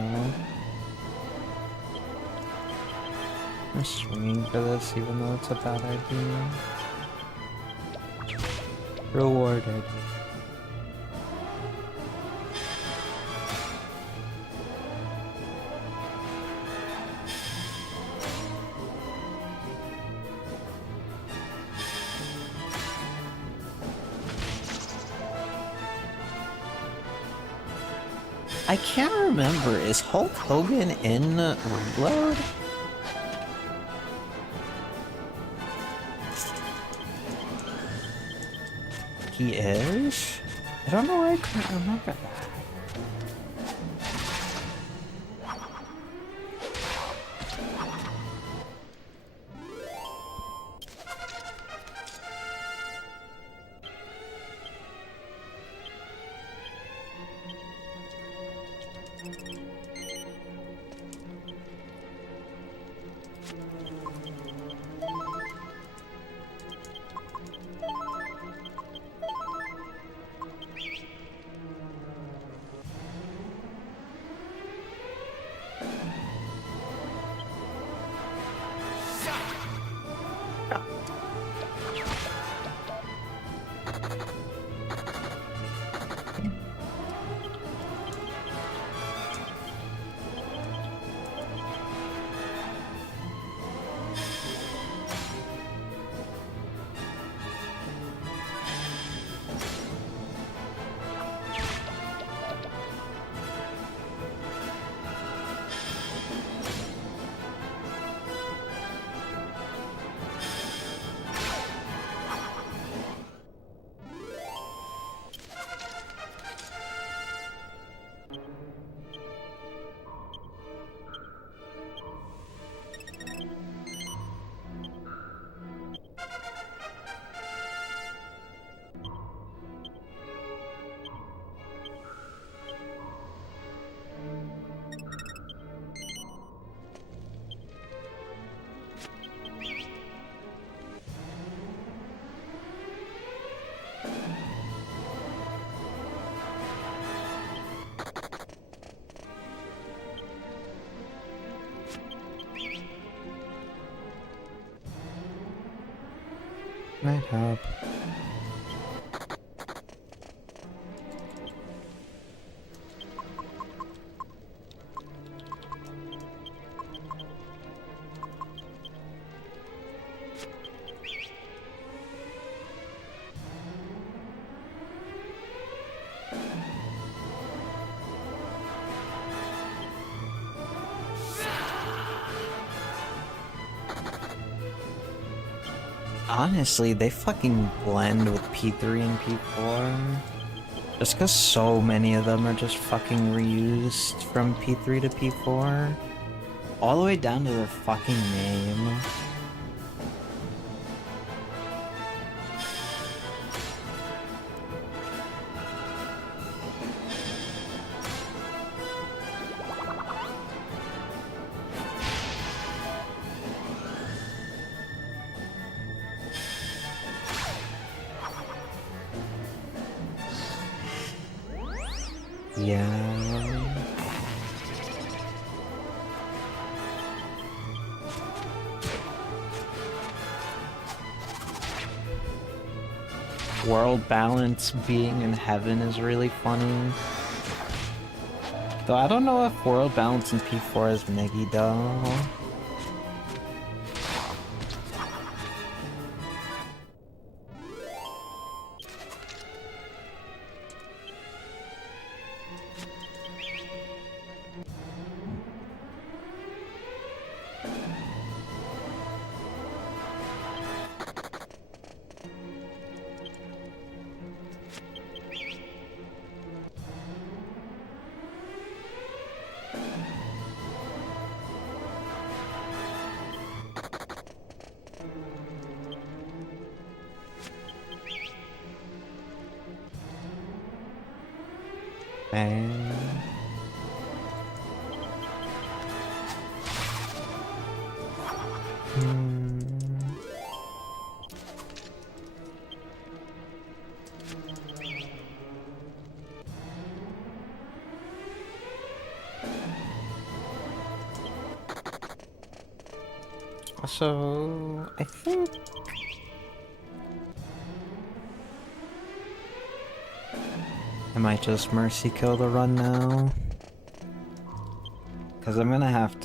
I'm swinging for this even though it's a bad idea. Rewarded. I can't remember, is Hulk Hogan in Reload? He is? I don't know why I can't remember that. Might help. Honestly, they fucking blend with P3 and P4. Just because so many of them are just fucking reused from P3 to P4. All the way down to their fucking name. Yeah. World balance being in heaven is really funny. Though I don't know if world balance in P4 is Miggy though. And So, I think... I might just mercy kill the run now. Because I'm gonna have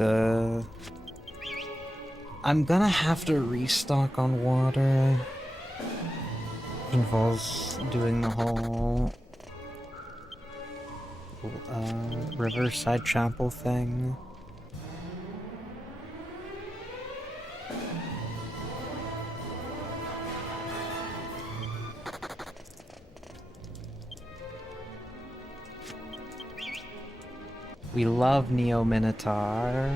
to restock on water. Involves doing the whole Riverside Chapel thing. We love Neo Minotaur.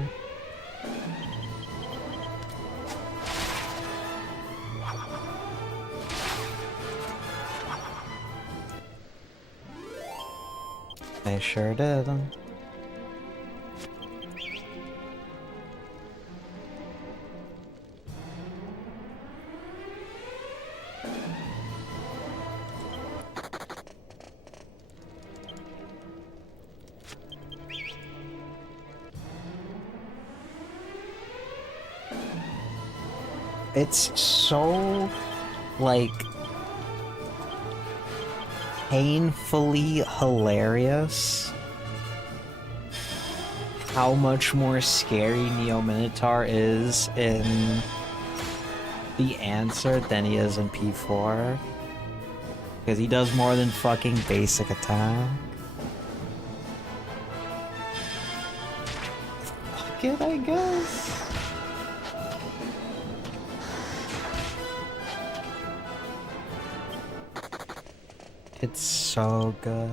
They sure did. It's so, like, painfully hilarious how much more scary Neo Minotaur is in the answer than he is in P4. Because he does more than fucking basic attack. Fuck it, I guess. It's so good.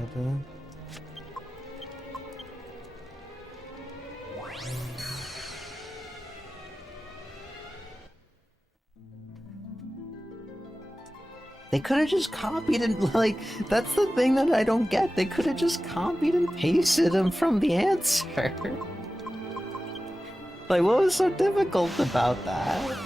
They could have just copied and, like, that's the thing that I don't get. They could have just copied and pasted him from the answer. Like, what was so difficult about that?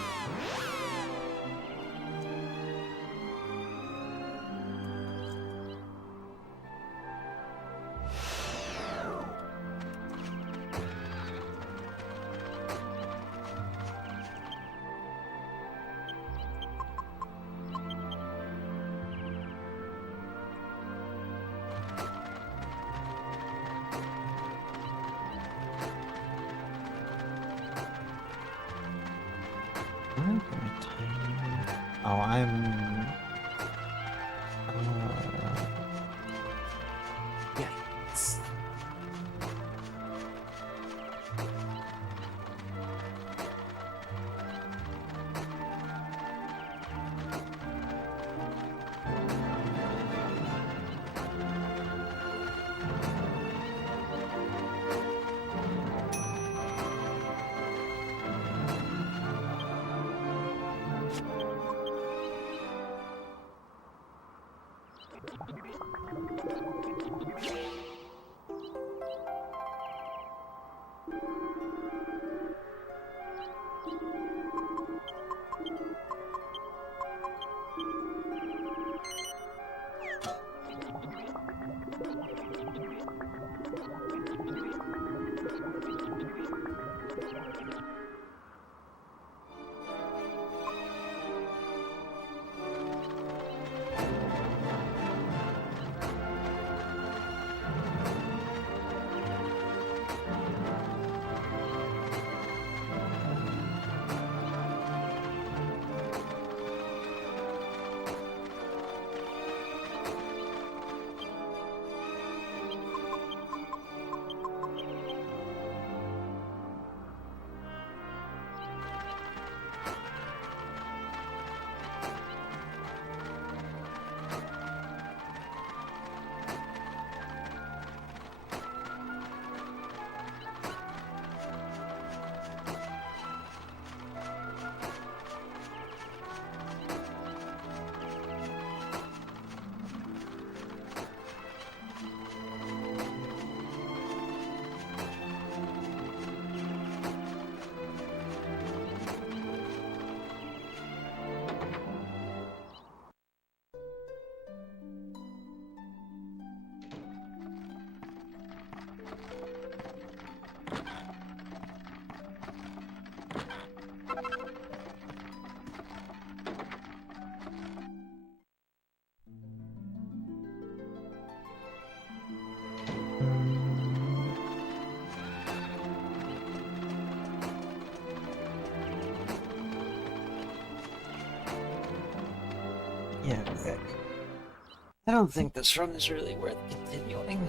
I don't think this run is really worth continuing.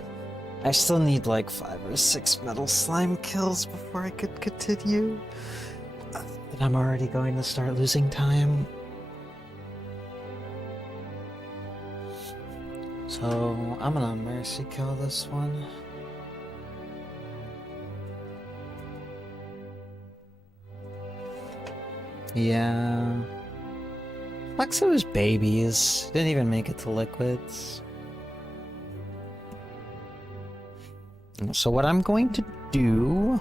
I still need like 5 or 6 metal slime kills before I could continue. But I'm already going to start losing time. So I'm gonna mercy kill this one. Yeah. Lexo was babies. Didn't even make it to liquids. So what I'm going to do...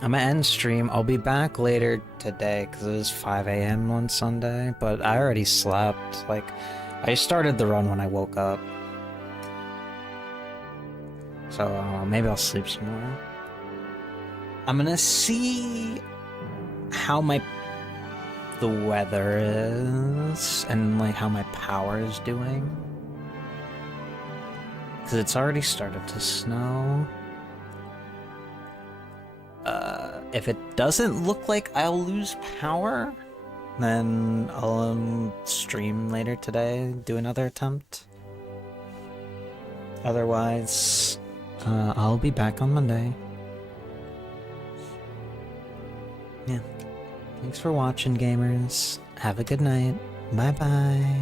I'm gonna end stream. I'll be back later today because it is 5 a.m. on Sunday, but I already slept. Like, I started the run when I woke up. So maybe I'll sleep some more. I'm gonna see how the weather is and like how my power is doing. Because it's already started to snow. If it doesn't look like I'll lose power, then I'll stream later today, do another attempt. Otherwise, I'll be back on Monday. Yeah. Thanks for watching, gamers. Have a good night. Bye-bye.